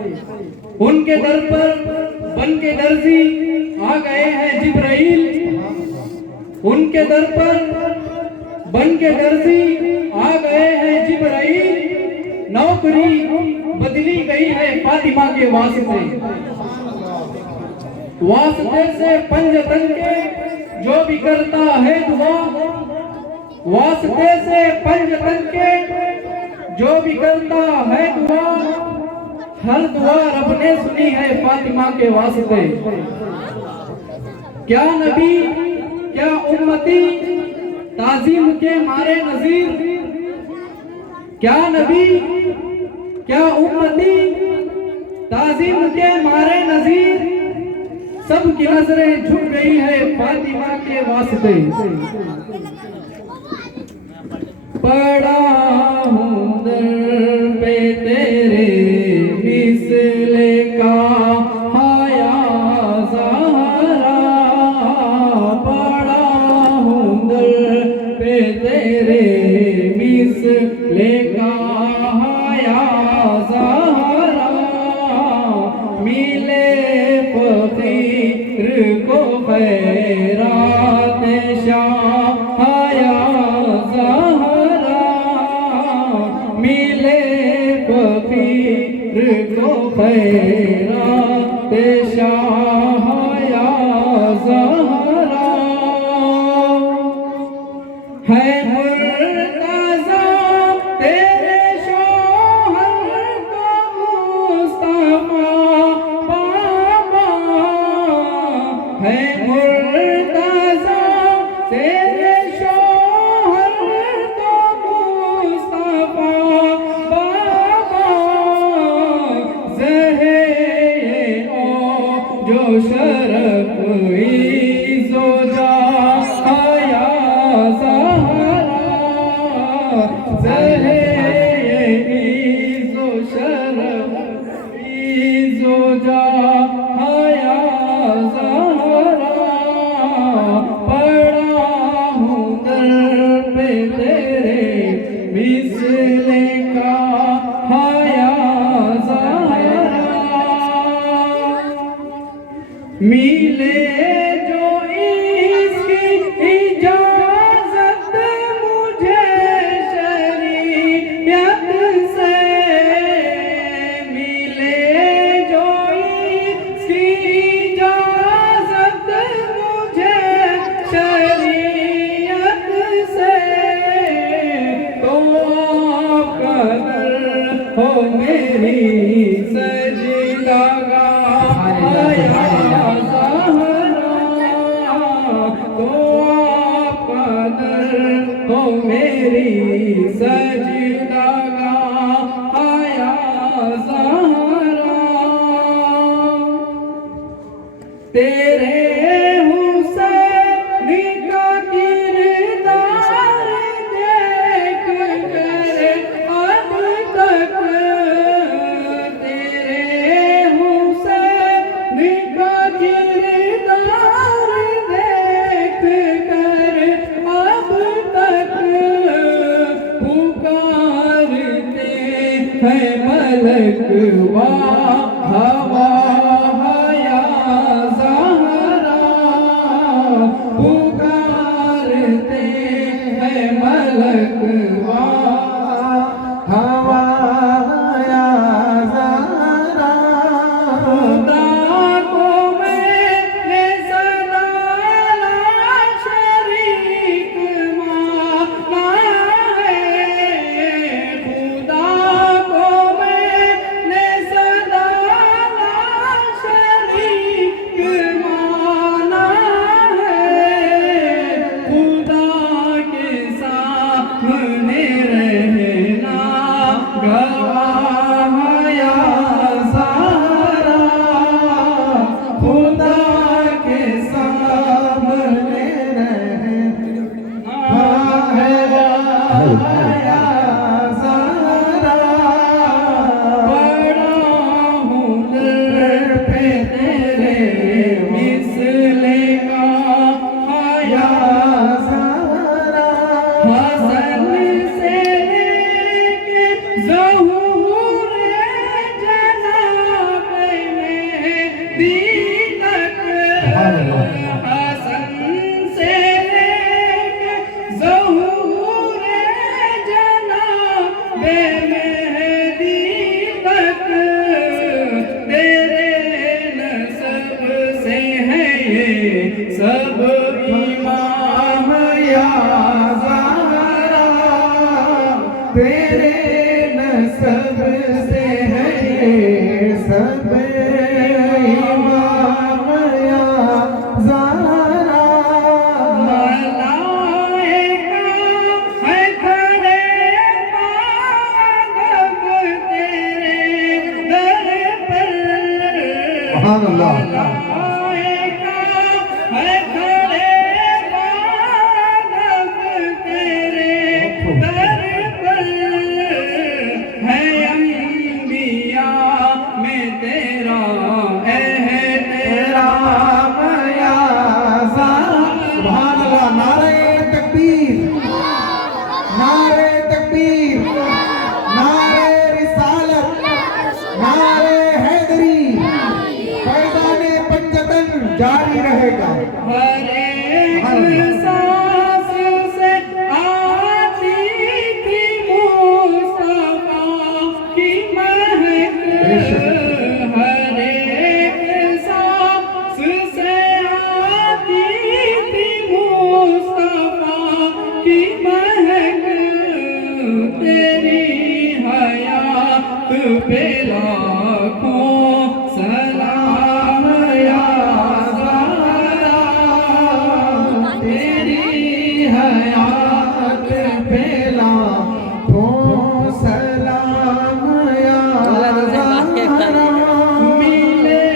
ان کے در پر بن کے درزی آ گئے ہیں جبرائیل، ان کے در پر بن کے درزی آ گئے ہیں جبرائیل، نوکری بدلی گئی ہے فاطمہ کے واسطے، واسطے سے پنجتن کے جو بھی کرتا ہے دعا، واسطے سے پنجتن کے جو بھی کرتا ہے دعا، ہر دعا رب نے سنی ہے فاطمہ کے واسطے۔ کیا نبی کیا امتی تعظیم کے مارے نذیر، کیا نبی کیا امتی تعظیم کے مارے نذیر، سب کی نظریں جھک گئی ہے فاطمہ کے واسطے۔ پڑا ہوں در پہ تیرے مثل کا حیا زہرا، پڑا ہوں در پہ تیرے مثل کا حیا زہرا، ملے فقیر کو خیرات شاہ حیا زہرا، ملے فقیر کو خیرات شاہ حیا زہرا، ہے مرتضی تیرے شوہر کو مصطفیٰ بابا، ہے مرتضی تیرے شوہر کو مصطفیٰ بابا، زہے او جو شرف عز و جاہ حیا زہرا، زہے عز و شرف عز و جاہ حیا زہرا، پڑا ہوں در پہ تیرے مثل کا حیا زہرا، ملے جو اس کی اجازت مجھے شریعت سے، ملے جو اس کی اجازت مجھے شریعت سے، تو آپ کا در ہو میری سجدگاہ حیا زہرا، تو آپ کا در ہو میری سجدگاہ حیا زہرا، تیرے حسین کا کردار دیکھ کر اب تک، تیرے حسین کا کردار دیکھ کر اب تک، پکارتے ہیں ملک و ہوا حیا زہرا، پکارتے ہیں ملک و ہوا حیا زہرا، خدا کو میرے صدا لا شریک مانا ہے، خدا کو میرے صدا لا شریک مانا ہے، خدا کے سامنے رہنا گواہ حیا زہرا، خدا کے سامنے رہنا گواہ حیا زہرا، پڑا ہوں در پہ تیرے مثل کا حیا زہرا، حسن سے لے کے ظہور تیرے نسب سے ہے یہ سب امام یا زہرا ملائکہ ہے کھڑے مادب تیرے در پر سبحان اللہ ملائکہ ہے کھڑے مادب تیرے در پر ہے انبیاء میں تیرا عہد رام یا زہرا سبحان اللہ نعرہ تکبیر نعرہ تکبیر نعرہ رسالت نعرہ حیدری فیضان پنجتن جاری رہے گا ہر ایک سانس سے آتی تھی مصطفیٰ کی مہک ہر ایک سانس سے آتی تھی مصطفیٰ کی مہک تیری حیات پہ لاکھوں سلام یا زہرا تیری حیات پہ لاکھوں سلام یا زہرا ملے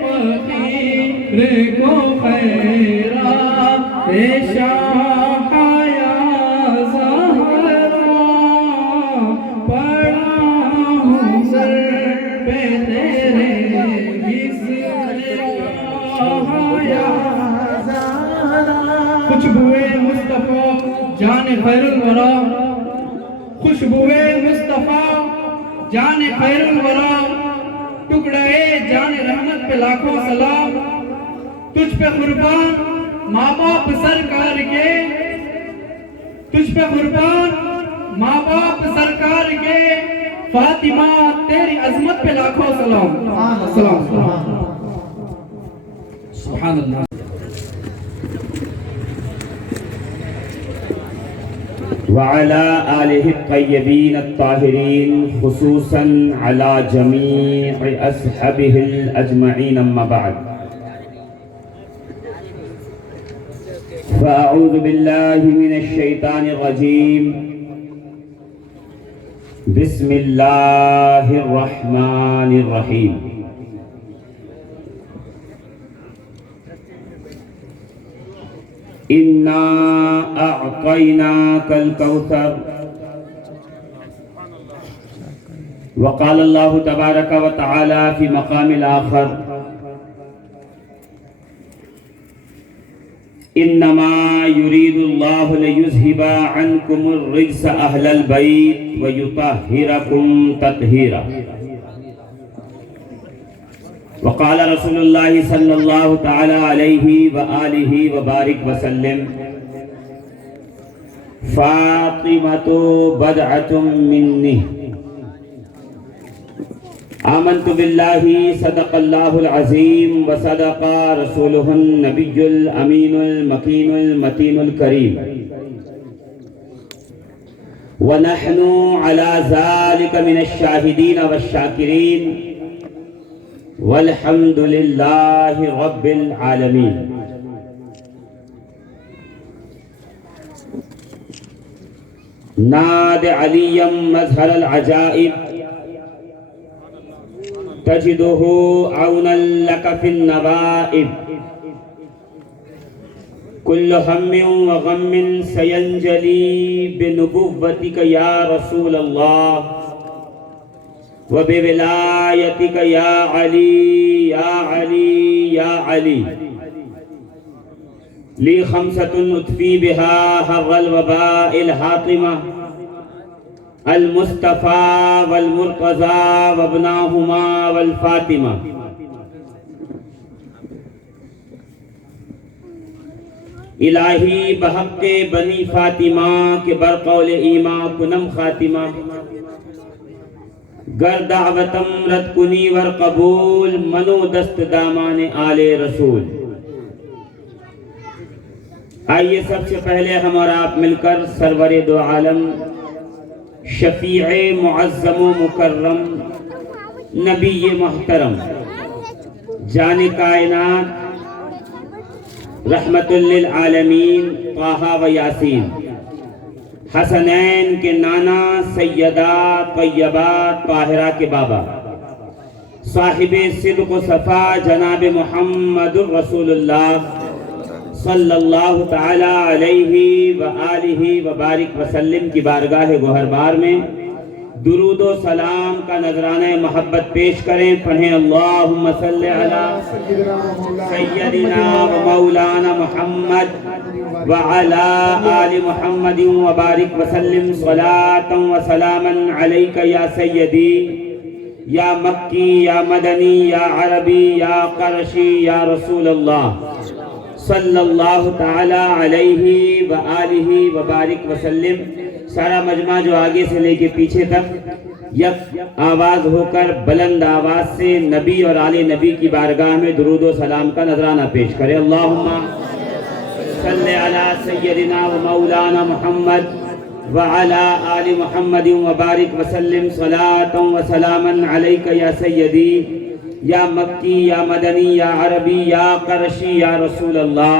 فقیر کو خیرات شاہ یا زہرا پڑا ہوں سر پہ تیرے یا خوشبوئے مصطفیٰ جان خیر الورا خوشبوئے مصطفیٰ جان خیر الورا ٹکڑے جان رحمت پہ لاکھوں سلام تجھ پہ قربان ماں باپ سرکار کے تجھ پہ قربان ماں باپ سرکار کے فاطمہ تیری عظمت پہ لاکھوں سلام سلام سبحان اللہ وعلى آله الطيبين الطاهرين خصوصا على جميع أصحابه الأجمعين أما بعد فأعوذ بالله من الشيطان الرجيم بسم الله الرحمن الرحيم إنا أعطيناك الكوثر وقال الله تبارك وتعالى في مقام الآخر إنما يريد الله ليذهب عنكم الرجس أهل البيت ويطهركم تطهيرا وقال رسول الله صلى الله تعالى عليه وآله وبارك وسلم فاطمة بدعة مني آمنت بالله صدق الله العظيم وصدق رسوله النبي الأمين المكين المتين الكريم ونحن على ذلك من الشاهدين والشاكرين والحمد لله رب العالمين ناد عليا مظهر العجائب تجده عونا لك في النوائب كل هم وغم سينجلي بنبوتك يا رسول الله وبولايتك يا علي يا علي يا علي لي خمسة أطفي بها حر الوباء الحاطمة المصطفى والمرتضى وابناهما والفاطمة الہی بحق بنی فاطمہ کے برقول ایماں کنم خاتمہ گر دعوتم رد کنی ور قبول منو دست دامان آل رسول. آئیے سب سے پہلے ہم اور آپ مل کر سرور دو عالم شفیع معظم و مکرم نبی محترم جان کائنات رحمت للعالمین طٰہٰ و یاسین حسنین کے نانا سیدہ طیبہ طاہرہ کے بابا صاحب صدق و صفا جناب محمد الرسول اللہ صلی اللہ تعالی علیہ وآلہ وبارک وسلم کی بارگاہ گوہربار میں درود و سلام کا نذرانہ محبت پیش کریں. پڑھیں اللہم صلی علی سیدنا و مولانا محمد وعلی آل محمد وبارک وسلم صلاۃ و سلاما علیک یا سیدی یا مکی یا مدنی یا عربی یا قرشی یا رسول اللہ صلی اللہ تعالی علیہ وآلہ وبارک وسلم. سارا مجمع جو آگے سے لے کے پیچھے تک یک آواز ہو کر بلند آواز سے نبی اور آل نبی کی بارگاہ میں درود و سلام کا نذرانہ پیش کرے. اللہم صلی علی سیدنا و مولانا محمد وعلی آل محمد وبارک وسلم صلاۃ و سلاما علیک یا سیدی یا مکی یا مدنی یا عربی یا قرشی یا رسول اللہ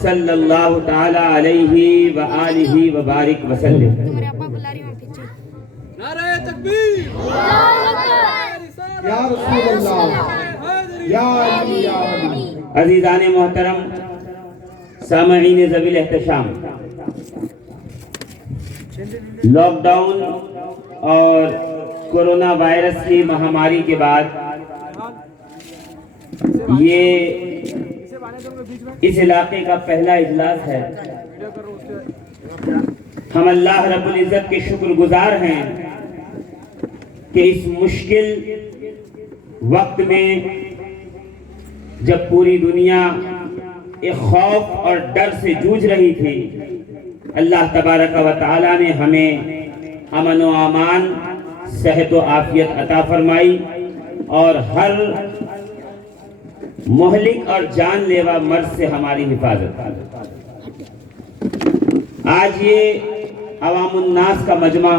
صلی اللہ تعالی علیہ وآلہ وبارک وسلم. نعرہ تکبیر، یا رسول اللہ، یا علی یا علی. عزیزان محترم، سامعین ذوی الاحتشام، لاک ڈاؤن اور کورونا وائرس کی مہاماری کے بعد یہ اس علاقے کا پہلا اجلاس ہے. ہم اللہ رب العزت کے شکر گزار ہیں کہ اس مشکل وقت میں جب پوری دنیا ایک خوف اور ڈر سے جوجھ رہی تھی، اللہ تبارک و تعالی نے ہمیں امن و امان، صحت و عافیت عطا فرمائی اور ہر مہلک اور جان لیوا مرض سے ہماری حفاظت. آج یہ عوام الناس کا مجمع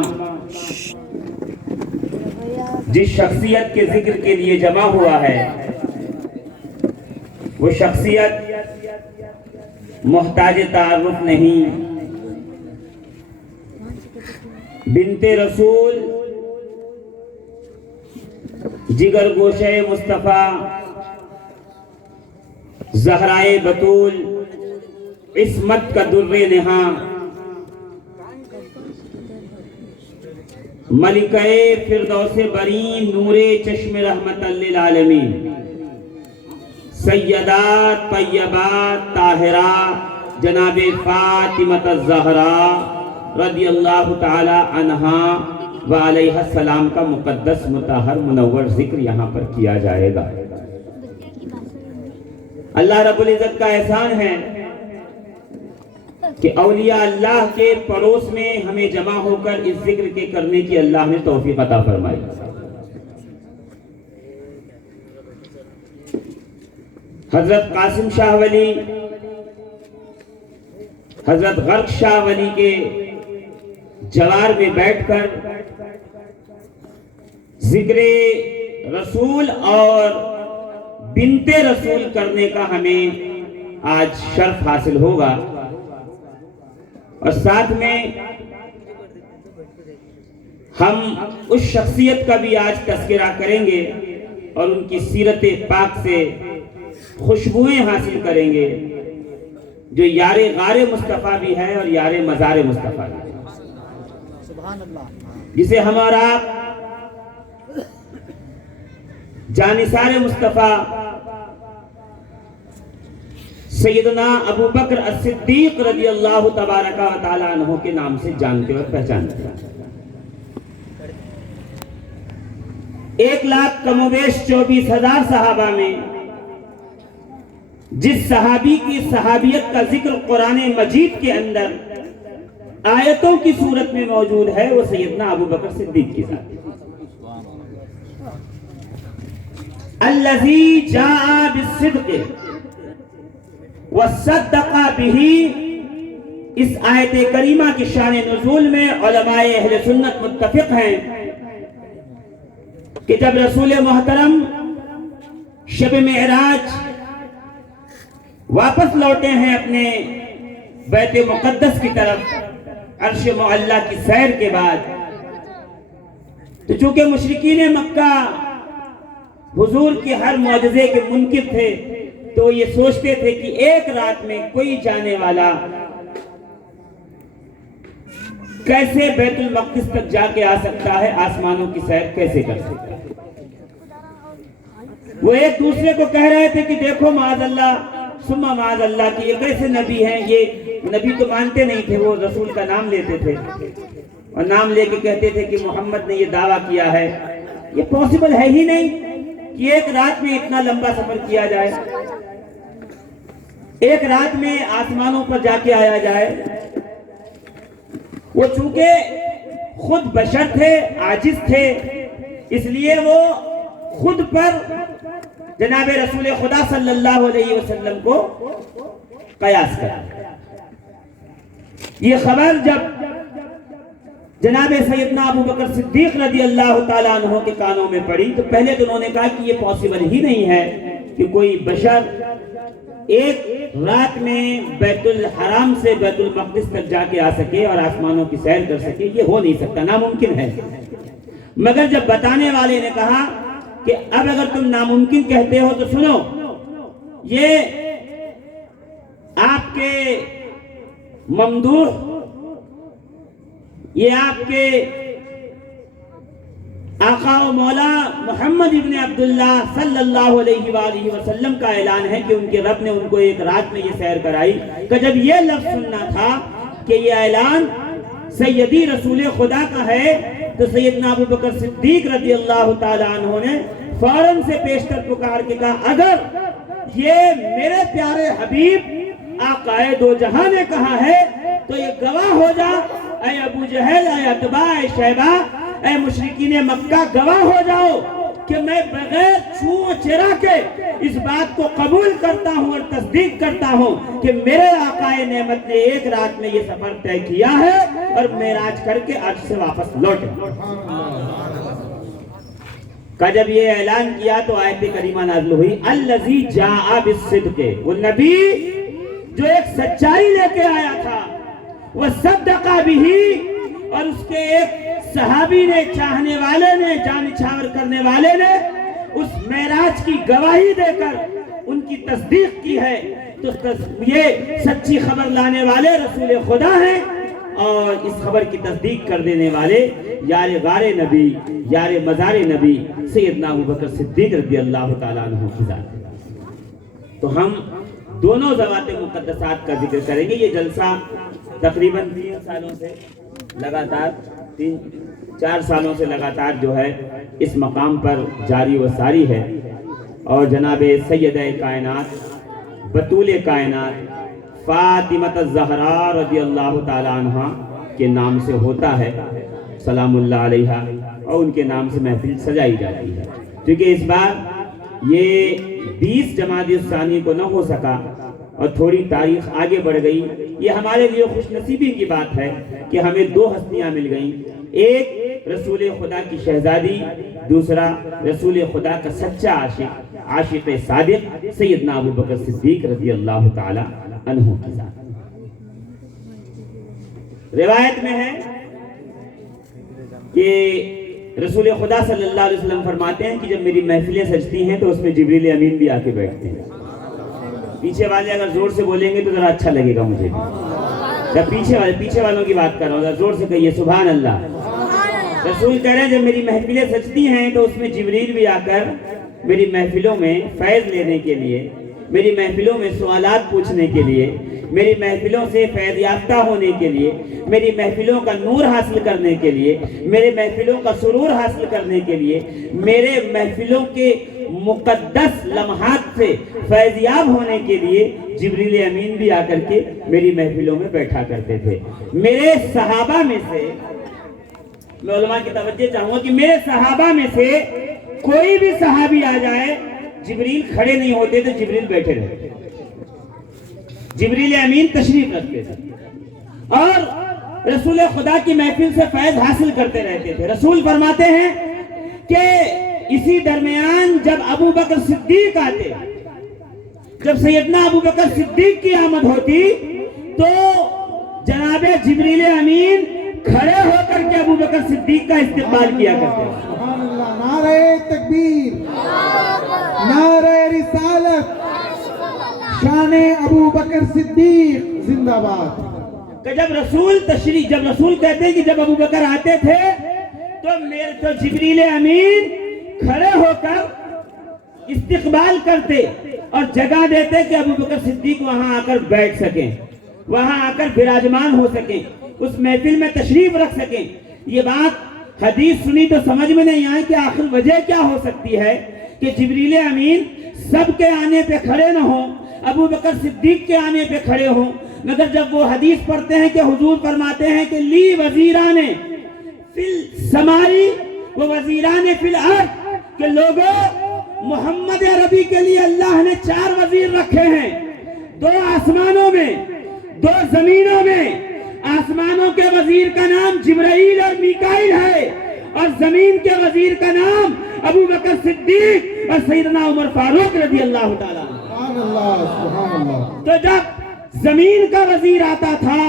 جس شخصیت کے ذکر کے لیے جمع ہوا ہے، وہ شخصیت محتاج تعارف نہیں، بنت رسول، جگر گوشہ مصطفیٰ، زہرائے بطول، عصمت کا در نہاں، ملکہ فردوس برین، نور چشم رحمت للعالمین، سیدات طیبات طاہرہ جناب فاطمہ الزہرا رضی اللہ تعالی عنہا وعلیہ السلام کا مقدس مطہر منور ذکر یہاں پر کیا جائے گا. اللہ رب العزت کا احسان ہے کہ اولیاء اللہ کے پڑوس میں ہمیں جمع ہو کر اس ذکر کے کرنے کی اللہ نے توفیق عطا فرمائی. حضرت قاسم شاہ ولی، حضرت غرق شاہ ولی کے جوار میں بیٹھ کر ذکر رسول اور بنت رسول کرنے کا ہمیں آج شرف حاصل ہوگا، اور ساتھ میں ہم اس شخصیت کا بھی آج تذکرہ کریں گے اور ان کی سیرت پاک سے خوشبوئیں حاصل کریں گے، جو یار غار مصطفیٰ بھی ہے اور یار مزار مصطفیٰ بھی ہے، جسے ہمارا جانثار مصطفیٰ سیدنا ابو بکر الصدیق رضی اللہ تبارک و تعالی عنہ کے نام سے جانتے اور پہچانتے ہیں. 1,24,000 صحابہ میں جس صحابی کی صحابیت کا ذکر قرآن مجید کے اندر آیتوں کی صورت میں موجود ہے، وہ سیدنا ابو بکر صدیق کی ذات ہے. الذی جاء بالصدق وصدق به اس آیت کریمہ کی شان نزول میں علماء اہل سنت متفق ہیں کہ جب رسول محترم شب معراج واپس لوٹے ہیں اپنے بیت مقدس کی طرف عرش معلیٰ کی سیر کے بعد، تو چونکہ مشرکین مکہ حضور کے ہر معجزے کے منکر تھے، تو یہ سوچتے تھے کہ ایک رات میں کوئی جانے والا کیسے بیت المقدس تک جا کے آ سکتا ہے، آسمانوں کی سیر کیسے کر سکتا ہے۔ وہ ایک دوسرے کو کہہ رہے تھے کہ دیکھو معاذ اللہ ثم معاذ اللہ کہ یہ کیسے نبی ہیں، یہ نبی تو مانتے نہیں تھے، وہ رسول کا نام لیتے تھے اور نام لے کے کہتے تھے کہ محمد نے یہ دعویٰ کیا ہے، یہ پاسبل ہے ہی نہیں کہ ایک رات میں اتنا لمبا سفر کیا جائے، ایک رات میں آسمانوں پر جا کے آیا جائے۔ وہ چونکہ خود بشر تھے، عاجز تھے، اس لیے وہ خود پر جناب رسول خدا صلی اللہ علیہ وسلم کو قیاس کرا۔ یہ خبر جب جناب سیدنا ابو بکر صدیق رضی اللہ تعالیٰ عنہ کے کانوں میں پڑی تو پہلے تو انہوں نے کہا کہ یہ پاسبل ہی نہیں ہے کہ کوئی بشر ایک رات میں بیت الحرام سے بیت المقدس تک جا کے آ سکے اور آسمانوں کی سیر کر سکے، یہ ہو نہیں سکتا، ناممکن ہے۔ مگر جب بتانے والے نے کہا کہ اب اگر تم ناممکن کہتے ہو تو سنو، یہ آپ کے ممدوح، یہ آپ کے آقا و مولا محمد ابن عبداللہ صلی اللہ علیہ وآلہ وسلم کا اعلان ہے کہ ان کے رب نے ان کو ایک رات میں یہ سیر کرائی۔ کہ جب یہ لفظ سننا تھا کہ یہ اعلان سیدی رسول خدا کا ہے تو سیدنا ابو بکر صدیق رضی اللہ تعالیٰ عنہ نے فوراً سے پیشتر پکار کے کہا اگر یہ میرے پیارے حبیب آقا دو جہاں نے کہا ہے تو یہ گواہ ہو جا، اے ابو جہل، اے عتبہ، اے شیبہ، اے مشرکین مکہ، گواہ ہو جاؤ کہ میں بغیر چھو چرا کے اس بات کو قبول کرتا ہوں اور تصدیق کرتا ہوں کہ میرے آقا نعمت نے ایک رات میں یہ سفر طے کیا ہے اور معراج کر کے عرش سے واپس لوٹے۔ کہ جب یہ اعلان کیا تو آیت کریمہ نازل ہوئی الذی جاء بالصدق، وہ نبی جو ایک سچائی لے کے آیا تھا، وصدق بہ، اور اس کے ایک صحابی نے، چاہنے والے نے، جان نچھاور کرنے والے نے اس معراج کی گواہی دے کر ان کی تصدیق کی ہے، تو یہ سچی خبر لانے والے رسول خدا ہیں اور اس خبر کی تصدیق کر دینے والے یار غار نبی، یار مزار نبی سیدنا ابو بکر صدیق رضی اللہ تعالیٰ عنہ کی ذات ہے۔ تو ہم دونوں ذوات مقدسات کا ذکر کریں گے۔ یہ جلسہ تقریباً 3 سالوں سے لگاتار 3-4 سالوں سے لگاتار جو ہے اس مقام پر جاری و ساری ہے، اور جناب سیدہ کائنات بطول کائنات فاطمہ الزہراء رضی اللہ تعالیٰ عنہ کے نام سے ہوتا ہے، سلام اللہ علیہا، اور ان کے نام سے محفل سجائی جاتی ہے۔ کیونکہ اس بار یہ 20 جمادی الثانی کو نہ ہو سکا اور تھوڑی تاریخ آگے بڑھ گئی، یہ ہمارے لیے خوش نصیبی کی بات ہے کہ ہمیں 2 ہستیاں مل گئیں، ایک رسول خدا کی شہزادی، دوسرا رسول خدا کا سچا عاشق، عاشق صادق سیدنا ابو بکر صدیق رضی اللہ تعالی عنہ کی ذات۔ روایت میں ہے کہ رسول خدا صلی اللہ علیہ وسلم فرماتے ہیں کہ جب میری محفلیں سجتی ہیں تو اس میں جبریل امین بھی آ کے بیٹھتے ہیں۔ پیچھے والے اگر زور سے بولیں گے تو ذرا اچھا لگے گا مجھے۔ جب پیچھے والوں کی بات کر رہا ہوں، ذرا زور سے کہیے سبحان اللہ۔ رسول کہہ رہے ہیں جب میری محفلیں سجتی ہیں تو اس میں جبریل بھی آ کر میری محفلوں میں فیض لینے کے لیے، میری محفلوں میں سوالات پوچھنے کے لیے، میری محفلوں سے فیض یافتہ ہونے کے لیے، میری محفلوں کا نور حاصل کرنے کے لیے، میرے محفلوں کا سرور حاصل کرنے کے لیے، میرے محفلوں کے مقدس لمحات سے فیضیاب ہونے کے لیے جبریل امین بھی آ کر کے میری محفلوں میں بیٹھا کرتے تھے۔ میرے صحابہ میں سے، میں علماء کی توجہ چاہوں گا کہ میرے صحابہ میں سے کوئی بھی صحابی آ جائے، جبریل کھڑے نہیں ہوتے تو جبریل بیٹھے رہتے، جبریل امین تشریف رکھتے تھے۔ اور رسول خدا کی محفل سے فیض حاصل کرتے رہتے تھے. رسول فرماتے ہیں کہ اسی درمیان جب ابو بکر صدیق آتے، جب سیدنا ابو بکر صدیق کی آمد ہوتی تو جناب جبریل امین کھڑے ہو کر کے ابو بکر صدیق کا استقبال کیا کرتے ہیں. سبحان اللہ. نعرہ تکبیر، نعرہ رسالت، شان ابو بکر صدیق زندہ باد. کہ جب رسول کہتے ہیں کہ جب ابو بکر آتے تھے تو جبریل امین کھڑے ہو کر استقبال کرتے اور جگہ دیتے کہ ابو بکر صدیق وہاں آ کر بیٹھ سکیں، وہاں آ کر براجمان ہو سکیں، اس محفل میں تشریف رکھ سکیں. یہ بات حدیث سنی تو سمجھ میں نہیں آئی کہ آخر وجہ کیا ہو سکتی ہے کہ جبریل امین سب کے آنے پہ کھڑے نہ ہوں، ابو بکر صدیق کے آنے پہ کھڑے ہوں. مگر جب وہ حدیث پڑھتے ہیں کہ حضور فرماتے ہیں کہ لی وزیران فی السمائی و وزیران فی الارض، کہ لوگوں محمد عربی کے لیے اللہ نے 4 وزیر رکھے ہیں، 2 آسمانوں میں 2 زمینوں میں. آسمانوں کے وزیر کا نام جبرائیل اور میکائیل ہے اور زمین کے وزیر کا نام ابو بکر صدیق اور سیدنا عمر فاروق رضی اللہ تعالیٰ. سبحان اللہ، سبحان اللہ. تو جب زمین کا وزیر آتا تھا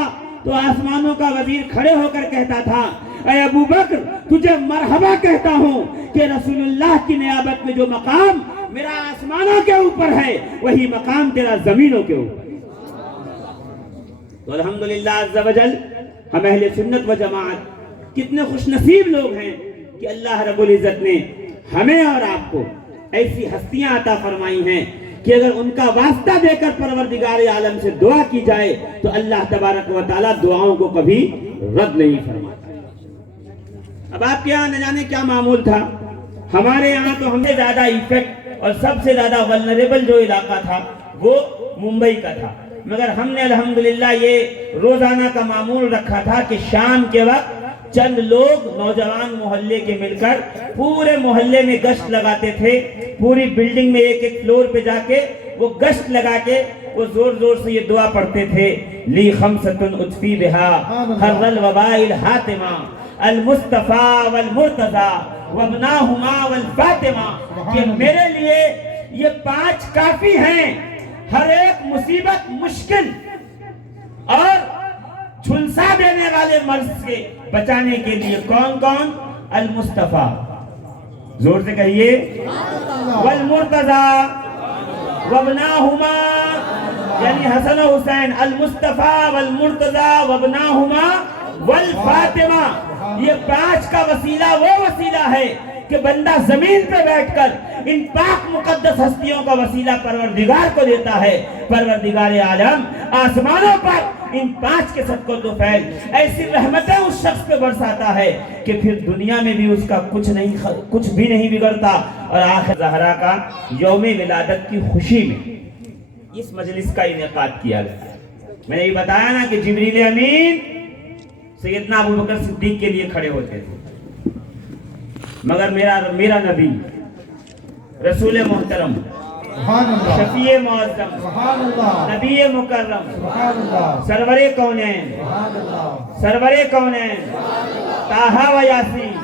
تو آسمانوں کا وزیر کھڑے ہو کر کہتا تھا اے ابو بکر تجھے مرحبا کہتا ہوں کہ رسول اللہ کی نیابت میں جو مقام میرا آسمانوں کے اوپر ہے وہی مقام تیرا زمینوں کے اوپر. تو الحمدللہ عز و جل ہم اہل سنت و جماعت کتنے خوش نصیب لوگ ہیں کہ اللہ رب العزت نے ہمیں اور آپ کو ایسی ہستیاں عطا فرمائی ہیں کہ اگر ان کا واسطہ دے کر پروردگار عالم سے دعا کی جائے تو اللہ تبارک و تعالیٰ دعاؤں کو کبھی رد نہیں فرماتا. اب آپ کے یہاں نہ جانے کیا معمول تھا، ہمارے یہاں تو ہم سے زیادہ ایفیکٹ اور سب سے زیادہ ولنریبل جو علاقہ تھا وہ ممبئی کا تھا. مگر ہم نے الحمدللہ یہ روزانہ کا معمول رکھا تھا کہ شام کے وقت چند لوگ نوجوان محلے کے مل کر پورے محلے میں گشت لگاتے تھے، پوری بلڈنگ میں ایک فلور پہ جا کے وہ گشت لگا کے وہ زور زور سے یہ دعا پڑھتے تھے لی خمسۃ اطفی بہا حر الوباء الحاتمہ المصطفیٰ والمرتضیٰ وابناہما والفاطمہ، کہ میرے لیے یہ 5 کافی ہیں ہر ایک مصیبت مشکل اور جھلسا دینے والے مرض سے بچانے کے لیے. کون کون؟ المصطفیٰ، زور سے کہیے، والمرتضیٰ وابناہما، یعنی حسن و حسین، المصطفیٰ والمرتضیٰ وابناہما والفاطمہ. یہ 5 کا وسیلہ وہ وسیلہ ہے کہ بندہ زمین پہ بیٹھ کر ان پاک مقدس ہستیوں کا وسیلہ پروردگار کو دیتا ہے. پروردگار عالم آسمانوں پر ان 5 کے صدقوں تو فیض ایسی رحمتیں اس شخص پہ برساتا ہے کہ پھر دنیا میں بھی اس کا کچھ بھی نہیں بگڑتا. اور آخر زہرا کا یوم ولادت کی خوشی میں اس مجلس کا انعقاد کیا گیا. میں نے یہ بتایا نا کہ جبریل امین سیدنا ابو بکر صدیق کے لیے کھڑے ہوتے تھے، مگر میرا نبی رسول محترم شفیع معظم نبی مکرم سرور کونین طٰہٰ و یاسین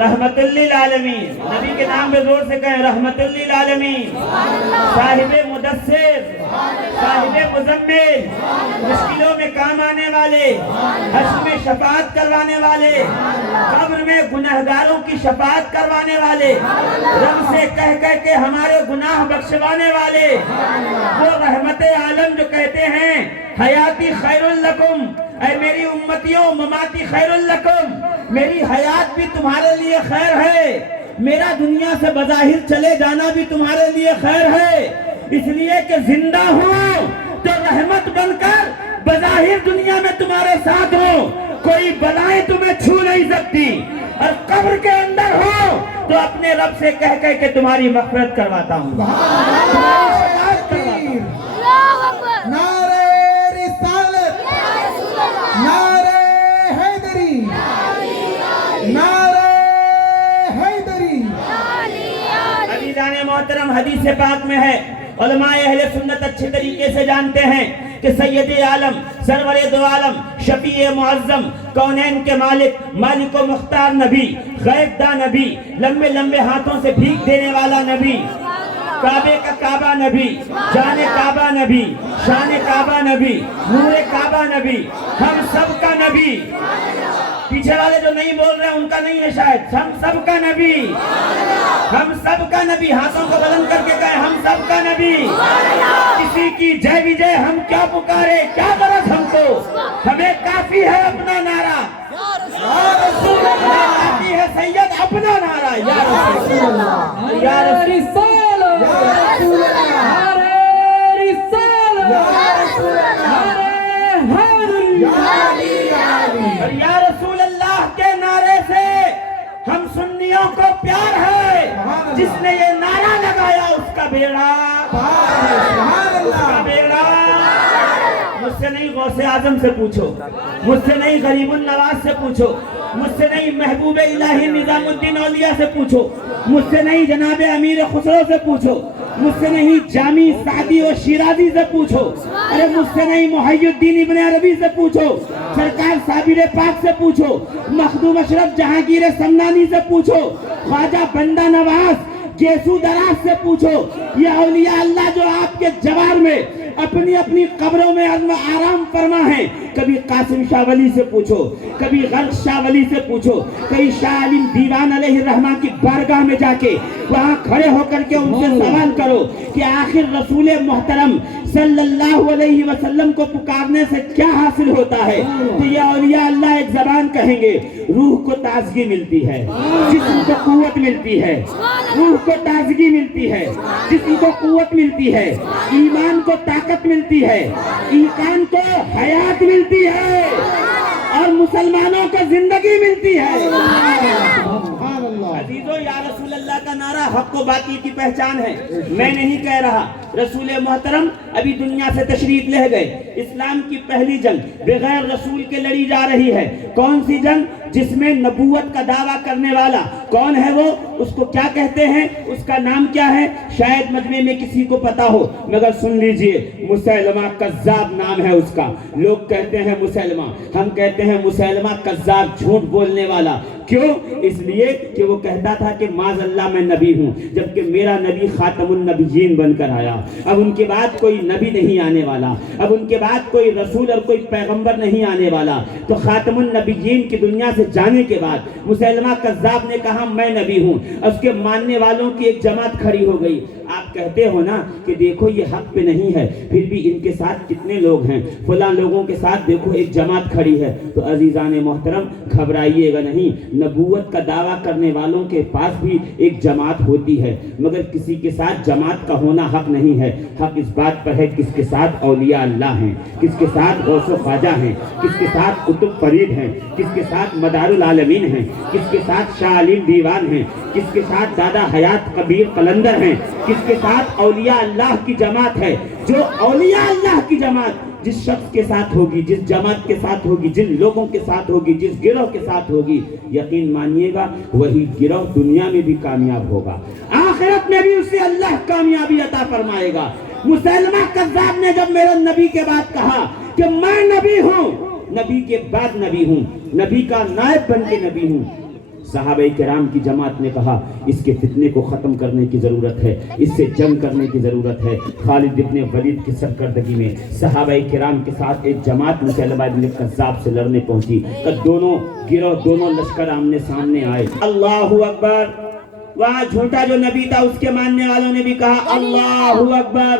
رحمت للعالمین، نبی کے نام میں زور سے کہیں رحمت للعالمین، صاحب مدثر، صاحب مزمل، مشکلوں میں کام آنے والے، حشر میں شفاعت کروانے والے، قبر میں گناہگاروں کی شفاعت کروانے والے، رب سے کہہ کے ہمارے گناہ بخشوانے والے، وہ رحمت عالم جو کہتے ہیں حیاتی خیر لکم، اے میری امتیوں مماتی خیر لکم، میری حیات بھی تمہارے لیے خیر ہے، میرا دنیا سے بظاہر چلے جانا بھی تمہارے لیے خیر ہے، اس لیے کہ زندہ ہوں تو رحمت بن کر بظاہر دنیا میں تمہارے ساتھ ہوں، کوئی بلائیں تمہیں چھو نہیں سکتی، اور قبر کے اندر ہوں تو اپنے رب سے کہہ کے تمہاری مغفرت کرواتا ہوں. نعرہ رسالت، نعرہ حیدری، نعرہ حیدری. عزیزان محترم، حدیث پاک میں ہے، علماء اہل سنت اچھے طریقے سے جانتے ہیں کہ سید عالم سرور دو عالم شفیع معظم کونین کے مالک مالک و مختار نبی غیب داں نبی لمبے لمبے ہاتھوں سے بھیک دینے والا نبی کعبے کا کعبہ نبی جان کعبہ نبی شان کعبہ نبی نور کعبہ نبی ہم سب کا نبی. پیچھے والے جو نہیں بول رہے ہیں ان کا نہیں ہے شاید. ہم سب کا نبی, ہم سب کا نبی. ہاتھوں کو بلند کر کے کہیں ہم سب کا نبی. کسی کی جے وجے ہم کیا پکارے, کیا غرض ہم کو, ہمیں کافی ہے اپنا نعرہ, ہمیں کافی ہے سید اپنا نعرہ. یا رسول اللہ, یا رسول اور یا رسول اللہ کے نعرے سے ہم سنیوں کو پیار ہے. جس نے یہ نعرہ لگایا اس کا بیڑا, اس کا بیڑا. مجھ سے نہیں غوث اعظم سے پوچھو, مجھ سے نہیں غریب النواز سے پوچھو, مجھ سے نہیں محبوب الہی نظام الدین اولیاء سے پوچھو, مجھ سے نہیں جناب امیر خسرو سے پوچھو, مجھ سے نہیں جامی سعدی و شیرازی سے پوچھو, ارے مجھ سے نہیں محی الدین ابن عربی سے پوچھو, سرکار صابر پاک سے پوچھو, مخدوم اشرف جہانگیر سمنانی سے پوچھو, خواجہ بندہ نواز گیسو دراز سے پوچھو. یہ اولیاء اللہ جو آپ کے جوار میں اپنی اپنی قبروں میں آرام فرما ہے. کبھی قاسم شاہ ولی سے پوچھو, کبھی غرق شاہ ولی سے پوچھو, کبھی شاہ علیم دیوان علیہ الرحمہ کی بارگاہ میں جا کے وہاں کھڑے ہو کر کے ان سے سوال کرو کہ آخر رسول محترم صلی اللہ علیہ وسلم کو پکارنے سے کیا حاصل ہوتا ہے. تو یہ اولیاء اللہ ایک زبان کہیں گے, روح کو تازگی ملتی ہے, جسم کو قوت ملتی ہے, روح کو تازگی ملتی ہے, جسم کو قوت ملتی ہے, ایمان کو طاقت ملتی ہے, ایمان کو حیات ملتی ہے, اور مسلمانوں کو زندگی ملتی ہے. عزیزو, یا رسول اللہ کا نعرہ حق و باطل کی پہچان ہے. میں نہیں کہہ رہا. رسول محترم ابھی دنیا سے تشریف لے گئے. اسلام کی پہلی جنگ بغیر رسول کے لڑی جا رہی ہے. کون سی جنگ؟ جس میں نبوت کا دعویٰ کرنے والا کون ہے وہ, اس کو کیا کہتے ہیں, اس کا نام کیا ہے؟ شاید مجمع میں کسی کو پتا ہو, مگر سن لیجئے, مسیلمہ کذاب نام ہے اس کا. لوگ کہتے ہیں مسیلمہ, ہم کہتے ہیں مسیلمہ کذاب, جھوٹ بولنے والا. کیوں؟ اس لیے کہ وہ کہتا تھا کہ معاذ اللہ میں نبی ہوں, جبکہ میرا نبی خاتم النبیین بن کر آیا. اب ان کے بعد کوئی نبی نہیں آنے والا, اب ان کے بعد کوئی رسول اور کوئی پیغمبر نہیں آنے والا. تو خاتم النبیین کی دنیا سے جانے کے بعد مسیلمہ کذاب نے کہا میں نبی ہوں. اس کے ماننے والوں کی ایک جماعت کھڑی ہو گئی. آپ کہتے ہو نا کہ دیکھو یہ حق پہ نہیں ہے, پھر بھی ان کے ساتھ کتنے لوگ ہیں, فلاں لوگوں کے ساتھ دیکھو ایک جماعت کھڑی ہے. تو عزیزان محترم گھبرائیے گا نہیں, نبوت کا دعویٰ کرنے والوں کے پاس بھی ایک جماعت ہوتی ہے, مگر کسی کے ساتھ جماعت کا ہونا حق نہیں ہے. حق اس بات پر ہے کس کے ساتھ اولیاء اللہ ہیں, کس کے ساتھ غوث و خواجہ ہیں, کس کے ساتھ قطب فرید ہیں, کس کے ساتھ مدار العالمین ہیں, کس کے ساتھ شاہ علیم دیوان ہیں, کس کے ساتھ دادا حیات کبیر قلندر ہیں, کس کے ساتھ اولیاء اللہ کی جماعت ہے. جو اولیاء اللہ کی جماعت جس شخص کے ساتھ ہوگی, جس جماعت کے ساتھ ہوگی, جن لوگوں کے ساتھ ہوگی, جس گروہ کے ساتھ ہوگی, یقین مانیے گا وہی گروہ دنیا میں بھی کامیاب ہوگا, آخرت میں بھی اسے اللہ کامیابی عطا فرمائے گا. مسیلمہ کذاب نے جب میرے نبی کے بعد کہا کہ میں نبی ہوں, نبی کے بعد نبی ہوں, نبی کا نائب بن کے نبی ہوں, صحابہ کرام کی جماعت نے کہا اس کے فتنے کو ختم کرنے کی ضرورت ہے, اس سے جنگ کرنے کی ضرورت ہے. خالد ابن ولید کی سرکردگی میں صحابہ کرام کے ساتھ ایک جماعت مسیلمہ ابن کذاب سے لڑنے پہنچی. تو دونوں گروہ, دونوں لشکر آمنے سامنے آئے. اللہ اکبر. وہاں جھوٹا جو نبی تھا اس کے ماننے والوں نے بھی کہا اللہ اکبر.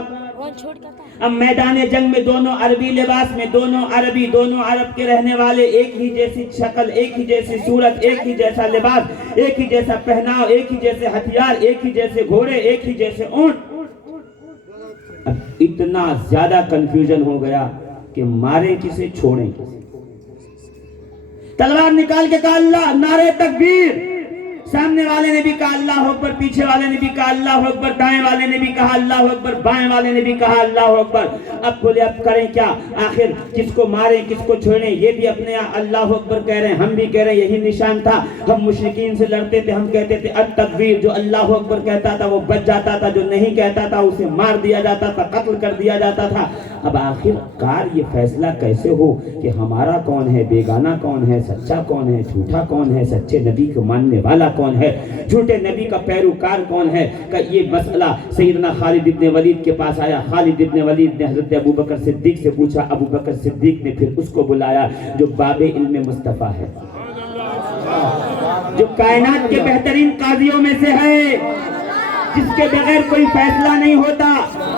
اب میدان جنگ میں دونوں عربی لباس میں, دونوں عربی, دونوں عرب کے رہنے والے, ایک ہی جیسی شکل, ایک ہی جیسی صورت, ایک ہی جیسا لباس, ایک ہی جیسا پہناؤ, ایک ہی جیسے ہتھیار, ایک ہی جیسے گھوڑے, ایک ہی جیسے اونٹ. اب اتنا زیادہ کنفیوژن ہو گیا کہ مارے کسے چھوڑیں کسے. تلوار نکال کے کہا اللہ, نعرے تکبیر, سامنے والے نے بھی کہا اللہ اکبر، پیچھے والے نے بھی کہا اللہ اکبر، دائیں والے نے بھی کہا اللہ اکبر، بائیں والے نے بھی کہا اللہ اکبر۔ اب بولے اب کریں کیا؟ آخر کس کو ماریں کس کو چھوڑیں؟ یہ بھی اپنے اللہ اکبر کہہ رہے ہیں، ہم بھی کہہ رہے ہیں، یہی نشان تھا۔ ہم مشرکین سے لڑتے تھے، ہم کہتے تھے التکبیر، جو اللہ اکبر کہتا تھا وہ بچ جاتا تھا، جو نہیں کہتا تھا اسے مار دیا جاتا تھا، قتل کر دیا جاتا تھا۔ اب آخر کار یہ فیصلہ کیسے ہو کہ ہمارا کون ہے، بیگانہ کون ہے، سچا کون ہے، جھوٹا کون ہے، سچے نبی کو ماننے والا کون ہے، جھوٹے نبی کا پیروکار کون ہے؟ کہ یہ مسئلہ سیدنا خالد ابن ولید کے پاس آیا۔ خالد ابن ولید نے حضرت ابوبکر صدیق سے پوچھا، ابوبکر صدیق نے پھر اس کو بلایا جو باب علم مصطفیٰ ہے، جو کائنات کے بہترین قاضیوں میں سے ہے، جس کے بغیر کوئی فیصلہ نہیں ہوتا۔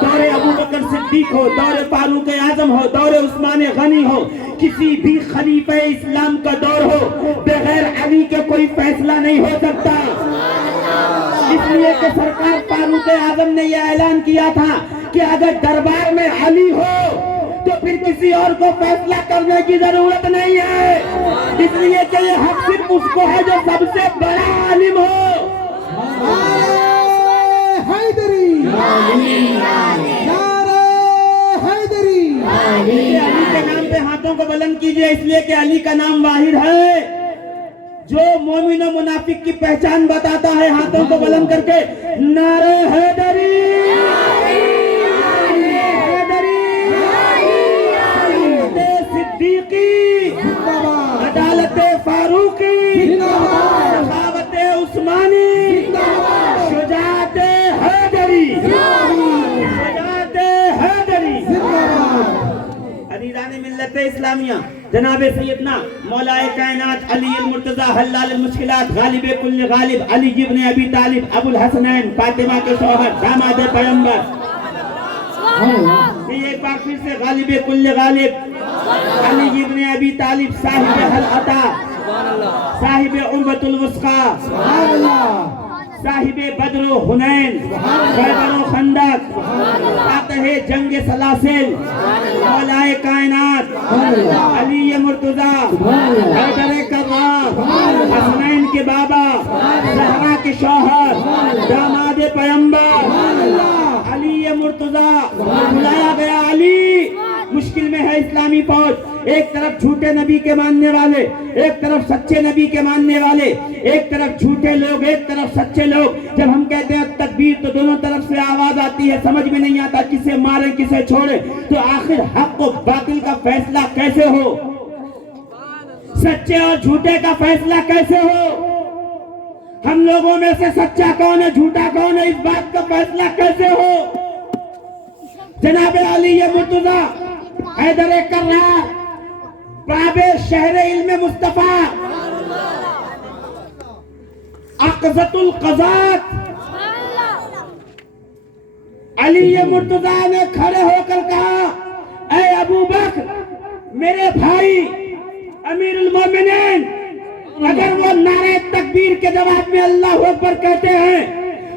دور ابوبکر صدیق ہو، دور فاروق اعظم ہو، دور عثمان غنی ہو، کسی بھی خلیفہ اسلام کا دور ہو، بغیر علی کے کوئی فیصلہ نہیں ہو سکتا۔ اس لیے کہ سرکار فاروق اعظم نے یہ اعلان کیا تھا کہ اگر دربار میں علی ہو تو پھر کسی اور کو فیصلہ کرنے کی ضرورت نہیں ہے، اس لیے کہ یہ حق صرف اس کو ہے جو سب سے بڑا عالم ہو۔ حیدری نعرہ حیدری۔ علی کے نام پہ ہاتھوں کو بلند کیجئے، اس لیے کہ علی کا نام واحد ہے جو مومن و منافق کی پہچان بتاتا ہے۔ ہاتھوں کو بلند کر کے نعرہ حیدری، صدیقی، عدالت فاروقی، سخاوت عثمانی، شجاعت حیدری، شجاعت حیدری۔ عزیزان ملت اسلامیہ، جناب سیدنا مولا کائنات علی المرتضی حلال المشکلات، غالب کل غالب، علی ابن ابی طالب، ابو الحسنین، فاطمہ کے شوہر، داماد پیغمبر۔ ایک بار پھر سے غالب کل غالب علی ابن ابی طالب، صاحب العطا، صاحب عروۃ الوثقی، صاحب بدر و حنین، خیبر و خندق، فاتح جنگ سلاسل، مولا کائنات علی مرتضی، حیدر کرار، حسنین کے بابا، زہرا کے شوہر، داماد پیغمبر، علی مرتضی۔ بلایا گیا علی، مشکل میں ہے اسلامی فوج، ایک طرف جھوٹے نبی کے ماننے والے، ایک طرف سچے نبی کے ماننے والے، ایک طرف جھوٹے لوگ، ایک طرف سچے لوگ۔ جب ہم کہتے ہیں تکبیر تو دونوں طرف سے آواز آتی ہے، سمجھ میں نہیں آتا کسے مارے کسے چھوڑے، تو آخر حق و باطل کا فیصلہ کیسے ہو؟ سچے اور جھوٹے کا فیصلہ کیسے ہو؟ ہم لوگوں میں سے سچا کون ہے جھوٹا کون ہے، اس بات کا فیصلہ کیسے ہو؟ جناب علی مرتضی حیدر کرار، باب شہر علم مصطفیٰ، اقضت القضات، علی مرتضی نے کھڑے ہو کر کہا، اے ابو بکر میرے بھائی امیر المومنین، اگر وہ نعرہ تکبیر کے جواب میں اللہ اکبر کہتے ہیں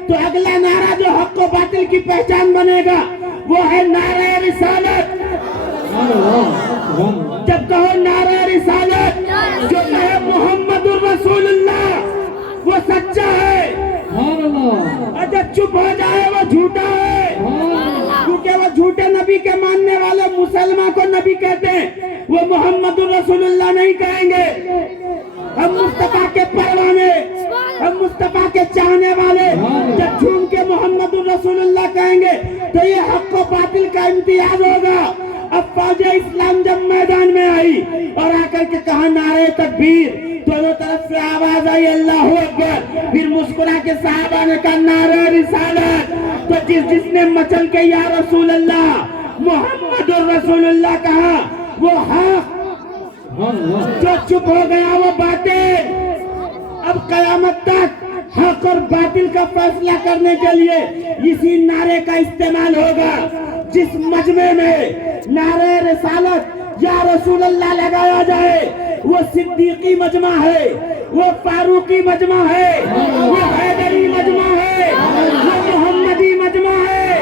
تو اگلا نعرہ جو حق و باطل کی پہچان بنے گا وہ ہے نعرہ رسالت۔ جب کہو نعرہ رسالت، جو کہے محمد الرسول اللہ وہ سچا ہے، اور جب چپ ہو جائے وہ جھوٹا ہے، کیونکہ وہ جھوٹے نبی کے ماننے والے مسلمان کو نبی کہتے ہیں، وہ محمد الرسول اللہ نہیں کہیں گے۔ ہم مصطفیٰ کے پروانے، ہم مصطفیٰ کے چاہنے والے جب جھوم کے محمد الرسول اللہ کہیں گے تو یہ حق و باطل کا امتیاز ہوگا۔ اب فوج اسلام جب میدان میں آئی اور آ کر کے کہا نعرہ تکبیر، دونوں طرف سے آواز آئی اللہ اکبر، پھر مسکرا کے صحابہ نے کہا نعرہ رسالت، تو جس نے مچل کے یا رسول اللہ محمد الرسول اللہ کہا وہ حق، جو چپ ہو گیا وہ باطل۔ اب قیامت تک حق اور باطل کا فیصلہ کرنے کے لیے اسی نعرے کا استعمال ہوگا۔ جس مجمع میں نعرہ رسالت یا رسول اللہ لگایا جائے وہ صدیقی مجمع ہے، وہ فاروقی مجمع ہے، وہ حیدری مجمع ہے، وہ محمدی مجمع ہے۔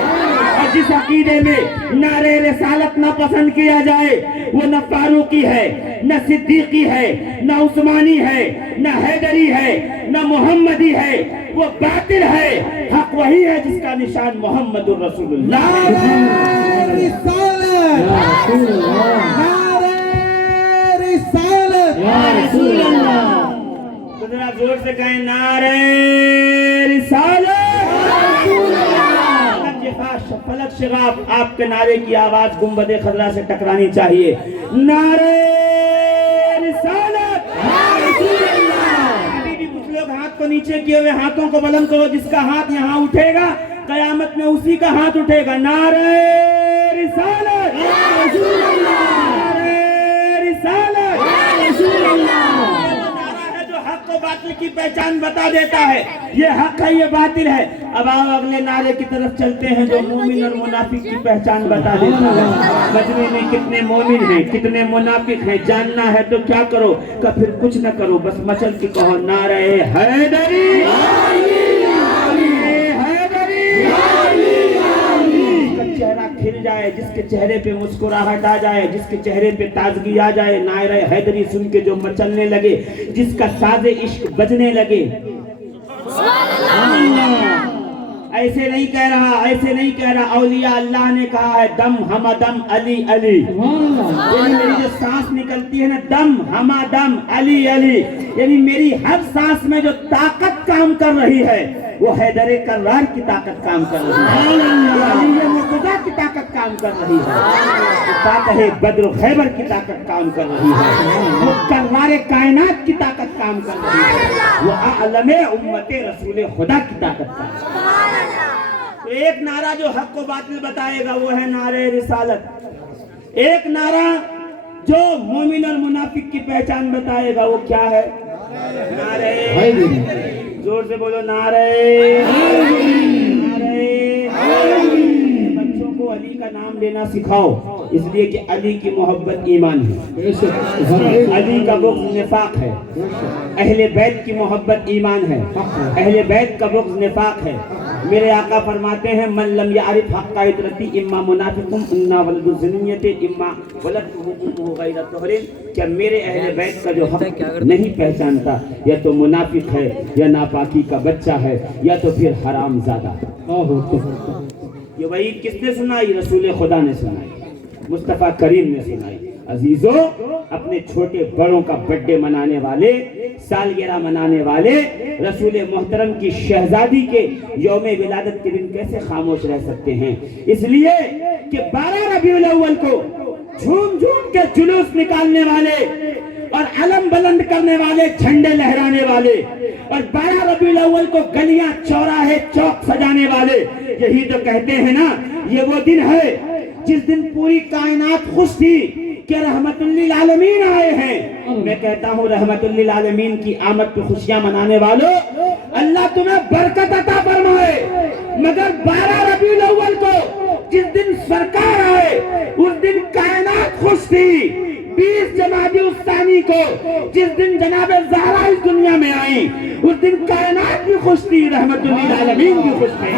اور جس عقیدے میں نعرہ رسالت نہ پسند کیا جائے وہ نہ فاروقی ہے، نہ صدیقی ہے، نہ عثمانی ہے، نہ حیدری ہے، نہ محمدی ہے، وہ باطل ہے۔ حق وہی ہے جس کا نشان محمد الرسول اللہ۔ تو ذرا زور سے کہیں نعرہ رسالت۔ فلک شغاف آپ کے نعرے کی آواز گنبد خضرا سے ٹکرانی چاہیے۔ نعرہ رسالت۔ ابھی بھی کچھ لوگ ہاتھ کو نیچے کیے ہوئے ہاتھوں کو بلند کرو، جس کا ہاتھ یہاں اٹھے گا قیامت میں اسی کا ہاتھ اٹھے گا۔ نعرہ رسالت۔ نعرہ رسالت۔ حق و باطل کی پہچان بتا دیتا ہے، یہ حق ہے یہ باطل ہے۔ اب آپ اگلے نعرے کی طرف چلتے ہیں جو مومن اور منافق کی پہچان بتا دیتا ہے۔ مجمع میں کتنے مومن ہیں کتنے منافق ہیں جاننا ہے تو کیا کرو کہ پھر کچھ نہ کرو، بس مچل کے کہو نعرہ حیدری۔ چہرہ کھل جائے، جس کے چہرے پہ مسکراہٹ آ جائے، جس کے چہرے پہ تازگی آ جائے، نعرہ حیدری سن کے جو مچلنے لگے، جس کا ساز عشق بجنے لگے۔ ایسے نہیں کہہ رہا، ایسے نہیں کہہ رہا، اولیاء اللہ نے کہا ہے دم ہم دم علی علی، یعنی میری جو سانس نکلتی ہے نا دم ہم دم علی علی، یعنی میری ہر سانس میں جو طاقت کام کر رہی ہے وہ حیدر کرار کی طاقت کام کر رہی ہے، وہ علی مرتضیٰ کی طاقت کام کر رہی ہے، وہ فاتح بدر خیبر کی طاقت کام کر رہی ہے، وہ کرار کائنات کی طاقت کام کر رہی ہے، وہ اعلم امت رسول خدا کی طاقت کام کر رہی ہے۔ تو ایک نعرہ جو حق و باطل بتائے گا وہ ہے نعرہ رسالت، ایک نعرہ جو مومن اور منافق کی پہچان بتائے گا وہ کیا ہے؟ نعرہ زور سے بولو نعرہ۔ بچوں کو علی کا نام لینا سکھاؤ، اس لیے کہ علی کی محبت ایمان ہے، علی کا بغض نفاق ہے، اہل بیت کی محبت ایمان ہے، اہل بیت کا بغض نفاق ہے۔ میرے آقا فرماتے ہیں من لم یعرف حق عطرتی اما منافق انا ولد الزنیت اما ولد امہ غیر طہر، کیا میرے اہل بیت کا جو حق نہیں پہچانتا یا تو منافق ہے یا ناپاکی کا بچہ ہے یا تو پھر حرام زادہ ہے۔ یہ وعید کس نے سنائی؟ رسول خدا نے سنائی، مصطفیٰ کریم نے سنائی۔ عزیزو، اپنے چھوٹے بڑوں کا برڈے منانے والے، سالگرہ منانے والے، رسول محترم کی شہزادی کے یوم ولادت کے دن کیسے خاموش رہ سکتے ہیں؟ اس لیے کہ 12 ربیع الاول کو جھوم جھوم کے جلوس نکالنے والے اور علم بلند کرنے والے، جھنڈے لہرانے والے، اور 12 ربیع الاول کو گلیاں چوراہے چوک سجانے والے، یہی تو کہتے ہیں نا یہ وہ دن ہے جس دن پوری کائنات خوش تھی کہ رحمت للعالمین آئے ہیں۔ میں کہتا ہوں رحمت للعالمین کی آمد پہ خوشیاں منانے والوں، اللہ تمہیں برکت عطا فرمائے، مگر 12 ربیع الاول کو جس دن سرکار آئے اس دن کائنات خوش تھی۔ 20 جمادی الثانی کو جس دن جناب زہرا اس دنیا میں آئی اس دن کائنات بھی خوش تھی، رحمت للعالمین بھی خوش تھی۔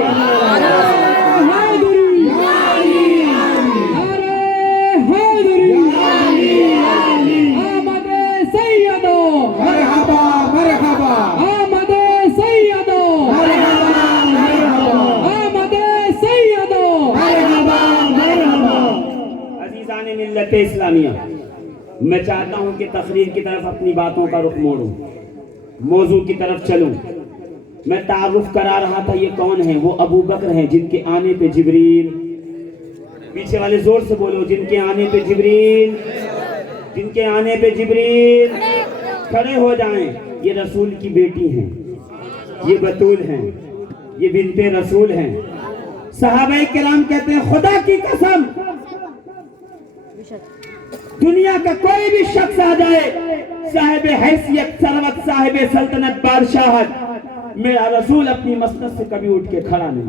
ملت اسلامیہ، میں چاہتا ہوں کہ تقریر کی طرف اپنی باتوں کا رخ موڑوں، موضوع کی طرف چلوں۔ میں تعارف کرا رہا تھا یہ کون ہیں؟ وہ ابو بکر ہیں جن کے آنے پہ جبریل، پیچھے والے زور سے بولو، جن کے آنے پہ جبریل، جن کے آنے پہ جبریل کھڑے ہو جائیں۔ یہ رسول کی بیٹی ہیں، یہ بطول ہیں، یہ بنت رسول ہیں۔ صحابہ کرام کہتے ہیں خدا کی قسم دنیا کا کوئی بھی شخص آ جائے صاحب حیثیت ثروت صاحب سلطنت بادشاہت، میرا رسول اپنی مسند سے کبھی اٹھ کے کھڑا نہیں،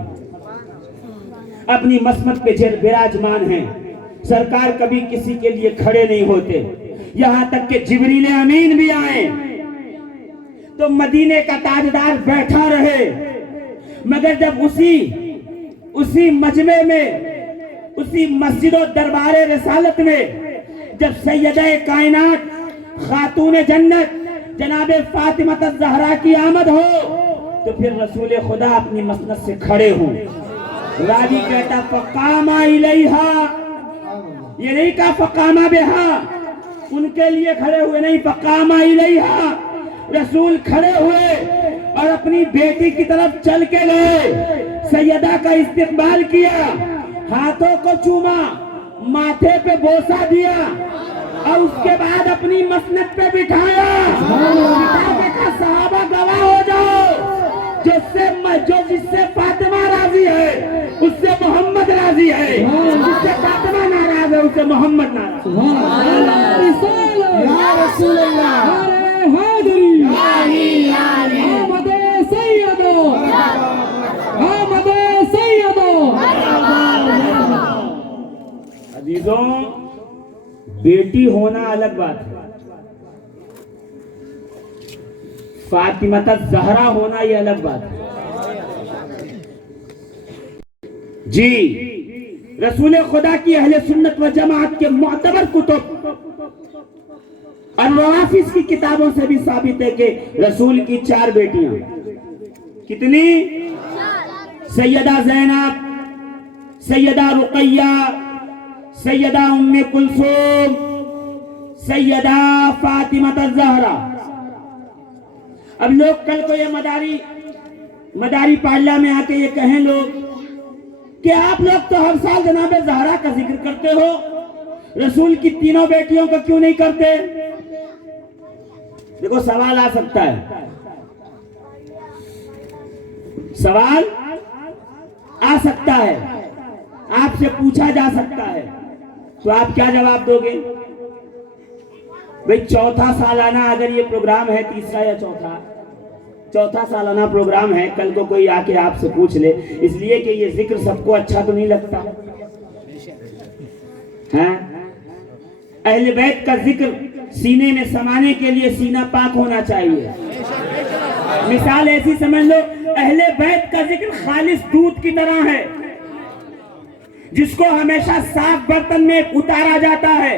اپنی مسند پہ براجمان ہیں۔ سرکار کبھی کسی کے لیے کھڑے نہیں ہوتے، یہاں تک کہ جبریل امین بھی آئیں تو مدینے کا تاجدار بیٹھا رہے، مگر جب اسی مجمع میں، اسی مسجد و دربار رسالت میں جب سیدہ کائنات خاتون جنت جناب فاطمہ الزہرا کی آمد ہو تو پھر رسول خدا اپنی مسند سے کھڑے ہوں. راوی کہتا فقام الیہا، یہ نہیں کہا فقام بہا، ان کے لیے کھڑے ہوئے نہیں، فقام الیہا، رسول کھڑے ہوئے اور اپنی بیٹی کی طرف چل کے گئے، سیدہ کا استقبال کیا، ہاتھوں کو چوما، ماتھے پہ بوسہ دیا اور اس کے بعد اپنی مسند پہ بٹھایا. بٹھا کے کہا صحابہ گواہ ہو جاؤ، جس سے فاطمہ راضی ہے اس سے محمد راضی ہے، جس سے فاطمہ ناراض ہے اس سے محمد ناراض ہے. یا رسول اللہ، آمد سیدو، آمد سیدو. عزیزوں، بیٹی ہونا الگ بات ہے، فاطمہ الزہرا ہونا یہ الگ بات ہے. جی رسول خدا کی اہل سنت و جماعت کے معتبر کتب اور روافظ کی کتابوں سے بھی ثابت ہے کہ رسول کی 4 بیٹیاں. کتنی؟ سیدہ زینب، سیدہ رقیہ، سیدہ ام کلثوم، سیدہ فاطمہ الزہرا. اب لوگ کل کو یہ مداری پارلہ میں آ کے یہ کہیں لوگ کہ آپ لوگ تو ہر سال جناب زہرا کا ذکر کرتے ہو، رسول کی 3 بیٹیوں کا کیوں نہیں کرتے؟ دیکھو سوال آ سکتا ہے، سوال آ سکتا ہے، آپ سے پوچھا جا سکتا ہے، تو آپ کیا جواب دو گے؟ بھئی 4تھا سالانہ اگر یہ پروگرام ہے، 3را یا 4تھا سالانہ پروگرام ہے، کل کو کوئی آ کے آپ سے پوچھ لے، اس لیے کہ یہ ذکر سب کو اچھا تو نہیں لگتا ہے. اہل بیت کا ذکر سینے میں سمانے کے لیے سینہ پاک ہونا چاہیے. مثال ایسی سمجھ لو، اہل بیت کا ذکر خالص دودھ کی طرح ہے جس کو ہمیشہ صاف برتن میں اتارا جاتا ہے.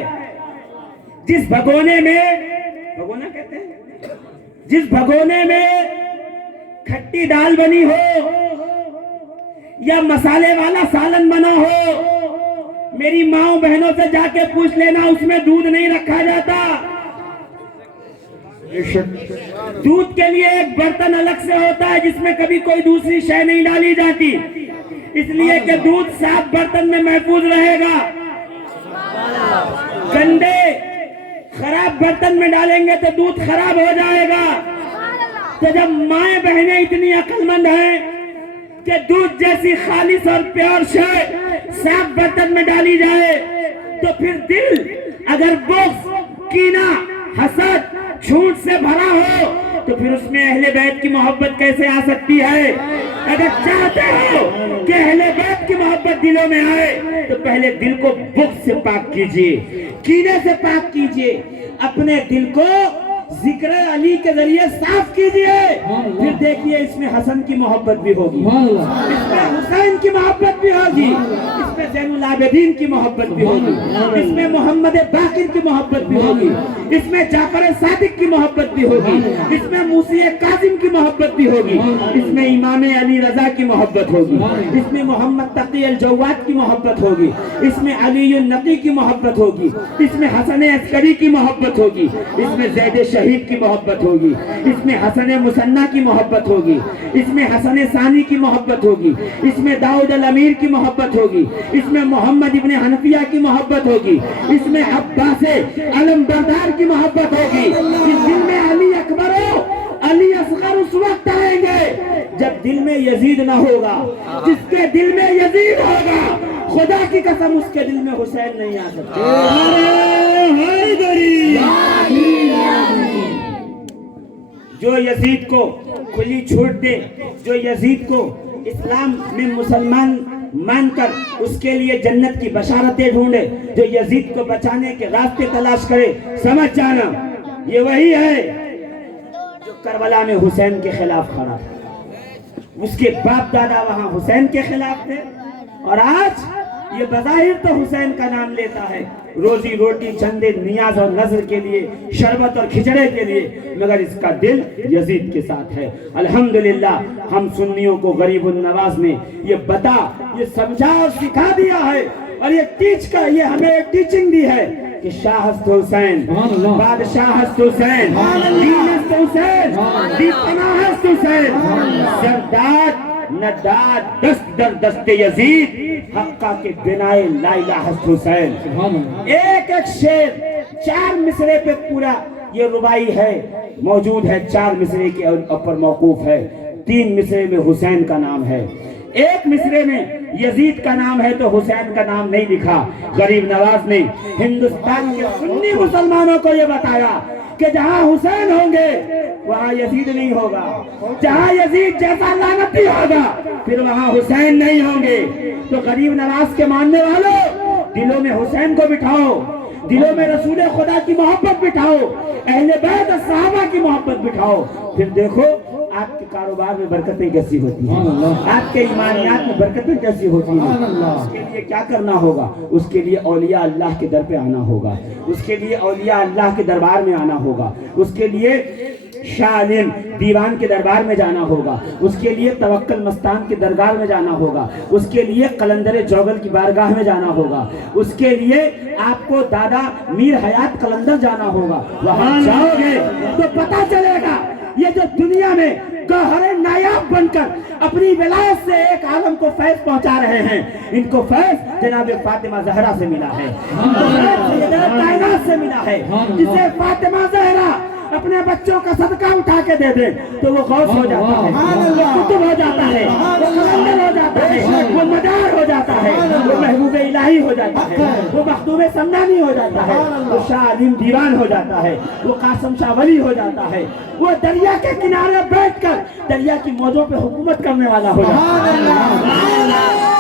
جس بھگونے میں، بھگونا کہتے ہیں، جس بھگونے میں کھٹی دال بنی ہو یا مسالے والا سالن بنا ہو، میری ماؤں بہنوں سے جا کے پوچھ لینا، اس میں دودھ نہیں رکھا جاتا. دودھ کے لیے ایک برتن الگ سے ہوتا ہے جس میں کبھی کوئی دوسری شے نہیں ڈالی جاتی، اس لیے کہ دودھ صاف برتن میں محفوظ رہے گا. گندے خراب برتن میں ڈالیں گے تو دودھ خراب ہو جائے گا. تو جب مائیں بہنیں اتنی عقل مند ہیں کہ دودھ جیسی خالص اور پیور شے صاف برتن میں ڈالی جائے، تو پھر دل اگر بغض، کینہ، حسد، جھوٹ سے بھرا ہو تو پھر اس میں اہل بیت کی محبت کیسے آ سکتی ہے؟ اگر چاہتے ہو کہ اہل بیت کی محبت دلوں میں آئے تو پہلے دل کو بغض سے پاک کیجئے، کینے سے پاک کیجئے، اپنے دل کو ذکر علی کے ذریعے صاف کیجئے. پھر دیکھیے اس میں حسن کی محبت بھی ہوگی، اس میں حسین کی محبت بھی ہوگی، اس میں زین العابدین کی محبت بھی ہوگی، اس میں محمد باقر کی محبت بھی ہوگی، اس میں جعفر صادق کی محبت بھی ہوگی، اس میں موسی کاظم کی محبت بھی ہوگی، اس میں امام علی رضا کی محبت ہوگی، اس میں محمد تقی الجواد کی محبت ہوگی، اس میں علی النقی کی محبت ہوگی، اس میں حسن عسکری کی محبت ہوگی، اس میں زید شہید کی محبت ہوگی، اس میں حسن مسنہ کی محبت ہوگی، اس میں حسن ثانی کی محبت ہوگی، اس میں داؤد الامیر کی محبت ہوگی، اس میں محمد ابن حنفیہ کی محبت ہوگی، اس میں عباس علم بردار کی محبت ہوگی. اس دل میں علی اکبر ہو، علی اصغر اس وقت آئیں گے جب دل میں یزید نہ ہوگا. جس کے دل میں یزید ہوگا، خدا کی قسم اس کے دل میں حسین نہیں آ سکتا. جو یزید کو کھلی چھوٹ دے، جو یزید کو اسلام میں مسلمان مان کر اس کے لیے جنت کی بشارتیں ڈھونڈے، جو یزید کو بچانے کے راستے تلاش کرے، سمجھ جانا یہ وہی ہے جو کربلا میں حسین کے خلاف کھڑا تھا. اس کے باپ دادا وہاں حسین کے خلاف تھے، اور آج یہ بظاہر تو حسین کا نام لیتا ہے روزی روٹی چندے نیاز اور نظر کے لیے شربت اور کھچڑے کے لیے مگر اس کا دل یزید کے ساتھ ہے الحمدللہ ہم سنیوں کو غریب النواز نے یہ سمجھا اور سکھا دیا ہے اور یہ ہمیں ایک ٹیچنگ دی ہے کہ شاہ ہست حسین بادشاہ ہست حسین دین ہست حسین دی پناہ ہست حسین سرداد نداد دست در دست یزید حقہ کے بنائے لا الہ ہست حسین ایک شعر 4 مصرے پہ پورا یہ ربائی ہے موجود ہے 4 مصرے کے اوپر موقوف ہے 3 مصرے میں حسین کا نام ہے ایک مصرے میں یزید کا نام ہے تو حسین کا نام نہیں لکھا غریب نواز نے ہندوستان کے سنی مسلمانوں کو یہ بتایا کہ جہاں حسین ہوں گے وہاں یزید نہیں ہوگا جہاں یزید جیسا لعنتی ہوگا پھر وہاں حسین نہیں ہوں گے تو غریب نواز کے ماننے والوں دلوں میں حسین کو بٹھاؤ دلوں میں رسول خدا کی محبت بٹھاؤ اہل بیت صحابہ کی محبت بٹھاؤ پھر دیکھو آپ کے کاروبار میں برکتیں کیسی ہوتی ہیں آپ کے ایمانیات میں برکتیں کیسی ہوتی ہیں اس کے لیے کیا کرنا ہوگا اس کے لیے اولیاء اللہ کے در پہ آنا ہوگا اس کے لیے اولیاء اللہ کے دربار میں آنا ہوگا اس کے لیے شاہ عالم دیوان کے دربار میں جانا ہوگا اس کے لیے توکل مستان کے درگاہ میں جانا ہوگا اس کے لیے قلندر جوگل کی بارگاہ میں جانا ہوگا اس کے لیے آپ کو دادا میر حیات قلندر جانا ہوگا وہاں جاؤ گے تو پتہ چلے گا یہ جو دنیا میں گوہر نایاب بن کر اپنی ولایت سے ایک عالم کو فیض پہنچا رہے ہیں ان کو فیض جناب فاطمہ زہرا سے ملا ہے ان کو فیض سیدہ کائنات سے ملا ہے جسے فاطمہ زہرا اپنے بچوں کا صدقہ اٹھا کے دے دیں تو وہ غوث ہو جاتا ہے وہ قطب ہو جاتا ہے وہ قلندر ہو جاتا ہے وہ مدار ہو جاتا ہے وہ محبوب الہی ہو جاتا ہے وہ مخدوم سمدانی ہو جاتا ہے وہ شاہ عالم دیوان ہو جاتا ہے وہ قاسم شاہ ولی ہو جاتا ہے وہ دریا کے کنارے بیٹھ کر دریا کی موجوں پہ حکومت کرنے والا ہو جاتا ہے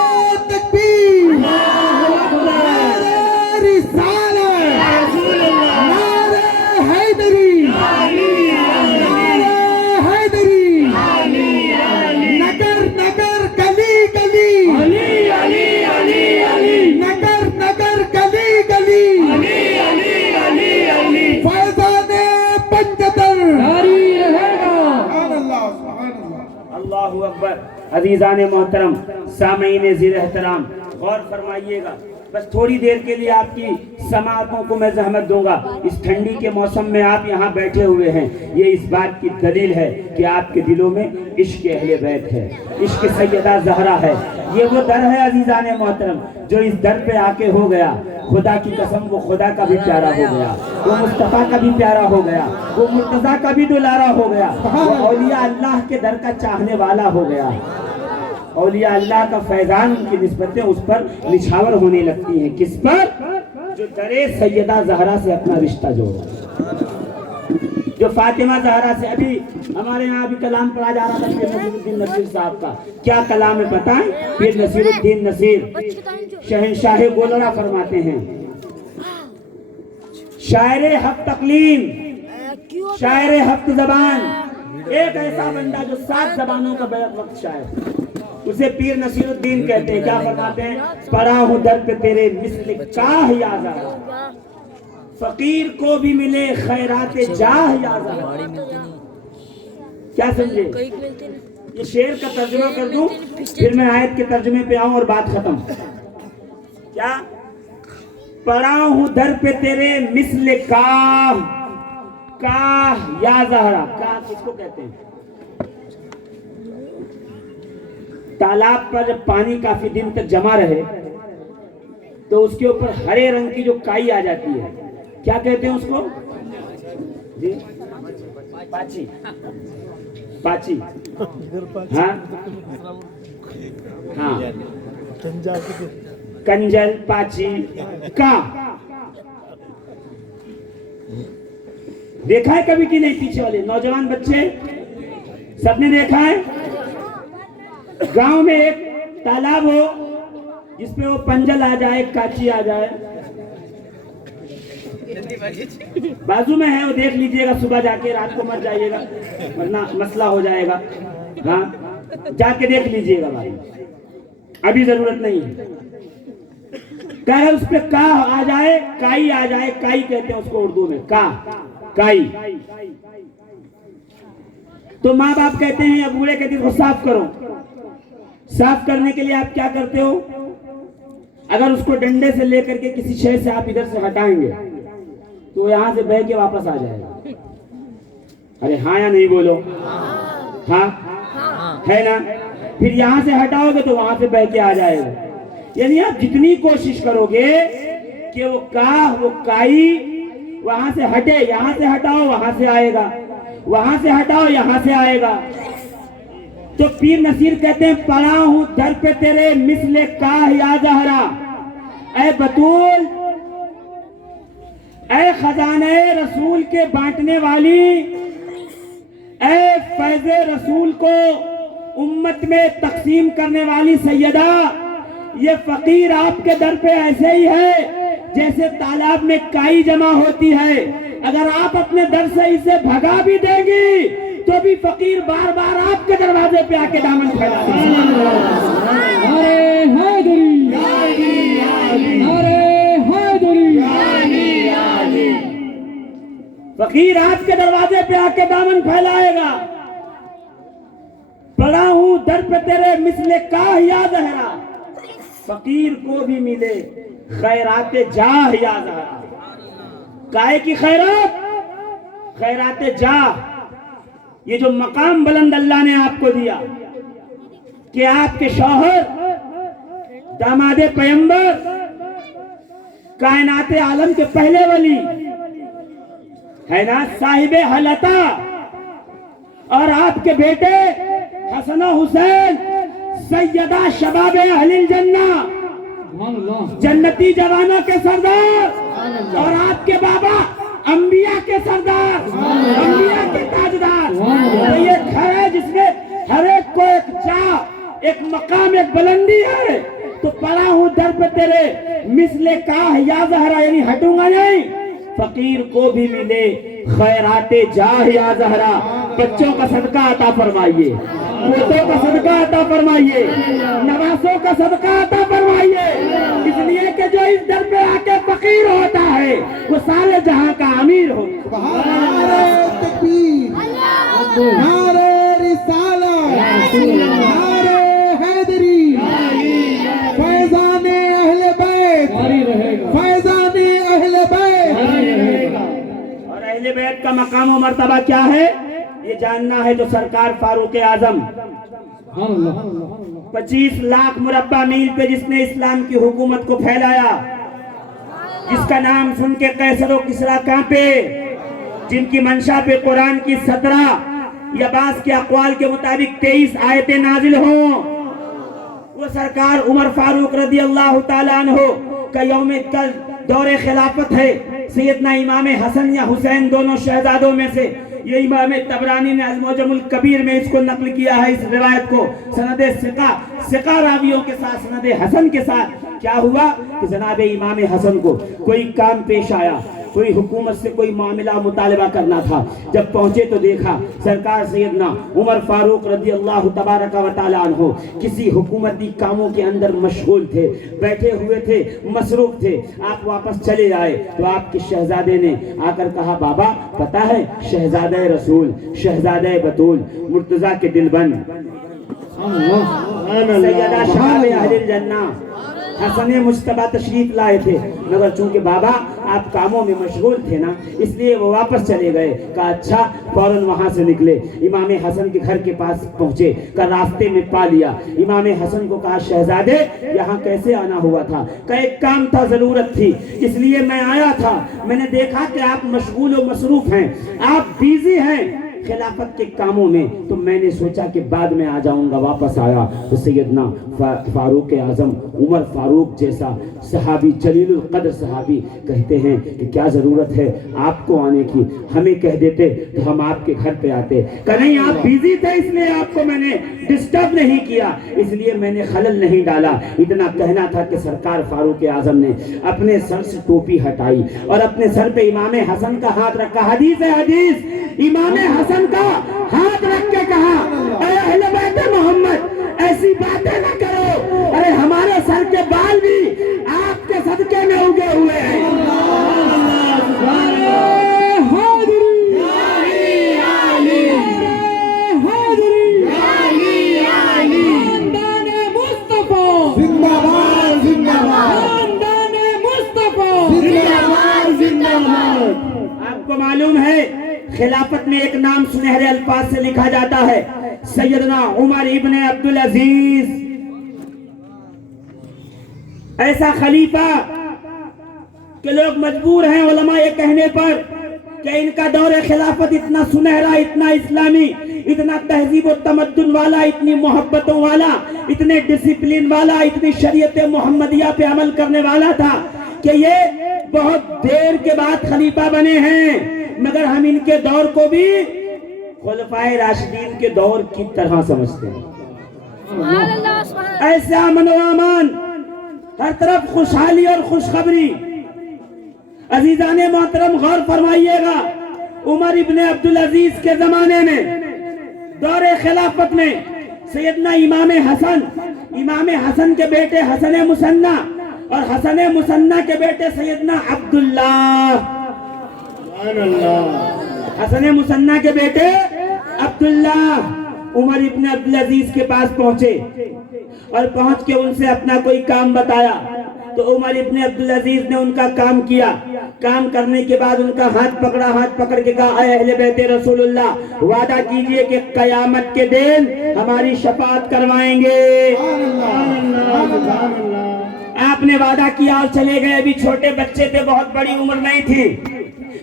عزیزان محترم سامعین زیر احترام غور فرمائیے گا بس تھوڑی دیر کے لیے آپ کی سماعتوں کو میں زحمت دوں گا اس ٹھنڈی کے موسم میں آپ یہاں بیٹھے ہوئے ہیں یہ اس بات کی دلیل ہے کہ آپ کے دلوں میں عشق اہل بیت ہے عشق سیدہ زہرا ہے یہ وہ در ہے عزیزان محترم جو اس در پہ آ کے ہو گیا خدا کی قسم وہ خدا کا بھی پیارا ہو گیا وہ مصطفیٰ کا بھی پیارا ہو گیا وہ مرتضیٰ کا بھی دلارا ہو گیا وہ اولیاء اللہ کے در کا چاہنے والا ہو گیا اولیاء اللہ کا فیضان کی نسبتیں اس پر نچھاور ہونے لگتی ہیں کس پر جو در سیدہ زہرا سے اپنا رشتہ جوڑا جو فاطمہ زہرا سے ابھی ہمارے یہاں ابھی کلام پڑھا جا رہا تھا پیر نصیر الدین نصیر صاحب کا کیا کلام ہے بتائیں پیر نصیر الدین نصیر شہنشاہ گولڑا فرماتے ہیں شاعر حق تقلیم شاعر حق زبان ایک ایسا بندہ جو 7 زبانوں کا بیک وقت شاعر اسے پیر نصیر الدین کہتے ہیں کیا فرماتے ہیں پڑا ہوں در پہ تیرے مثل کاہ یا زہرا فقیر کو بھی ملے خیرات جاہ یا زہرا کیا سمجھے یہ شعر کا ترجمہ کر دوں پھر میں آیت کے ترجمے پہ آؤں اور بات ختم کیا پڑا ہوں در پہ تیرے مثل کاہ یا زہرا کاہ کس کو کہتے ہیں تالاب پر جب پانی کافی دن تک جمع رہے تو اس کے اوپر ہرے رنگ کی جو کائی آ جاتی ہے کیا کہتے ہیں اس کو جی پاچی پاچی ہاں ہاں کنجل پاچی کا دیکھا ہے کبھی کہ نہیں پیچھے والے نوجوان بچے سب نے دیکھا ہے گاؤں میں ایک تالاب ہو جس پہ وہ پنجل آ جائے کاچی آ جائے بازو میں ہے وہ دیکھ لیجئے گا صبح جا کے رات کو مت جائیے گا ورنہ مسئلہ ہو جائے گا ہاں جا کے دیکھ لیجئے گا بھائی ابھی ضرورت نہیں ہے کہہ رہے اس پہ کاہ آ جائے، کائی آ جائے، کائی کہتے ہیں اس کو اردو میں، کائی. تو ماں باپ کہتے ہیں یا بوڑھے کہتے ہیں اس کو صاف کرو. صاف کرنے کے لیے آپ کیا کرتے ہو؟ اگر اس کو ڈنڈے سے لے کر کے کسی شے سے آپ ادھر سے ہٹائیں گے تو یہاں سے بہ کے واپس آ جائے گا. ارے ہاں یا نہیں بولو؟ ہاں ہے نا. پھر یہاں سے ہٹاؤ گے تو وہاں سے بہ کے آ جائے گا. یعنی آپ جتنی کوشش کرو گے کہ وہ کاہ وہ کائی وہاں سے ہٹے، یہاں سے ہٹاؤ وہاں سے آئے گا، وہاں سے ہٹاؤ یہاں سے آئے گا. تو پیر نصیر کہتے ہیں پڑا ہوں در پہ تیرے مثل کاہ یا زہرا، اے بطول، اے خزانے رسول کے بانٹنے والی، اے فیض رسول کو امت میں تقسیم کرنے والی سیدہ، یہ فقیر آپ کے در پہ ایسے ہی ہے جیسے تالاب میں کائی جمع ہوتی ہے. اگر آپ اپنے در سے اسے بھگا بھی دیں گی تو بھی فقیر بار بار آپ کے دروازے پہ آ کے دامن پھیلا دے گا. نعرے حیدری، نعرے حیدری. فقیر آپ کے دروازے پہ آ کے دامن پھیلائے گا. پڑا ہوں در پہ تیرے مثل کاہ یا زہرا، فقیر کو بھی ملے خیرات جاہ یا زہرا. کائے کی خیرات؟ خیرات جاہ. یہ جو مقام بلند اللہ نے آپ کو دیا کہ آپ کے شوہر داماد پیغمبر کائنات عالم کے پہلے ولی ہے نا، صاحب حلتا، اور آپ کے بیٹے حسن و حسین سیدہ شباب اہل الجنہ، جنتی جوانوں کے سردار، اور آپ کے بابا انبیاء کے سردار، انبیاء کے تاجدار. تو یہ گھر ہے جس میں ہر ایک کو ایک جا، ایک مقام، ایک بلندی ہے. تو پڑا ہوں در پہ تیرے مثل کاہ یا زہرا، یعنی ہٹوں گا نہیں. فقیر کو بھی ملے خیرات جاہ یا زہرا. بچوں کا صدقہ عطا فرمائیے، پوتوں کا صدقہ عطا فرمائیے، نواسوں کا صدقہ عطا فرمائیے. اس لیے کہ جو اس در پہ آ کے فقیر ہوتا ہے وہ سارے جہاں کا امیر ہو. نعرہ تکبیر، نعرہ رسالت، نعرہ حیدری، فیضان اہل بیت، فیضان اہل بیت. اور اہل بیت کا مقام و مرتبہ کیا ہے یہ جاننا ہے تو سرکار فاروق اعظم 25 لاکھ مربع میل پہ جس نے اسلام کی حکومت کو پھیلایا، جس کا نام سن کے قیصر و کسریٰ کانپے، جن کی منشا پہ قرآن کی 17 یا بعض کے اقوال کے مطابق 23 آیتیں نازل ہوں، وہ سرکار عمر فاروق رضی اللہ تعالیٰ عنہ کا یوم کل دور خلافت ہے. سیدنا امام حسن یا حسین دونوں شہزادوں میں سے، یہ امام طبرانی نے المعجم الکبیر میں اس کو نقل کیا ہے. اس روایت کو سند ثقہ راویوں کے ساتھ، سند حسن کے ساتھ. کیا ہوا کہ جناب امام حسن کو کوئی کام پیش آیا، کوئی حکومت سے کوئی معاملہ مطالبہ کرنا تھا. جب پہنچے تو دیکھا سرکار سیدنا عمر فاروق رضی اللہ تبارک و تعالیٰ عنہ کسی حکومتی کاموں کے اندر مشغول تھے، بیٹھے ہوئے تھے، مصروف تھے. آپ واپس چلے آئے تو آپ کے شہزادے نے آ کر کہا بابا پتہ ہے شہزادہ رسول، شہزادہ بطول، مرتضیٰ کے دل بند، سیدہ شباب اہل الجنہ حسن مجتبیٰ تشریف لائے تھے، مگر چونکہ بابا آپ کاموں میں مشغول تھے نا اس لیے وہ واپس چلے گئے. کہا اچھا. فوراً وہاں سے نکلے، امام حسن کے گھر کے پاس پہنچے، کہ راستے میں پا لیا. امام حسن کو کہا شہزادے یہاں کیسے آنا ہوا تھا؟ کہ ایک کام تھا، ضرورت تھی، اس لیے میں آیا تھا. میں نے دیکھا کہ آپ مشغول و مصروف ہیں، آپ بیزی ہیں خلافت کے کاموں میں، تو میں نے سوچا کہ بعد میں آ جاؤں گا. واپس آیا تو سیدنا فاروق اعظم عمر فاروق جیسا صحابی، جلیل القدر صحابی کہتے ہیں کہ کیا ضرورت ہے آپ کو آنے کی، ہمیں کہہ دیتے تو ہم آپ کے گھر پہ آتے. کہ نہیں آپ بیزی تھے اس لیے آپ کو میں نے ڈسٹرب نہیں کیا، اس لیے میں نے خلل نہیں ڈالا. اتنا کہنا تھا کہ سرکار فاروق اعظم نے اپنے سر سے ٹوپی ہٹائی اور اپنے سر پہ امام حسن کا ہاتھ رکھا. حدیث ہے، حدیث، امام حسن کا ہاتھ رکھ کے کہا اے اہل بیت محمد ایسی باتیں نہ کرو، ارے ہمارے سر کے بال بھی آپ کے صدقے خلافت میں ایک نام سنہرے الفاظ سے لکھا جاتا ہے، سیدنا عمر ابن عبدالعزیز۔ ایسا خلیفہ کہ لوگ مجبور ہیں علماء یہ کہنے پر کہ ان کا دور خلافت اتنا سنہرا، اتنا اسلامی، اتنا تہذیب و تمدن والا، اتنی محبتوں والا، اتنے ڈسپلن والا، اتنی شریعت محمدیہ پہ عمل کرنے والا تھا کہ یہ بہت دیر کے بعد خلیفہ بنے ہیں، مگر ہم ان کے دور کو بھی خلفائے راشدین کے دور کی طرح سمجھتے ہیں۔ ایسے امن و امان، ہر طرف خوشحالی اور خوشخبری۔ عزیزان محترم غور فرمائیے گا، عمر ابن عبدالعزیز کے زمانے میں دور خلافت میں سیدنا امام حسن کے بیٹے حسن مثنی اور حسن مثنی کے بیٹے سیدنا عبداللہ، حسن مثنی کے بیٹے عبداللہ عمر ابن عبدالعزیز کے پاس پہنچے اور پہنچ کے ان سے اپنا کوئی کام بتایا تو عمر ابن عبدالعزیز نے ان کا کام کیا۔ کام کرنے کے بعد ان کا ہاتھ پکڑ کے کہا، اے اہل بیت رسول اللہ، وعدہ کیجئے کہ قیامت کے دن ہماری شفاعت کروائیں گے۔ آپ نے وعدہ کیا اور چلے گئے۔ ابھی چھوٹے بچے تھے، بہت بڑی عمر نہیں تھی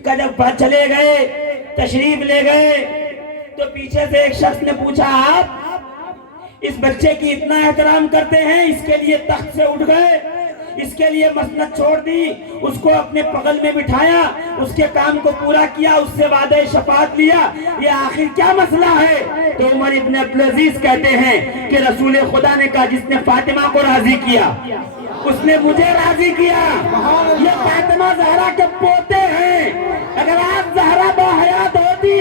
کہ جب چلے گئے، تشریف لے گئے تو پیچھے سے ایک شخص نے پوچھا، آپ اس بچے کی اتنا احترام کرتے ہیں، اس کے لیے تخت سے اٹھ گئے، اس کے لیے مسند چھوڑ دی، اس کو اپنے بغل میں بٹھایا، اس کے کام کو پورا کیا، اس سے وعدہ شفاعت لیا، یہ آخر کیا مسئلہ ہے؟ تو عمر ابن عبدالعزیز کہتے ہیں کہ رسول خدا نے کہا، جس نے فاطمہ کو راضی کیا اس نے مجھے راضی کیا۔ یہ فاطمہ زہرا کے پوتے ہیں۔ اگر آج زہرا باحیات ہوتی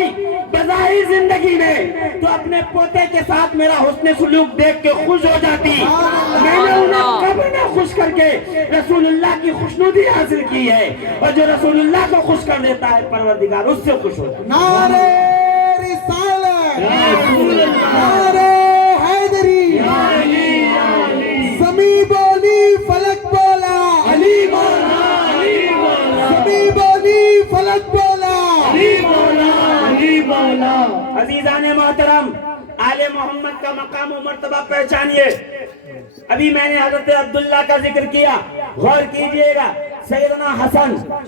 بظاہر زندگی میں تو اپنے پوتے کے ساتھ میرا حسن سلوک دیکھ کے خوش ہو جاتی۔ میں نے انہیں کبھی نہ خوش کر کے رسول اللہ کی خوشنودی حاصل کی ہے، اور جو رسول اللہ کو خوش کر دیتا ہے پروردگار اس سے خوش ہوتا ہے۔ نعرہ رسالت، نعرہ حیدری، زمین بولی فلک بولا، علی مولا، علی مولا، زمین بولی فلک بولا، علی مولا، علی مولا۔ عزیزان محترم، آل محمد کا مقام و مرتبہ پہچانیے۔ ابھی میں نے حضرت عبداللہ کا ذکر کیا، غور کیجئے گا۔ سیدنا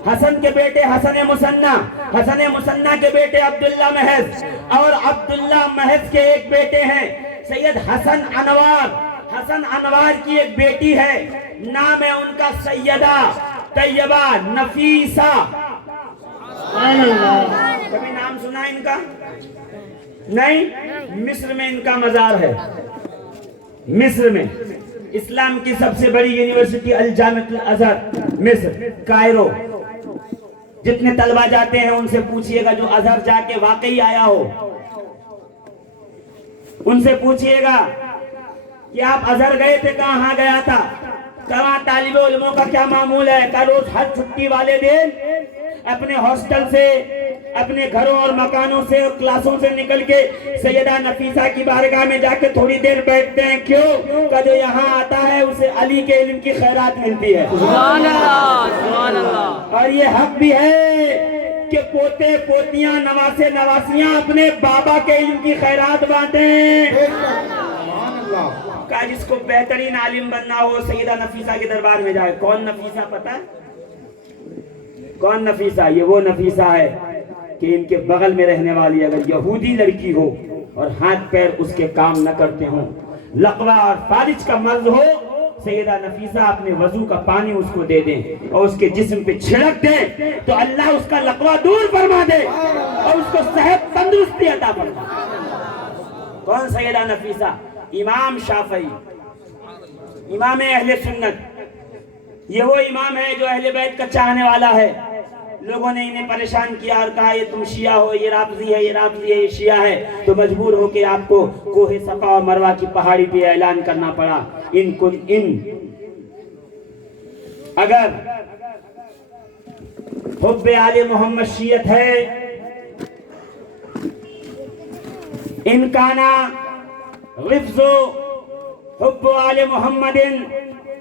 حسن کے بیٹے حسن مثنی کے بیٹے عبداللہ محض، اور عبداللہ محض کے ایک بیٹے ہیں سید حسن انوار کی ایک بیٹی ہے، نام ہے ان کا سیدہ طیبہ نفیسہ۔ کبھی نام سنا ان کا؟ نہیں؟ مصر میں ان کا مزار ہے، مصر میں اسلام کی سب سے بڑی یونیورسٹی الجامعۃ الازہر مصر کائرو۔ جتنے طلبہ جاتے ہیں ان سے پوچھئے گا جو ازہر جا کے واقعی آیا ہو، ان سے پوچھئے گا کہ آپ ازہر گئے تھے، کہاں گیا تھا، کہاں طالب علموں کا کیا معمول ہے، کہ روز ہر چھٹی والے دن اپنے ہاسٹل سے، اپنے گھروں اور مکانوں سے اور کلاسوں سے نکل کے سیدہ نفیسہ کی بارگاہ میں جا کے تھوڑی دیر بیٹھتے ہیں۔ کیوں؟ کہ جو یہاں آتا ہے اسے علی کے علم کی خیرات ملتی ہے۔ سبحان اللہ، سبحان اللہ۔ اور یہ حق بھی ہے کہ پوتے پوتیاں نواسے نواسیاں اپنے بابا کے علم کی خیرات بانٹیں۔ سبحان اللہ۔ کہ جس کو بہترین عالم بننا ہو سیدہ نفیسہ کے دربار میں جائے۔ کون نفیسہ پتہ؟ کون نفیسہ؟ یہ وہ نفیسہ ہے کہ ان کے بغل میں رہنے والی اگر یہودی لڑکی ہو اور ہاتھ پیر اس کے کام نہ کرتے ہوں، لقوہ اور فالج کا مرض ہو، سیدہ نفیسہ اپنے وضو کا پانی اس کو دے دیں اور اس کے جسم پہ چھڑک دیں تو اللہ اس کا لقوہ دور فرما دے اور اس کو صحت تندرستی عطا فرما۔ کون سیدہ نفیسہ؟ امام شافعی، امام اہل سنت۔ یہ وہ امام ہے جو اہل بیت کا چاہنے والا ہے۔ لوگوں نے انہیں پریشان کیا اور کہا یہ تم شیعہ ہو، یہ رافضی ہے، یہ رافضی ہے، یہ شیعہ ہے، تو مجبور ہو کے آپ کو کوہ صفا اور مروہ کی پہاڑی پہ اعلان کرنا پڑا، اگر حب آل محمد شیعت ہے، ان کانا غفظ حب آل محمد،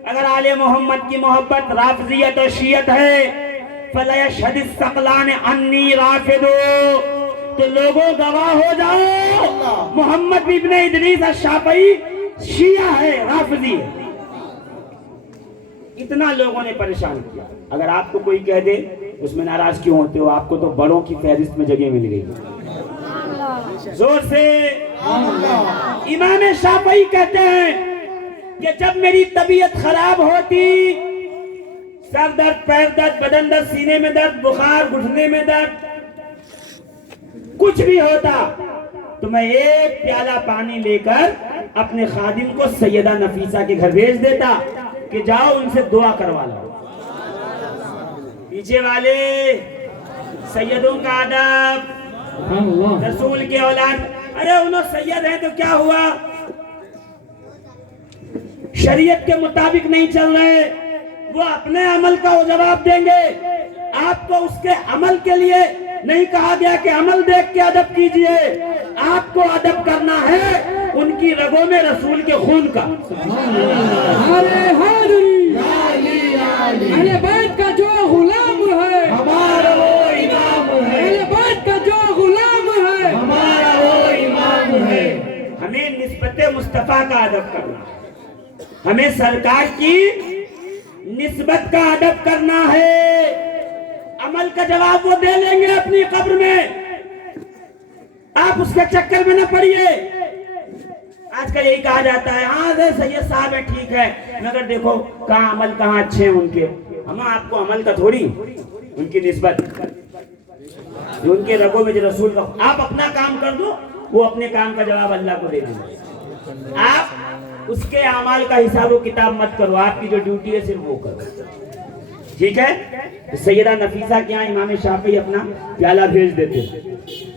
اگر آل محمد کی محبت رافضیت اور شیعت ہے، فَلَيَشْهَدِ الثَّقْلَانِ عَنِّي رَافِضُ، تو لوگوں گواہ ہو جاؤ محمد ابن ادریس الشافعی شیعہ ہے، رافضی ہے۔ اتنا لوگوں نے پریشان کیا۔ اگر آپ کو کوئی کہہ دے اس میں ناراض کیوں ہوتے ہو؟ آپ کو تو بڑوں کی فہرست میں جگہ مل گئی۔ زور سے امام شافعی کہتے ہیں کہ جب میری طبیعت خراب ہوتی، سر درد، پیر درد، بدن درد، سینے میں درد، بخار، گھٹنے میں درد، کچھ بھی ہوتا تو میں ایک پیالہ پانی لے کر اپنے خادم کو سیدہ نفیسہ کے گھر بھیج دیتا کہ جاؤ ان سے دعا کروا لو۔ پیچھے والے سیدوں کا ادب، رسول کے اولاد، ارے انہوں سید ہیں تو کیا ہوا؟ شریعت کے مطابق نہیں چل رہے، وہ اپنے عمل کا وہ جواب دیں گے۔ آپ کو اس کے عمل کے لیے نہیں کہا گیا کہ عمل دیکھ کے ادب کیجئے، آپ کو ادب کرنا ہے ان کی رگوں میں رسول کے خون کا۔ اہل بیت کا جو غلام ہے ہمارا وہ امام ہے، اہل بیت کا جو غلام ہے ہمارا وہ امام ہے۔ ہمیں نسبت مصطفیٰ کا ادب کرنا ہے، ہمیں سرکار کی نسبت کا ادب کرنا ہے۔ عمل کا جواب وہ دے لیں گے اپنی قبر میں، آپ اس کے چکر میں نہ پڑیے۔ آج کل یہی کہا جاتا ہے ہاں سید صاحب ہے، ٹھیک ہے، مگر دیکھو کہاں عمل کہاں اچھے ہیں ان کے۔ ہم آپ کو عمل کا تھوڑی، ان کی نسبت جو ان کے رگوں میں جو رسول کا، آپ اپنا کام کر دو، وہ اپنے کام کا جواب اللہ کو دے دیں گے۔ آپ اس کے اعمال کا حساب و کتاب مت کرو، آپ کی جو ڈیوٹی ہے صرف وہ کرو، ٹھیک ہے؟ سیدہ نفیسہ کے یہاں امام شافعی اپنا پیالہ بھیج دیتے۔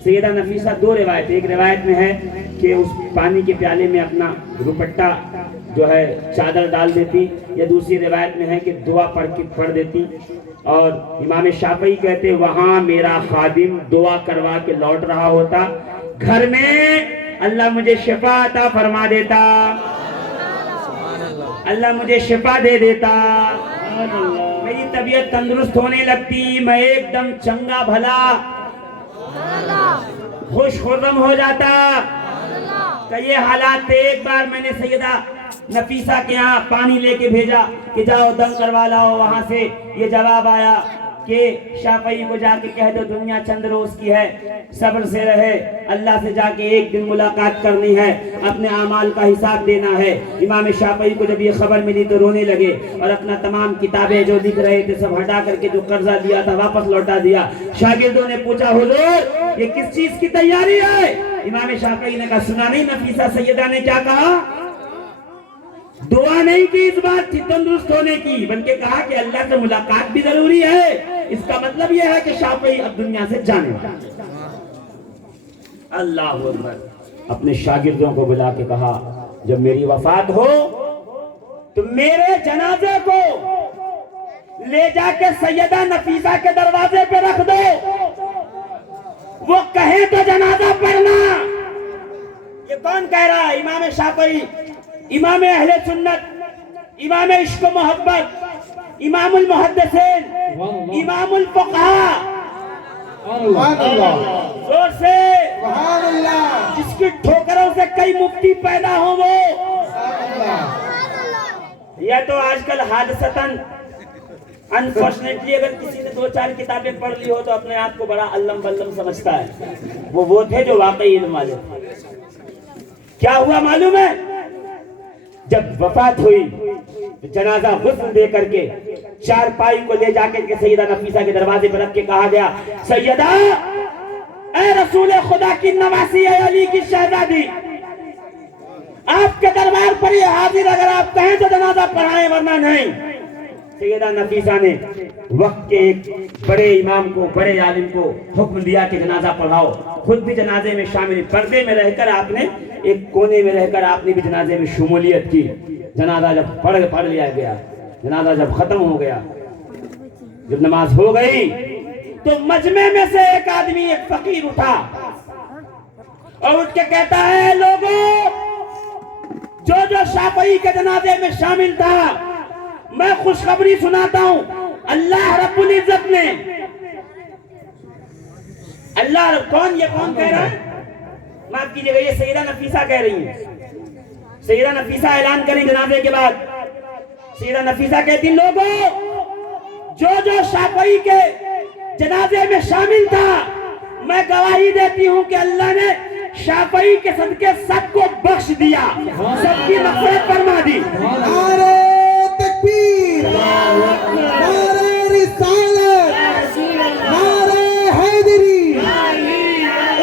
سیدہ نفیسہ دو روایت، ایک روایت میں ہے کہ اس پانی کے پیالے میں اپنا دوپٹہ جو ہے چادر ڈال دیتی، یا دوسری روایت میں ہے کہ دعا پڑھ دیتی۔ اور امام شافعی کہتے وہاں میرا خادم دعا کروا کے لوٹ رہا ہوتا، گھر میں اللہ مجھے شفا عطا فرما دیتا، اللہ مجھے شفا دے دیتا، میری طبیعت تندرست ہونے لگتی، میں ایک دم چنگا بھلا خوش خرم ہو جاتا۔ کہ یہ حالات تھے۔ ایک بار میں نے سیدہ نفیسہ کے ہاں پانی لے کے بھیجا کہ جاؤ دم کروا لاؤ، وہاں سے یہ جواب آیا کہ شافعی کو جا کے کہہ دو دنیا چند روز کی ہے، صبر سے رہے، اللہ سے جا کے ایک دن ملاقات کرنی ہے، اپنے اعمال کا حساب دینا ہے۔ امام شافعی کو جب یہ خبر ملی تو رونے لگے اور اپنا تمام کتابیں جو لکھ رہے تھے سب ہٹا کر کے جو قرضہ دیا تھا واپس لوٹا دیا۔ شاگردوں نے پوچھا حضور یہ کس چیز کی تیاری ہے؟ امام شافعی نے کہا سنا نہیں نفیسہ سیدہ نے کیا کہا؟ دعا نہیں کی اس بات کی تندرست ہونے کی، بلکہ کہا کہ اللہ سے ملاقات بھی ضروری ہے۔ اس کا مطلب یہ ہے کہ شافعی اب دنیا سے جانے والا۔ اللہ اکبر۔ اپنے شاگردوں کو بلا کے کہا جب میری وفات ہو تو میرے جنازے کو لے جا کے سیدہ نفیسہ کے دروازے پہ رکھ دو، وہ کہے تو جنازہ پڑھنا۔ یہ کون کہہ رہا ہے؟ امام شافعی، امام اہل سنت، امام عشق و محبت، امام المحدثین، امام الفقہاء، زور سے جس کی ٹھوکروں سے کئی مفتی پیدا ہوں وہ۔ یا تو آج کل حادثتاً انفارچونیٹلی اگر کسی نے 2-4 کتابیں پڑھ لی ہو تو اپنے آپ کو بڑا علم بلم سمجھتا ہے، وہ تھے جو واقعی علم والے تھے۔ کیا ہوا معلوم ہے؟ جب وفات ہوئی جنازہ غسل دے کر کے چارپائی کو لے جا کے سیدہ نفیسہ کے دروازے پر رکھ کے کہا گیا سیدہ اے رسول خدا کی نواسی اے علی کی شہزادی، آپ کے دربار پر یہ حاضر، اگر آپ کہیں تو جنازہ پڑھائیں ورنہ نہیں۔ سیدہ نفیسہ نے وقت کے ایک بڑے امام کو، بڑے عالم کو حکم دیا کہ جنازہ پڑھاؤ، خود بھی جنازے میں شامل، پردے میں رہ کر آپ نے ایک کونے میں رہ کر آپ نے بھی جنازے میں شمولیت کی۔ جنازہ جب پڑھ لیا گیا، جنازہ جب ختم ہو گیا، جب نماز ہو گئی تو مجمع میں سے ایک آدمی، ایک فقیر اٹھا اور اٹھ کے کہتا ہے لوگوں جو شافعی کے جنازے میں شامل تھا میں خوشخبری سناتا ہوں، اللہ رب العزت اللہ کون کہہ رہا ہے؟ معاف کیجیے گا، یہ سیدہ نفیسہ کہہ رہی ہیں. سیدہ نفیسہ اعلان کریں جنازے کے بعد. سیدہ نفیسہ کہتی لوگوں جو شافعی کے جنازے میں شامل تھا، میں گواہی دیتی ہوں کہ اللہ نے شافعی کے صدقے سب کو بخش دیا، سب کی مغفرت فرما دی. نعرہ تکبیر، نعرہ رسالت، نعرہ حیدری،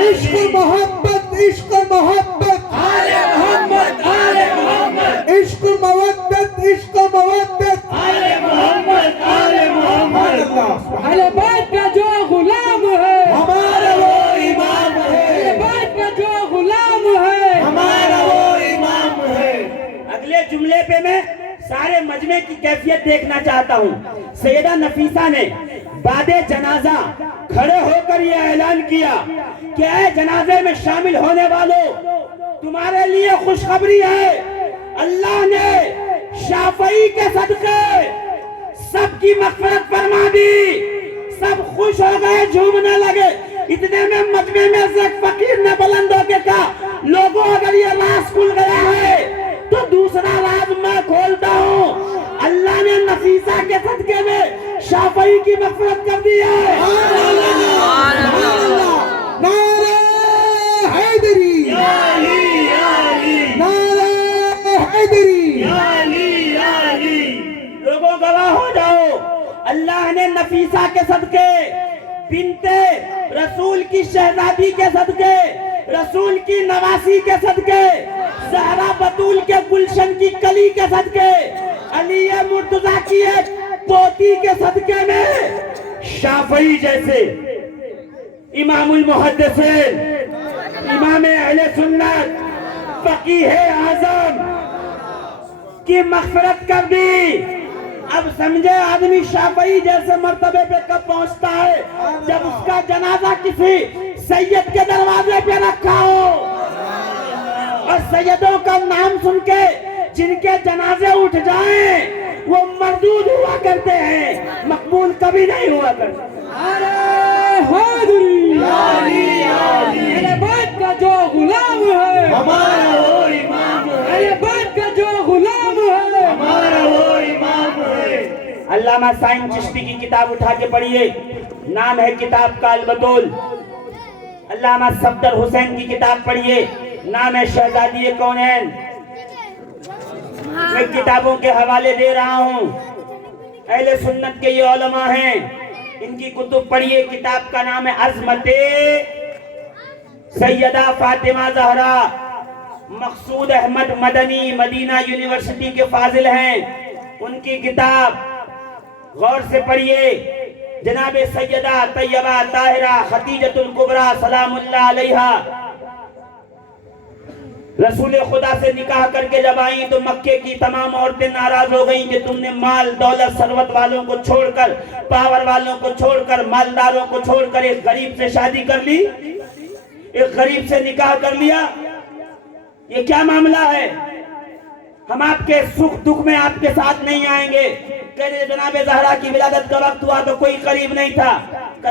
عشق محبت، عشق محبت، آل محمد آل محمد، عشق مودت، عشق مودت، آل محمد آل محمد. اللہ اہل بیت کا جو غلام ہے ہمارا وہ امام ہے، اہل بیت کا جو غلام ہے ہمارا وہ امام ہے. اگلے جملے پہ میں سارے مجمع کی کیفیت دیکھنا چاہتا ہوں. سیدہ نفیسہ نے بعد جنازہ کھڑے ہو کر یہ اعلان کیا کہ اے جنازے میں شامل ہونے والوں، تمہارے لیے خوشخبری ہے، اللہ نے شافعی کے صدقے سب کی مغفرت فرما دی. سب خوش ہو گئے، جھومنے لگے. اتنے میں مجمع میں سے ایک فقیر نے بلند ہو کے کہا لوگوں اگر یہ راز کھل گیا ہے تو دوسرا راز میں کھولتا ہوں. اللہ نے نفیسہ کے صدقے میں شافعی کی مغفرت کر دی ہے. نعرہ حیدری، نعرہ حیدری. لوگوں گواہ ہو جاؤ، اللہ نے نفیسہ کے صدقے، بنت رسول کی شہزادی کے صدقے، رسول کی نواسی کے صدقے، زہرا بطول کے گلشن کی کلی کے صدقے، علی مرتضیٰ کی ایک پوتی کے صدقے میں شافعی جیسے امام المحدثین، امام اہل سنت، فقیہ اعظم کی مغفرت کر دی. اب سمجھے آدمی شافعی جیسے مرتبے پہ کب پہنچتا ہے؟ جب اس کا جنازہ کسی سید کے دروازے پہ رکھا ہو اور سیدوں کا نام سن کے جن کے جنازے اٹھ جائیں وہ مردود ہوا کرتے ہیں، مقبول کبھی نہیں ہوا کرتے. اہل بیت کا جو غلام ہے ہمارا وہ امام ہے، اہل بیت کا جو غلام ہے ہمارا وہ امام ہے. علامہ سائن چشتی کی کتاب اٹھا کے پڑھیے، نام ہے کتاب کا البتول. علامہ صفدر حسین کی کتاب پڑھیے، نام ہے شہزادی کونین. میں کتابوں کے حوالے دے رہا ہوں، اہل سنت کے یہ علماء ہیں، ان کی کتب پڑھیے. کتاب کا نام ہے عظمت سیدہ فاطمہ زہرا. مقصود احمد مدنی مدینہ یونیورسٹی کے فاضل ہیں، ان کی کتاب غور سے پڑھیے. جناب سیدہ طیبہ طاہرہ خدیجۃ الکبریٰ سلام اللہ علیہا رسول خدا سے نکاح کر کے جب آئیں تو مکے کی تمام عورتیں ناراض ہو گئیں کہ تم نے مال دولت ثروت والوں کو چھوڑ کر، پاور والوں کو چھوڑ کر، مالداروں کو چھوڑ کر ایک غریب سے شادی کر لی، ایک غریب سے نکاح کر لیا. یہ کیا معاملہ ہے؟ ہم آپ کے سکھ دکھ میں آپ کے ساتھ نہیں آئیں گے. کہتے جناب زہرا کی ولادت کا وقت ہوا تو کوئی قریب نہیں تھا،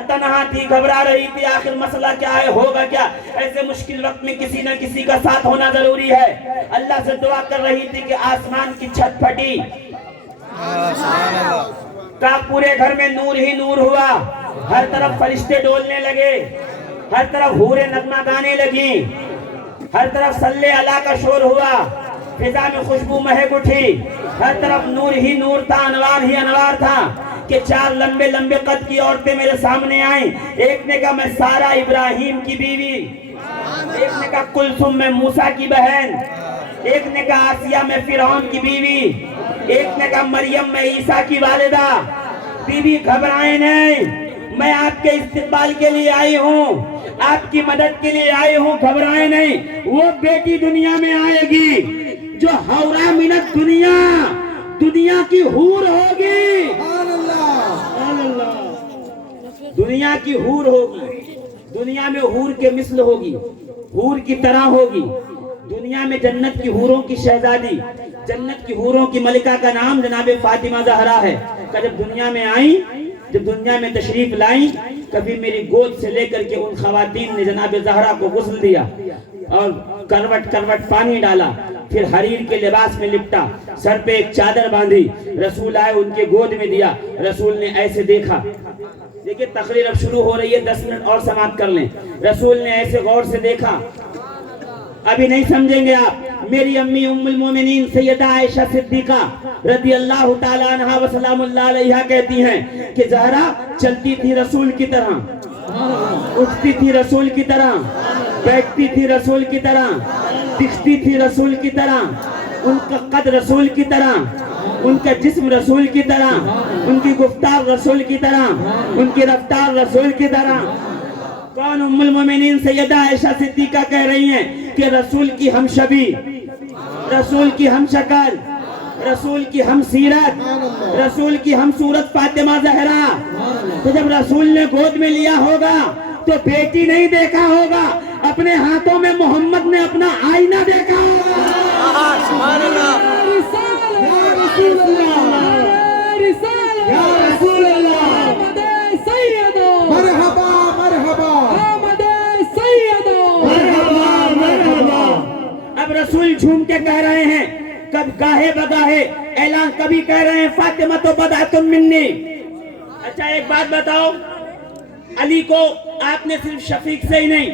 تنہا تھی، گھبرا رہی تھی، آخر مسئلہ کیا ہے، ہوگا کیا. ایسے مشکل وقت میں کسی نہ کسی کا ساتھ ہونا ضروری ہے. اللہ سے دعا کر رہی تھی کہ آسمان کی چھت پھٹی، کا پورے گھر میں نور ہی نور ہوا. ہر طرف فرشتے ڈولنے لگے، ہر طرف حوریں نغمہ گانے لگی، ہر طرف صلی اللہ کا شور ہوا، فضا میں خوشبو مہک اٹھی، ہر طرف نور ہی نور تھا، انوار ہی انوار تھا. کہ چار لمبے لمبے قد کی عورتیں میرے سامنے آئیں. ایک نے کہا میں سارا ابراہیم کی بیوی، ایک نے کہا کلثوم میں موسیٰ کی بہن، ایک نے کہا آسیہ میں فرعون کی بیوی، ایک نے کہا مریم میں عیسیٰ کی والدہ. بیوی گھبرائیں نہیں، میں آپ کے استقبال کے لیے آئی ہوں، آپ کی مدد کے لیے آئی ہوں، گھبرائیں نہیں. وہ بیٹی دنیا میں آئے گی جو حورا منت دنیا کی حور ہوگی، دنیا کی حور ہوگی، دنیا میں حور کے مثل ہوگی، حور کی طرح ہوگی. دنیا میں جنت کی حوروں کی شہزادی، جنت کی حوروں کی ملکہ کا نام جناب فاطمہ زہرا ہے. کہ جب دنیا میں آئیں جب دنیا میں تشریف لائیں کبھی میری گود سے لے کر کے ان خواتین نے جناب زہرا کو غسل دیا اور کروٹ کروٹ پانی ڈالا، پھر حریر کے لباس میں لپٹا، سر پہ ایک چادر باندھی، رسول آئے ان کے گود میں دیا، رسول نے ایسے دیکھا۔ دیکھیں تقریر اب شروع ہو رہی ہے، 10 منٹ اور سماعت کر لیں۔ رسول نے ایسے غور سے دیکھا، ابھی نہیں سمجھیں گے آپ۔ میری امی ام المومنین سیدہ عائشہ صدیقہ رضی اللہ تعالی عنہا و سلام اللہ علیہا کہتی ہیں کہ زہرا چلتی تھی رسول کی طرح، اٹھتی تھی رسول کی طرح، بیٹھتی تھی رسول کی طرح، دکھتی تھی رسول کی طرح، ان کا قد رسول کی طرح، ان کا جسم رسول کی طرح، ان کی گفتار رسول کی طرح، ان کی رفتار رسول کی طرح۔ کون؟ ام المومنین سیدہ عائشہ صدیقہ کہہ رہی ہیں کہ رسول کی ہم شبی، رسول کی ہم شکل، رسول کی ہم سیرت، رسول کی ہم صورت فاطمہ زہرا۔ تو جب رسول نے گود میں لیا ہوگا تو بیٹی نہیں دیکھا ہوگا، اپنے ہاتھوں میں محمد نے اپنا آئینہ دیکھا ہوگا۔ سبحان اللہ، یا رسول اللہ، یا رسول اللہ، مرحبا مرحبا مرحبا مرحبا۔ اب رسول جھوم کے کہہ رہے ہیں، کب گاہے بگاہے اعلان، کبھی کہہ رہے ہیں فاطمہ تو بدعۃ منی۔ اچھا ایک بات بتاؤ، علی کو آپ نے صرف شفیق سے ہی نہیں،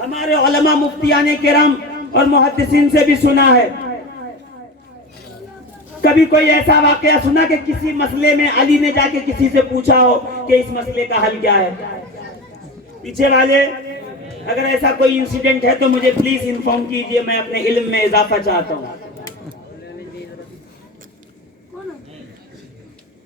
ہمارے علماء مفتیان کرام اور محدثین سے بھی سنا ہے۔ کبھی کوئی ایسا واقعہ سنا کہ کسی مسئلے میں علی نے جا کے کسی سے پوچھا ہو کہ اس مسئلے کا حل کیا ہے؟ پیچھے والے اگر ایسا کوئی انسیڈنٹ ہے تو مجھے پلیز انفارم کیجئے، میں اپنے علم میں اضافہ چاہتا ہوں۔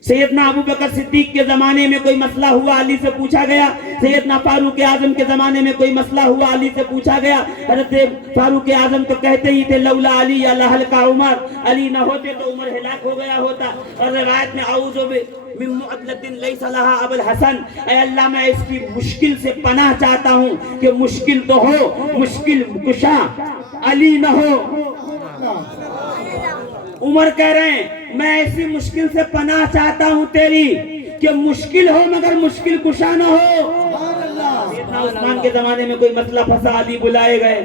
سیدنا ابو بکر صدیق کے زمانے میں کوئی مسئلہ ہوا، علی سے پوچھا گیا۔ سیدنا فاروق اعظم کے زمانے میں کوئی مسئلہ ہوا، علی سے پوچھا گیا۔ حضرت فاروق اعظم تو کہتے ہی تھے لولا علی یا لہلک عمر، علی نہ ہوتے تو عمر ہلاک ہو گیا ہوتا۔ اور روایت میں اعوذ من معضلۃ لیس لہا ابو الحسن، اے اللہ میں اس کی مشکل سے پناہ چاہتا ہوں کہ مشکل تو ہو، مشکل کشا علی نہ ہو۔ عمر کہہ رہے ہیں میں ایسی مشکل سے پناہ چاہتا ہوں تیری کہ مشکل ہو مگر مشکل کشا نہ ہو۔ سیدنا عثمان کے زمانے میں کوئی مسئلہ پھنسا، علی بلائے گئے۔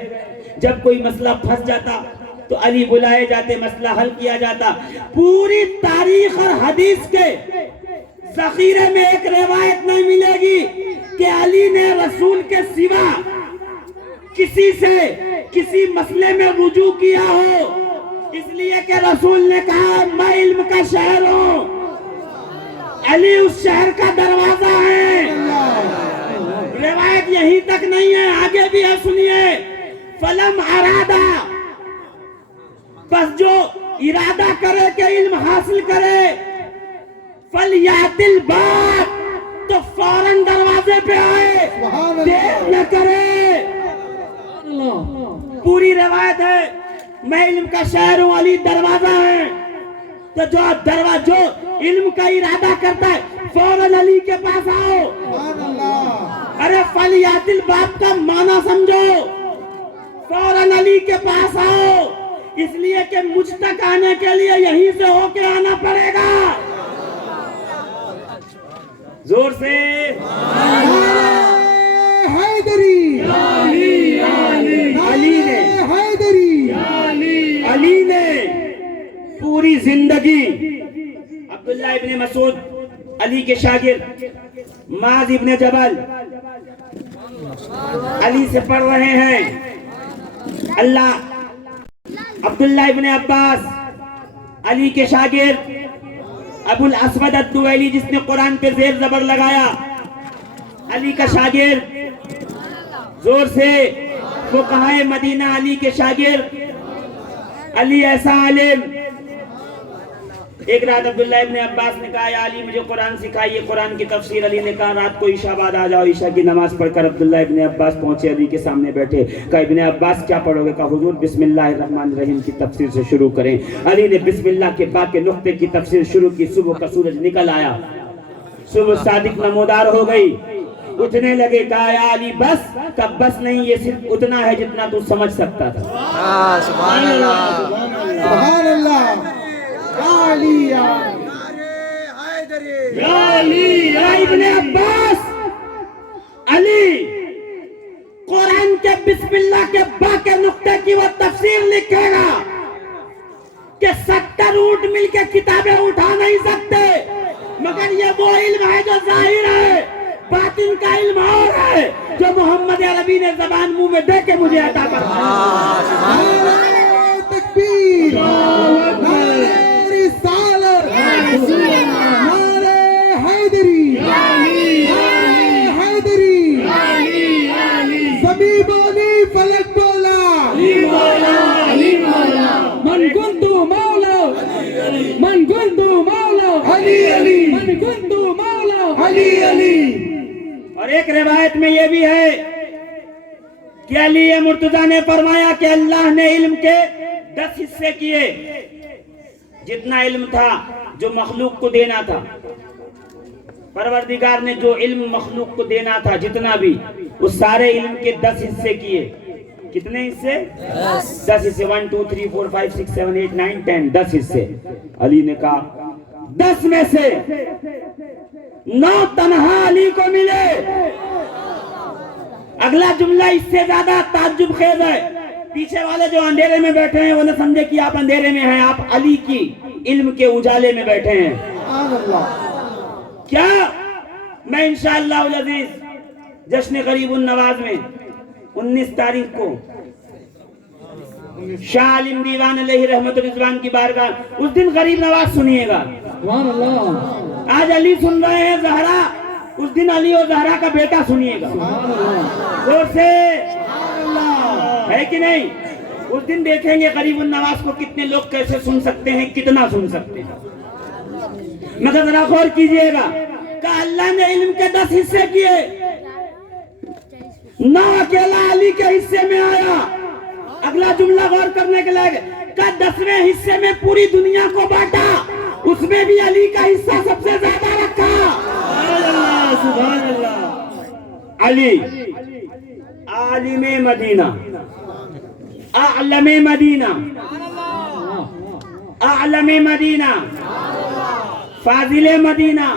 جب کوئی مسئلہ پھنس جاتا تو علی بلائے جاتے، مسئلہ حل کیا جاتا۔ پوری تاریخ اور حدیث کے ذخیرے میں ایک روایت نہیں ملے گی کہ علی نے رسول کے سوا کسی سے کسی مسئلے میں رجوع کیا ہو، اس لیے کہ رسول نے کہا میں علم کا شہر ہوں، علی اس شہر کا دروازہ ہے۔ روایت یہیں تک نہیں ہے، آگے بھی ہے، سنیے۔ فلم ارادہ، بس جو ارادہ کرے کہ علم حاصل کرے، فلیات الباب، تو فوراً دروازے پہ آئے، دیر نہ کرے۔ پوری روایت ہے میں علم کا شہر ہوں، علی دروازہ ہے۔ تو جو علم کا ارادہ کرتا ہے فوراً علی کے پاس آؤ۔ ارے فلیات الباب کا معنی سمجھو، فوراً علی کے پاس آؤ، اس لیے کہ مجھ تک آنے کے لیے یہیں سے ہو کے آنا پڑے گا۔ زور سے حیدری، علی نے پوری زندگی، عبداللہ ابن مسعود علی کے شاگرد، معاذ ابن جبل علی سے پڑھ رہے ہیں، عبداللہ ابن عباس علی کے شاگرد، ابو الاسود الدویلی جس نے قرآن پہ زیر زبر لگایا علی کا شاگرد، زور سے فقہائے مدینہ علی کے شاگرد، علی ایسا عالم۔ ایک رات عبداللہ ابن عباس نے کہا یا علی مجھے قرآن سکھائیے، قرآن کی تفسیر۔ علی نے کہا رات کو عشاء بعد آ جاؤ۔ عشاء کی نماز پڑھ کر عبداللہ ابن عباس پہنچے، علی کے سامنے بیٹھے۔ کہا ابن عباس کیا پڑھو گے؟ کہا حضور بسم اللہ الرحمن الرحیم کی تفسیر سے شروع کریں۔ علی نے بسم اللہ کے با کے نقطے کی تفسیر شروع کی۔ صبح کا سورج نکل آیا، صبح صادق نمودار ہو گئی، اٹھنے لگے۔ کہا یا علی بس؟ کہا بس نہیں، یہ صرف اتنا ہے جتنا تو سمجھ سکتا تھا۔ سبحان اللہ، سبحان اللہ، یا علی، ابن عباس علی قرآن کے بسم اللہ کے با کے نقطے کی وہ تفسیر لکھے گا کہ 70 اونٹ مل کے کتابیں اٹھا نہیں سکتے، مگر یہ وہ علم ہے جو ظاہر ہے، باطن کا علم اور ہے جو محمد عربی نے زبان منہ میں دے کے مجھے عطا کرا۔ نعرہ تکبیر، نعرہ رسالت، نعرہ حیدری، نعرہ حیدری، زمین بولی فلک بولا، من كنت مولا من كنت مولا علی علی، من كنت مولا علی علی۔ اور ایک روایت میں یہ بھی ہے کہ علی مرتضیٰ نے فرمایا کہ اللہ نے علم کے 10 حصے کیے، جتنا علم تھا جو مخلوق کو دینا تھا، پروردگار نے جو علم مخلوق کو دینا تھا جتنا بھی، اس سارے علم کے 10 حصے کیے۔ کتنے حصے؟ 10 حصے، 1 2 3 4 5 6 7 8 9 10، 10 حصے۔ علی نے کہا 10 میں سے 9 تنہا علی کو ملے۔ اگلا جملہ اس سے زیادہ تعجب خیز ہے، پیچھے والے جو اندھیرے میں بیٹھے ہیں وہ نہ سمجھے کہ آپ اندھیرے میں ہیں، آپ علی کی علم کے اجالے میں بیٹھے ہیں۔ سبحان اللہ۔ کیا میں انشاءاللہ العزیز جشن غریب النواز میں 19 تاریخ کو شاہ عالم دیوان علیہ رحمت رضوان کی بارگاہ، اس دن غریب نواز سنیے گا۔ سبحان اللہ، آج علی سن رہے ہیں زہرا، اس دن علی اور زہرا کا بیٹا سنیے گا زور سے، ہے کہ نہیں؟ اس دن دیکھیں گے غریب النواز کو کتنے لوگ کیسے سن سکتے ہیں، کتنا سن سکتے ہیں۔ مگر ذرا غور کیجئے گا کہ اللہ نے علم کے 10 حصے کیے، 9 اکیلا علی کے حصے میں آیا۔ اگلا جملہ غور کرنے کے لائق کہ 10ویں حصے میں پوری دنیا کو بانٹا، اس میں بھی علی کا حصہ سب سے زیادہ رکھا۔ سبحان اللہ۔ علی عالم مدینہ، اعلم مدینہ، اعلم مدینہ، فاضل مدینہ،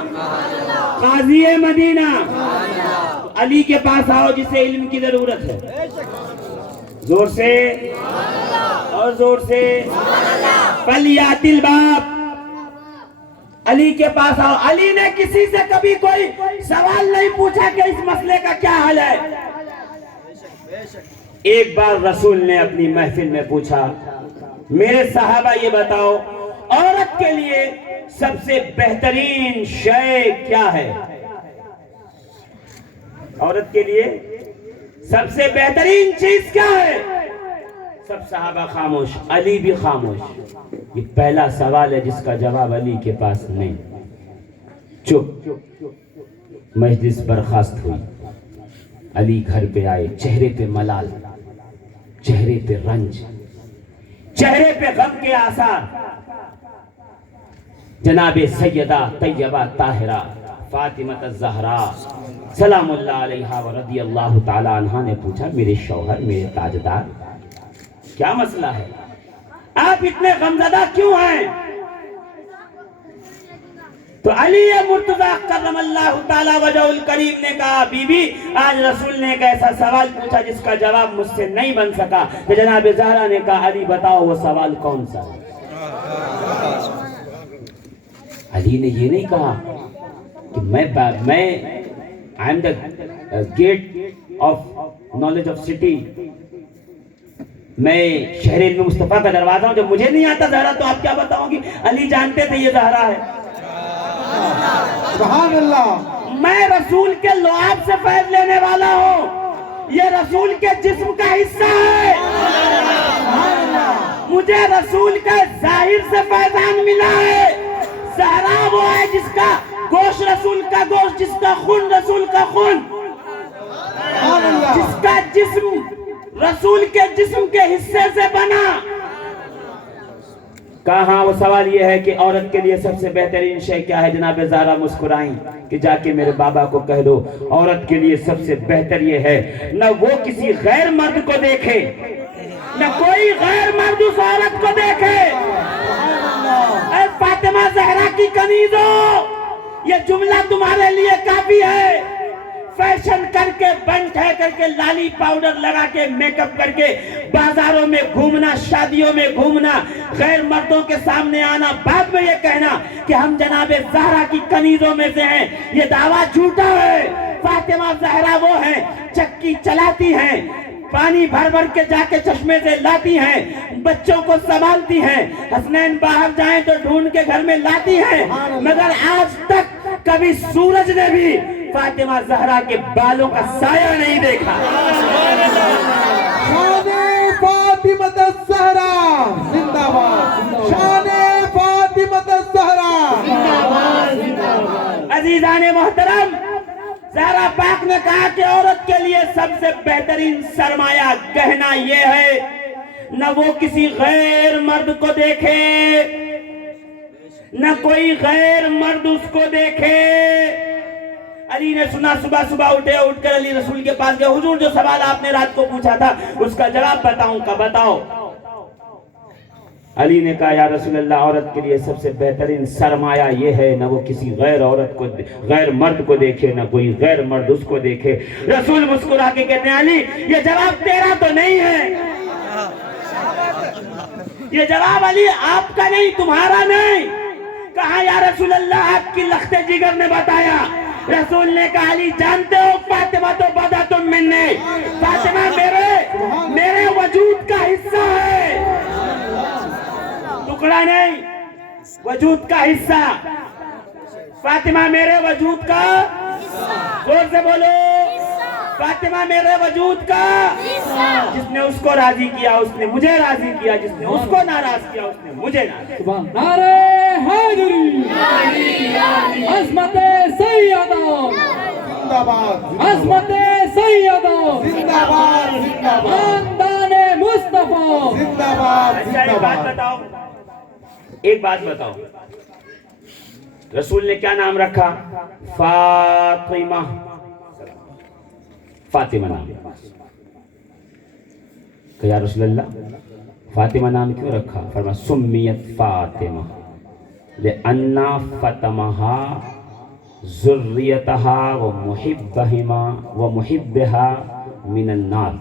قاضی مدینہ۔ علی کے پاس آؤ جسے علم کی ضرورت ہے، زور سے اور زور سے، فلیات الباب، علی کے پاس آؤ۔ علی نے کسی سے کبھی کوئی سوال نہیں پوچھا کہ اس مسئلے کا کیا حل ہے۔ ایک بار رسول نے اپنی محفل میں پوچھا، میرے صحابہ یہ بتاؤ عورت کے لیے سب سے بہترین شے کیا ہے؟ عورت کے لیے سب سے بہترین چیز کیا ہے؟ سب صحابہ خاموش، علی بھی خاموش۔ یہ پہلا سوال ہے جس کا جواب علی کے پاس نہیں۔ چپ، مجلس برخاست ہوئی۔ علی گھر پہ آئے، چہرے پہ ملال، چہرے پہ رنج، چہرے پہ غم کے آثار۔ جناب سیدہ طیبہ طاہرہ فاطمہ الزہرا سلام اللہ علیہا و رضی اللہ تعالی عنہ نے پوچھا، میرے شوہر، میرے تاجدار، کیا مسئلہ ہے؟ آپ اتنے غمزدہ کیوں ہیں؟ تو علی مرتضیٰ کرم اللہ تعالی وجہ الکریم نے کہا، بی بی آج رسول نے ایک ایسا سوال پوچھا جس کا جواب مجھ سے نہیں بن سکا۔ تو جناب زہرا نے کہا، علی بتاؤ وہ سوال کون سا ہے؟ علی نے یہ نہیں کہا کہ میں I am the gate of knowledge of city، میں شہر علم مصطفیٰ کا دروازہ ہوں، جب مجھے نہیں آتا زہرا تو آپ کیا بتاؤں گی؟ علی جانتے تھے یہ زہرا ہے۔ سبحان اللہ۔ میں رسول کے لعاب سے فیض لینے والا ہوں، یہ رسول کے جسم کا حصہ ہے۔ مجھے رسول کے ظاہر سے فیضان ملا ہے۔ زہرا وہ ہے جس کا گوشت رسول کا گوشت، جس کا خون رسول کا خون، جس کا جسم رسول کے جسم کے حصے سے بنا۔ کہاں وہ سوال یہ ہے کہ عورت کے لیے سب سے بہترین شے کیا ہے؟ جناب زہرا مسکرائیں کہ جا کے میرے بابا کو کہہ دو عورت کے لیے سب سے بہتر یہ ہے نہ وہ کسی غیر مرد کو دیکھے، نہ کوئی غیر مرد اس عورت کو دیکھے۔ اے فاطمہ زہرا کی کنیزوں، یہ جملہ تمہارے لیے کافی ہے. فیشن کر کے بن ٹھہ کر کے لالی پاؤڈر لگا کے میک اپ کر کے بازاروں میں گھومنا, شادیوں میں گھومنا, غیر مردوں کے سامنے آنا, بعد میں یہ کہنا کہ ہم جناب زہرا کی کنیزوں میں سے ہیں, یہ دعویٰ جھوٹا ہے. فاطمہ زہرا وہ ہیں چکی چلاتی ہیں, پانی بھر بھر کے جا کے چشمے سے لاتی ہیں, بچوں کو سنبھالتی ہیں, حسنین باہر جائیں تو ڈھونڈ کے گھر میں لاتی ہیں, مگر آج تک کبھی سورج نے بھی فاطمہ زہرا کے بالوں کا سایہ نہیں دیکھا. شان فاطمہ الزہرا زندہ باد, شان فاطمہ الزہرا زندہ باد. عزیزان محترم, زہرا پاک نے کہا کہ عورت کے لیے سب سے بہترین سرمایہ گہنا یہ ہے نہ وہ کسی غیر مرد کو دیکھے, نہ کوئی غیر مرد اس کو دیکھے. علی نے سنا, صبح صبح اٹھے, اٹھ کر علی رسول کے پاس گئے. حضور جو سوال آپ نے رات کو پوچھا تھا اس کا جواب بتاؤں کا بتاؤ. علی نے کہا یا رسول اللہ, عورت کے لیے سب سے بہترین سرمایہ یہ ہے نہ وہ کسی غیر مرد کو دیکھے, نہ کوئی غیر مرد اس کو دیکھے. رسول مسکرا کے کہتے ہیں علی یہ جواب تیرا تو نہیں ہے, یہ جواب علی آپ کا نہیں, تمہارا نہیں. کہا یا رسول اللہ آپ کی لخت جگر نے بتایا. رسول نے کہا علی جانتے ہو فاطمہ تو بدا تم منی, فاطمہ میرے وجود کا حصہ ہے, ٹکڑا نہیں, وجود کا حصہ. فاطمہ میرے وجود کا, زور سے بولو, فاطمہ میرے وجود کا. جس نے اس کو راضی کیا اس نے مجھے راضی کیا, جس نے اس کو ناراض کیا اس نے مجھے ناراض کیا. نعرہ حیدری, عظمت سیدہ, زندہ باد, عظمت سیدہ, زندہ باد, زندہ باد, خاندان مصطفیٰ. زندہ باد, اچھا زندہ ایک بات باد. بتاؤ, ایک بات بتاؤ, رسول نے کیا نام رکھا؟ فاطمہ. فاطمہ نام. کہ یا رسول اللہ فاطمہ نام کیوں رکھا؟ فرمایا سمیت فاطمہ لأن فاطمہ ذریتها ومحبها من النار.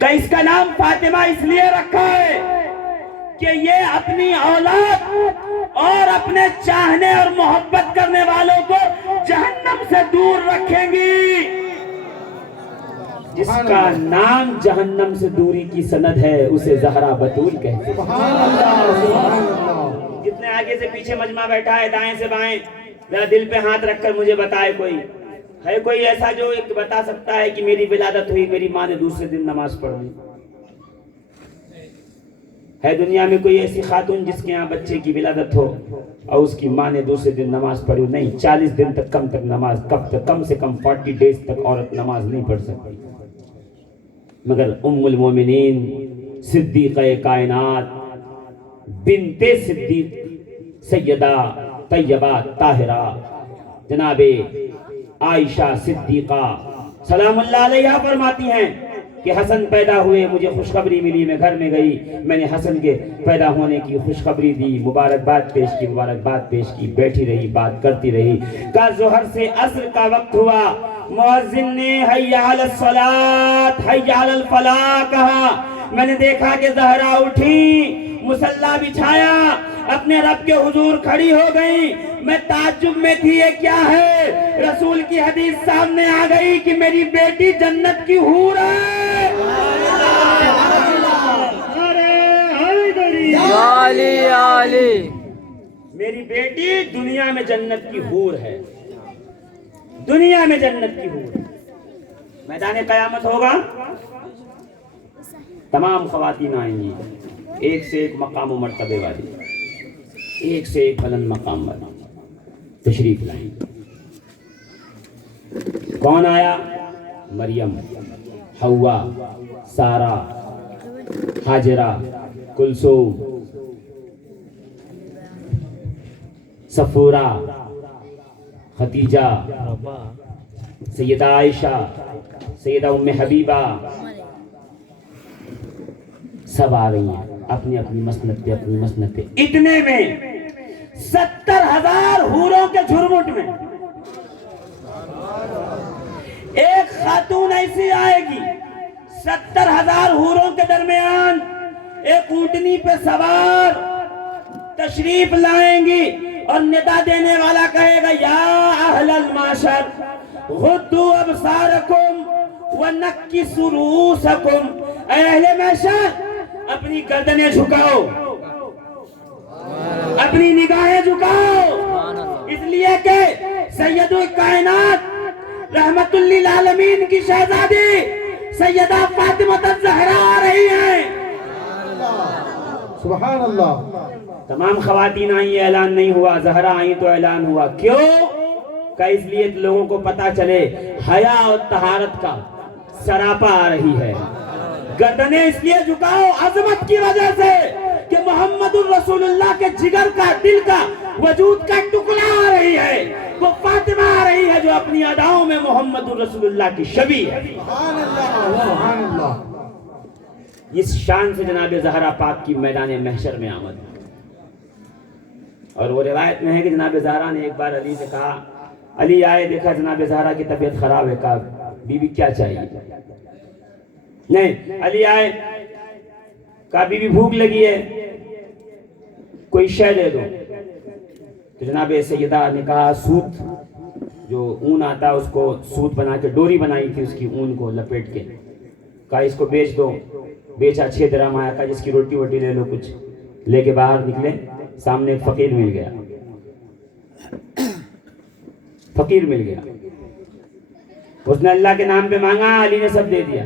کہ اس کا نام فاطمہ اس لیے رکھا ہے کہ یہ اپنی اولاد اور اپنے چاہنے اور محبت کرنے والوں کو جہنم سے دور رکھیں گی. جس کا نام جہنم سے دوری کی سند ہے اسے زہرا بتول کہتے ہیں. سبحان اللہ, سبحان اللہ. جتنے آگے سے پیچھے مجمع بیٹھا ہے, دائیں سے بائیں, ذرا دل پہ ہاتھ رکھ کر مجھے بتائے کوئی ایسا جو بتا سکتا ہے کہ میری ولادت ہوئی, میری ماں نے دوسرے دن نماز پڑھ لی؟ ہے دنیا میں کوئی ایسی خاتون جس کے یہاں بچے کی ولادت ہو اور اس کی ماں نے دوسرے دن نماز پڑھی؟ نہیں. 40 دن تک نماز, کم سے کم 40 ڈیز تک عورت نماز نہیں پڑھ سکتی. مگر ام المومنین صدیقہ کائنات بنت صدیق سیدہ طیبہ طاہرہ جناب عائشہ صدیقہ سلام اللہ علیہا فرماتی ہیں کہ حسن پیدا ہوئے, مجھے خوشخبری ملی, میں گھر میں گئی, میں نے حسن کے پیدا ہونے کی خوشخبری دی, مبارکباد پیش کی, بیٹھی رہی, بات کرتی رہی. کا ظہر سے عصر کا وقت ہوا, مؤذن نے حی علی الصلاۃ حی علی الفلاح کہا. میں نے دیکھا کہ زہرا اٹھی, مصلی بچھایا, اپنے رب کے حضور کھڑی ہو گئی. میں تعجب میں تھی, یہ کیا ہے؟ رسول کی حدیث سامنے آ گئی کہ میری بیٹی جنت کی حور ہے. علی میری بیٹی دنیا میں جنت کی حور ہے, دنیا میں جنت کی حور. میدان قیامت ہوگا, تمام خواتین آئیں گی, ایک سے ایک مقام و مرتبے والی, ایک سے ایک بلند مقام والا, تشریف لائیں. کون آیا؟ مریم, حوا, سارا, حاجرہ, کلثوم, صفورہ, خدیجہ, سیدہ عائشہ, سیدہ ام حبیبہ, سب آ رہی ہیں اپنی اپنی مسند پہ. اتنے میں 70,000 حوروں کے جھرمٹ میں ایک خاتون ایسی آئے گی 70,000 حوروں کے درمیان ایک اونٹنی پہ سوار تشریف لائیں گی اور ندا دینے والا کہے گا یا اہل المعشر غضوا ابصارکم ونکسوا رؤوسکم، اے اہل معشر اپنی گردنیں جھکاؤ، اپنی نگاہیں جھکاؤ، اس لیے کہ سید الکائنات رحمت للعالمین کی شہزادی سیدہ فاطمہ الزہرا آ رہی ہیں۔ سبحان اللہ۔ تمام خواتین آئیں، اعلان نہیں ہوا، زہرا آئیں تو اعلان ہوا۔ کیوں کہ اس لیے لوگوں کو پتا چلے حیا اور طہارت کا سراپا آ رہی ہے۔ گردنیں اس لیے جھکاؤ عظمت کی وجہ سے کہ محمد الرسول اللہ کے جگر کا، دل کا، وجود کا ٹکڑا آ رہی ہے، وہ فاطمہ آ رہی ہے جو اپنی اداؤں میں محمد الرسول اللہ کی شبیہ ہے۔ سبحان اللہ، سبحان اللہ۔ اس شان سے جناب زہرا پاک کی میدان محشر میں آمد، اور وہ روایت میں ہے کہ جناب زہرا نے ایک بار علی سے کہا، علی آئے دیکھا جناب زہرا کی طبیعت خراب ہے، کہا بی بی کیا چاہیے؟ نہیں، علی آئے کہا بی بی بھوک لگی ہے، کوئی شے دے دو۔ تو جناب سیدہ نے کہا سوت، جو اون آتا اس کو سوت بنا کے ڈوری بنائی تھی، اس کی اون کو لپیٹ کے کہا اس کو بیچ دو۔ بیچا، 6 درہم آیا، کہا جس کی روٹی ووٹی لے لو کچھ۔ لے کے باہر نکلے، سامنے ایک فقیر مل گیا، فقیر مل گیا، اس نے اللہ کے نام پہ مانگا، علی نے سب دے دیا۔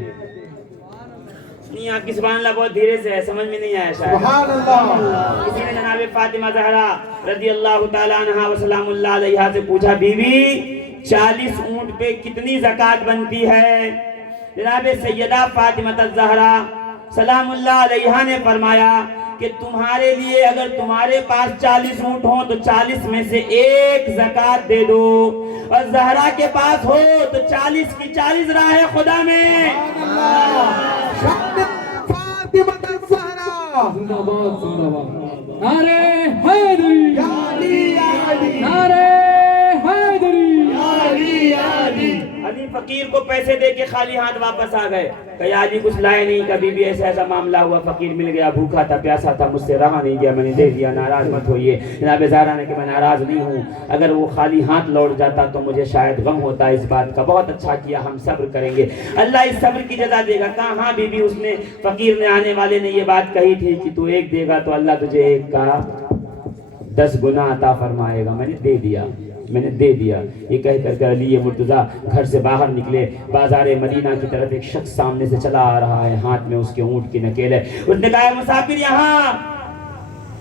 نہیں، آپ کی سبحان اللہ بہت دھیرے سے ہے، سمجھ میں نہیں آیا شاید۔ سبحان اللہ۔ کسی نے جناب فاطمہ زہرا رضی اللہ تعالیٰ عنہا و سلام اللہ علیہا سے پوچھا، بی بی 40 اونٹ پہ کتنی زکوٰۃ بنتی ہے؟ جناب سیدہ فاطمہ الزہرا سلام اللہ علیہا نے فرمایا کہ تمہارے لیے اگر تمہارے پاس 40 اونٹ ہوں تو 40 میں سے ایک زکوٰۃ دے دو، اور زہرا کے پاس ہو تو 40 کی 40 راہ خدا میں۔ فاطمہ الزہرا زندہ باد، زندہ باد، نعرہ حیدری، یا علی، یا علی، نعرہ حیدری، یا علی، یا علی۔ علی فقیر کو پیسے دے کے خالی ہاتھ واپس آ گئے، کہ علی کچھ لائے نہیں، کبھی بھی ایسا ایسا معاملہ ہوا، فقیر مل گیا، بھوکا تھا، پیاسا تھا، مجھ سے رہا نہیں گیا، میں نے دے دیا، ناراض مت ہوئیے۔ جناب زہرا نے کہ میں ناراض نہیں ہوں، اگر وہ خالی ہاتھ لوٹ جاتا تو مجھے شاید غم ہوتا اس بات کا، بہت اچھا کیا، ہم صبر کریں گے، اللہ اس صبر کی جزا دے گا۔ کہا ہاں بی بی، اس نے فقیر نے، آنے والے نے یہ بات کہی تھی کہ تو ایک دے گا تو اللہ تجھے ایک کا 10 گنا عطا فرمائے گا، میں نے دے دیا، میں نے دے دیا۔ یہ کہہ کر علی مرتضیٰ گھر سے باہر نکلے، بازار مدینہ کی طرف ایک شخص سامنے سے چلا آ رہا ہے، ہاتھ میں اس کے اونٹ کی نکیل ہے۔ اس نے کہا مسافر یہاں،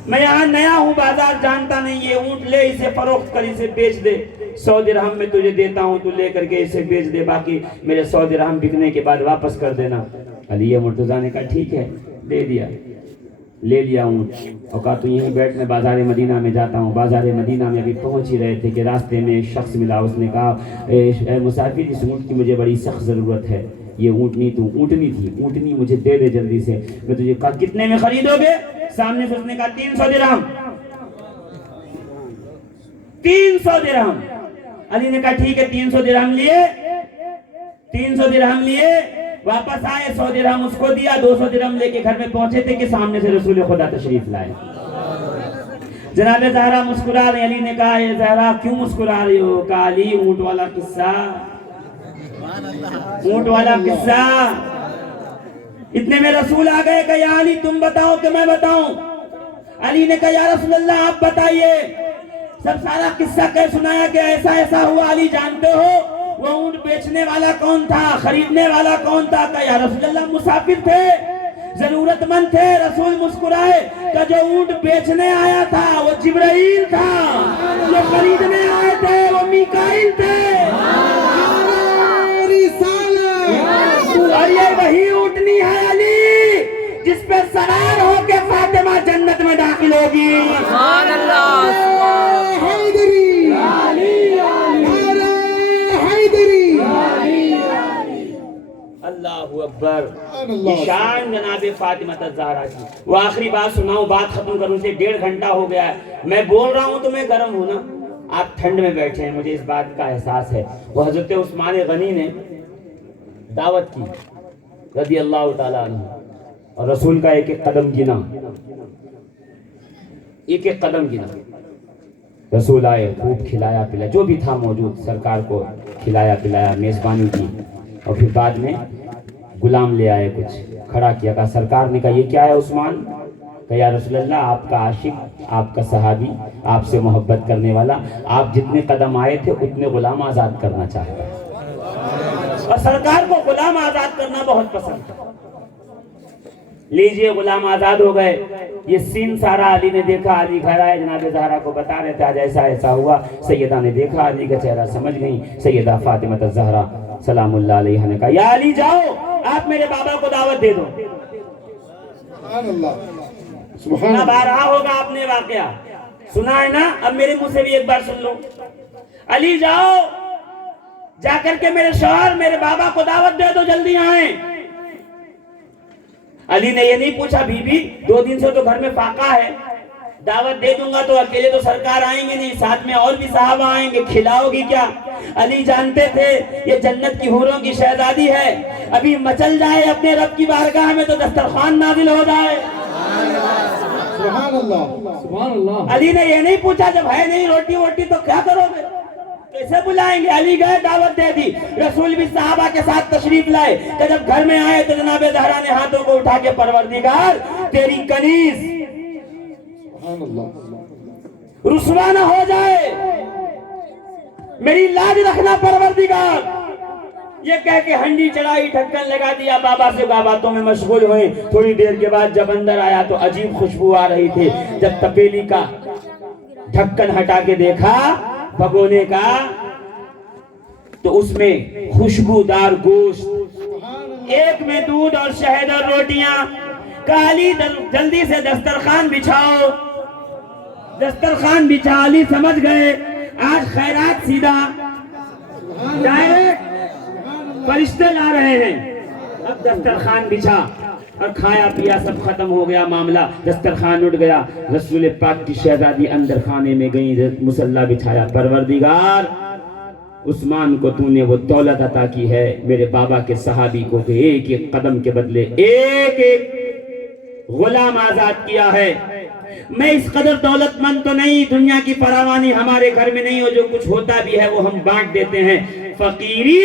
میں یہاں نیا ہوں، بازار جانتا نہیں، یہ اونٹ لے، اسے فروخت کر، اسے بیچ دے، 100 درہم میں تجھے دیتا ہوں، تو لے کر کے اسے بیچ دے، باقی میرے 100 درہم بکنے کے بعد واپس کر دینا۔ علی مرتضیٰ نے کہا ٹھیک ہے، دے دیا، لے لیا اونٹ، اور کہا تو یہیں بیٹھ، میں بازار مدینہ میں جاتا ہوں۔ بازار مدینہ میں ابھی پہنچ ہی رہے تھے کہ راستے میں ایک شخص ملا، اس نے کہا اے مسافر، اس اونٹ کی مجھے بڑی سخت ضرورت ہے، یہ اونٹنی تھی، اونٹنی مجھے دے دے جلدی سے۔ میں تجھے کہا کتنے میں خریدو گے؟ سامنے سے اس نے کہا 300 درہم۔ 300 درہم۔ علی نے کہا ٹھیک ہے، 300 درہم لیے، 300 درہم لیے، واپس آئے، 100 درہم اس کو دیا، 200 درہم لے کے گھر میں پہنچے تھے کہ سامنے سے رسول خدا تشریف لائے۔ جناب زہرا مسکرا رہے، علی نے کہا اے زہرا کیوں مسکرا رہی ہو؟ کہا علی اونٹ والا قصہ، اونٹ والا قصہ۔ اتنے میں رسول آ گئے کہ یا علی تم بتاؤ کہ میں بتاؤں؟ علی نے کہا یا رسول اللہ آپ بتائیے۔ سب سارا قصہ کہہ سنایا کہ ایسا ایسا ہوا۔ علی جانتے ہو وہ اونٹ بیچنے والا کون تھا، خریدنے والا کون تھا؟ کہ یا رسول اللہ مسافر تھے، ضرورت مند تھے۔ رسول مسکرائے کہ جو اونٹ بیچنے آیا تھا وہ جبرائیل تھا، جو خریدنے آئے تھے وہ میکائیل تھے، اور یہ وہی اونٹنی ہے علی جس پہ سوار ہو کے فاطمہ جنت میں داخل ہوگی۔ سبحان اللہ، حیدری، اللہ اکبر۔ اللہ شان جناب فاطمہ الزہرا کی. وہ آخری بات سناؤں, بات ختم کروں سے 1.5 گھنٹہ ہو گیا ہے. میں بول رہا ہوں تو میں گرم ہوں نا, آپ ٹھنڈ میں بیٹھے ہیں, مجھے اس بات کا احساس ہے. وہ حضرت عثمان غنی نے دعوت کی رضی اللہ تعالیٰ عنہ, اور رسول کا ایک ایک قدم گنا, ایک ایک قدم گنا. رسول آئے, خوب کھلایا پلایا, جو بھی تھا موجود سرکار کو کھلایا پلایا, میزبانی کی. اور پھر بعد میں غلام لے آئے, کچھ کھڑا کیا, کہا سرکار نے کہا یہ کیا ہے عثمان؟ کہ یا رسول اللہ, آپ کا عاشق, آپ کا صحابی, آپ سے محبت کرنے والا, آپ جتنے قدم آئے تھے اتنے غلام آزاد کرنا چاہتا ہے. اور سرکار کو غلام آزاد کرنا بہت پسند تھا. لیجئے غلام آزاد ہو گئے. یہ سین سارا علی نے دیکھا, علی گھر آئے, جناب زہرا کو بتا رہے تھے آج ایسا ایسا ہوا. سیدہ نے دیکھا, علی کا چہرہ سمجھ گئی. سیدہ فاطمہ الزہرا سلام اللہ علیہ نے کہا یا علی جاؤ, آپ میرے بابا کو دعوت دے دو. سبحان اللہ سبحان سنا اللہ. بارہا ہوگا آپ نے واقعہ, سنا ہے نا, اب میرے منہ سے بھی ایک بار سن لو. علی جاؤ, جا کر کے میرے شوہر میرے بابا کو دعوت دے دو, جلدی آئیں. علی نے یہ نہیں پوچھا بی بی 2 دن سے تو گھر میں فاقہ ہے, دعوت دے دوں گا تو اکیلے تو سرکار آئیں گے نہیں, ساتھ میں اور بھی صحابہ آئیں گے, کھلاؤ گی کیا؟ علی جانتے تھے یہ جنت کی حوروں کی شہزادی ہے, ابھی مچل جائے اپنے رب کی بارگاہ میں تو دسترخوان نازل ہو جائے. سبحان اللہ سبحان اللہ. علی نے یہ نہیں پوچھا جب ہے نہیں روٹی ووٹی تو کیا کرو گے, کیسے بلائیں گے؟ علی گئے, دعوت دے دی. رسول بھی صحابہ کے ساتھ تشریف لائے. کہ جب گھر میں آئے تو جناب زہرا نے ہاتھوں کو اٹھا کے پروردگار تیری کنیز سبحان اللہ رسوا نہ ہو جائے, میری لاج رکھنا پروردگار. یہ کہہ کے ہنڈی چڑھائی, ڈھکن لگا دیا, بابا سے باتوں میں مشغول ہوئے. تھوڑی دیر کے بعد جب اندر آیا تو عجیب خوشبو آ رہی تھی. جب تپیلی کا ڈھکن ہٹا کے دیکھا بھگونے کا, تو اس میں خوشبودار گوشت, ایک میں دودھ اور شہد اور روٹیاں. کالی جلدی سے دسترخوان بچھاؤ. دسترخوان بچھا. علی سمجھ گئے آج خیرات سیدھا ڈائریکٹ فرشتے لا رہے ہیں. اب دسترخوان بچھا اور کھایا پیا سب ختم ہو گیا معاملہ. دسترخوان اٹھ گیا. رسول پاک کی شہزادی اندر خانے میں گئی, مصلی بچھایا. پروردگار عثمان کو تو نے وہ دولت عطا کی ہے, میرے بابا کے صحابی کو کہ ایک ایک قدم کے بدلے ایک ایک غلام آزاد کیا ہے. میں اس قدر دولت مند تو نہیں, دنیا کی فراوانی ہمارے گھر میں نہیں, ہو جو کچھ ہوتا بھی ہے وہ ہم بانٹ دیتے ہیں. فقیری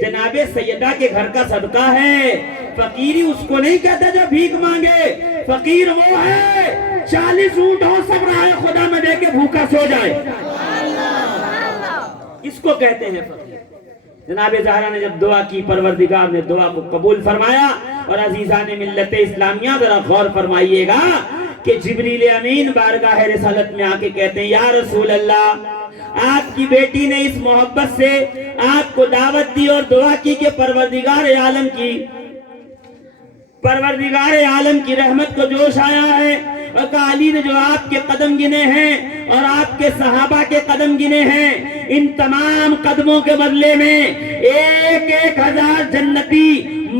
جناب سیدہ کے گھر کا صدقہ ہے. فقیری اس کو نہیں کہتا جو بھیک مانگے. فقیر وہ ہے 40 اونٹ ہو سب رہا خدا میں دے کے بھوکا سو جائے, اس کو کہتے ہیں فقیر. جناب زہرا نے جب دعا کی, پروردگار نے دعا کو قبول فرمایا. اور عزیزان ملت اسلامیہ ذرا غور فرمائیے گا کہ جبریل امین بارگاہ رسالت میں آ کے کہتے ہیں یا رسول اللہ, آپ کی بیٹی نے اس محبت سے آپ کو دعوت دی اور دعا کی کہ پروردگار عالم کی رحمت کو جوش آیا ہے. اور علی نے جو آپ کے قدم گنے ہیں اور آپ کے صحابہ کے قدم گنے ہیں, ان تمام قدموں کے بدلے میں 1,000 جنتی,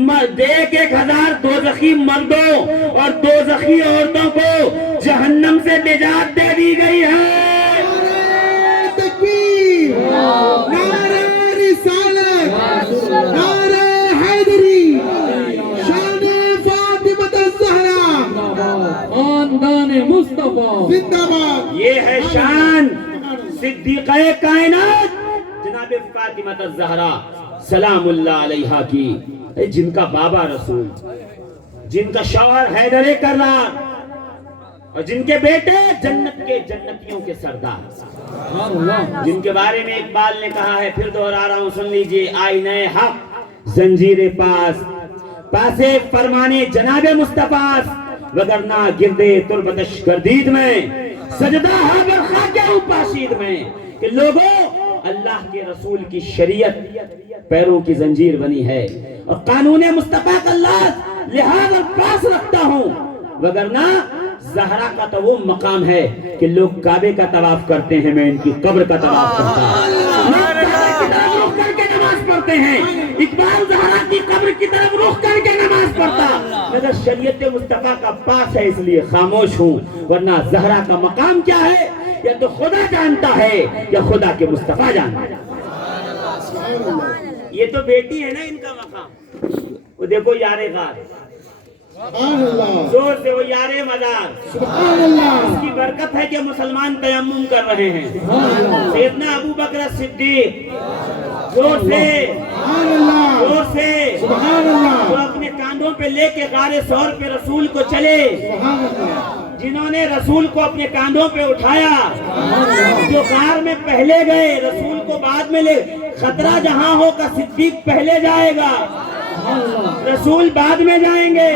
1,000 دوزخی مردوں اور دوزخی عورتوں کو جہنم سے نجات دے دی گئی ہے. تکبیر, نعرہ رسالت, نعرہ حیدری, شان فاطمہ الزہرا, خاندان مصطفیٰ زندہ باد. یہ ہے شان صدیقہ کائنات جناب فاطمہ الزہرا سلام اللہ علیہا کی, جن کا بابا رسول, جن کا شوہر حیدر کرار, اور جن کے بیٹے جنت کے جنتیوں کے سردار, جن کے بارے میں اقبال نے کہا ہے, پھر دوہرا رہا ہوں سن لیجئے. آئینہ حق زنجیر پاسے فرمانے جناب مصطفیٰ, وگرنہ گردے تربتش گردید میں سجدہ ہاگر خاکہ پاشید میں. کہ لوگوں, اللہ کے رسول کی شریعت پیروں کی زنجیر بنی ہے اور قانون مصطفیٰ کا اللہ لحاظ اور پاس رکھتا ہوں, وگرنہ زہرا کا تو وہ مقام ہے کہ لوگ کعبے کا طواف کرتے ہیں, میں ان کی قبر کا طواف کرتا ہوں. نماز پڑھتے ہیں، اقبال زہرا کی قبر کی طرف رخ کر کے نماز پڑھتا، مگر شریعت مصطفیٰ کا پاس ہے اس لیے خاموش ہوں، ورنہ زہرا کا مقام کیا ہے؟ یا تو خدا جانتا ہے یا خدا کے مصطفیٰ جانتا ہے۔ یہ تو بیٹی ہے نا ان کا مقام، وہ دیکھو یار غار، سبحان اللہ، زور سے وہ یار مزار، سبحان اللہ، اس کی برکت ہے کہ مسلمان تیمم کر رہے ہیں۔ سبحان اللہ، سیدنا ابو بکر صدیق، زور سے سبحان اللہ، زور سے سبحان اللہ، وہ اپنے کاندھوں پہ لے کے غار ثور پہ رسول کو چلے، سبحان اللہ، جنہوں نے رسول کو اپنے کاندھوں پہ اٹھایا، جو غار میں پہلے گئے رسول کو بعد میں لے، خطرہ جہاں ہو کا صدیق پہلے جائے گا، رسول بعد میں جائیں گے۔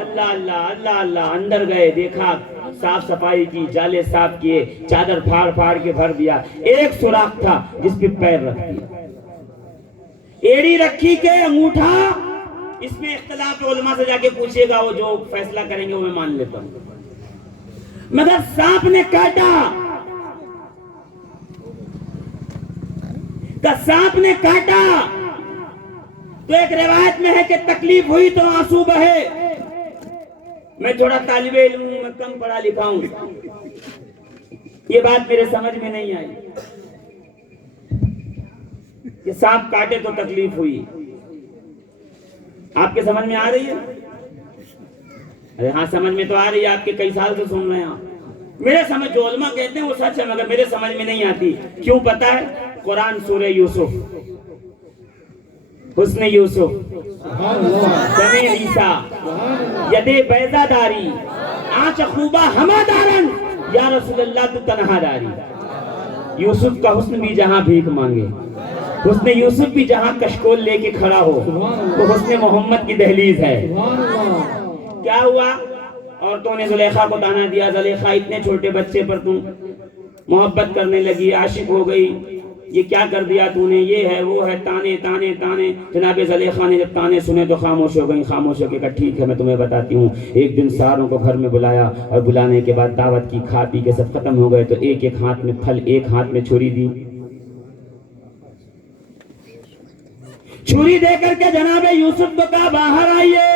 اللہ اللہ اللہ اللہ، اندر گئے، دیکھا، صاف صفائی کی، جالے صاف کیے، چادر پھاڑ پھاڑ کے بھر دیا، ایک سوراخ تھا جس پہ پیر رکھ دیا، ایڑی رکھی کے انگوٹھا، اس میں اختلاف علماء سے جا کے پوچھے گا، وہ جو فیصلہ کریں گے وہ میں مان لیتا ہوں، مگر سانپ نے کاٹا، سانپ نے کاٹا تو ایک روایت میں ہے کہ تکلیف ہوئی تو آنسو بہے۔ میں تھوڑا طالب علم ہوں، میں کم پڑھا لکھا ہوں، یہ بات میرے سمجھ میں نہیں آئی کہ سانپ کاٹے تو تکلیف ہوئی، آپ کے سمجھ میں آ رہی ہے؟ ارے ہاں سمجھ میں تو آ رہی ہے، آپ کے کئی سال سے سن رہے ہیں آپ، میرے سمجھ جو علماء کہتے ہیں وہ سچ ہے، مگر میرے سمجھ میں نہیں آتی، کیوں پتا ہے؟ قرآن سورہ یوسف، حسن یوسف، دم عیسیٰ، ید بیضا داری، آنچ خوبہ ہما دارن، یا رسول اللہ تو تنہا داری۔ یوسف کا حسن بھی جہاں بھیک مانگے، حسن یوسف بھی جہاں کشکول لے کے کھڑا ہو، تو حسن محمد کی دہلیز ہے۔ کیا ہوا؟ عورتوں نے زلیخا کو تانا دیا، زلیخا اتنے چھوٹے بچے پر تم محبت کرنے لگی، عاشق ہو گئی، یہ کیا کر دیا تو نے، یہ ہے وہ ہے، تانے تانے تانے۔ جناب زلیخا نے جب تانے سنے تو خاموش ہو گئی، خاموش ہو کے کہا ٹھیک ہے میں تمہیں بتاتی ہوں۔ ایک دن ساروں کو گھر میں بلایا اور بلانے کے بعد دعوت کی، کھا پی کے سب ختم ہو گئے تو ایک ایک ہاتھ میں پھل، ایک ہاتھ میں چھری دی، چھری دے کر کے جناب یوسف کو کہا باہر آئیے۔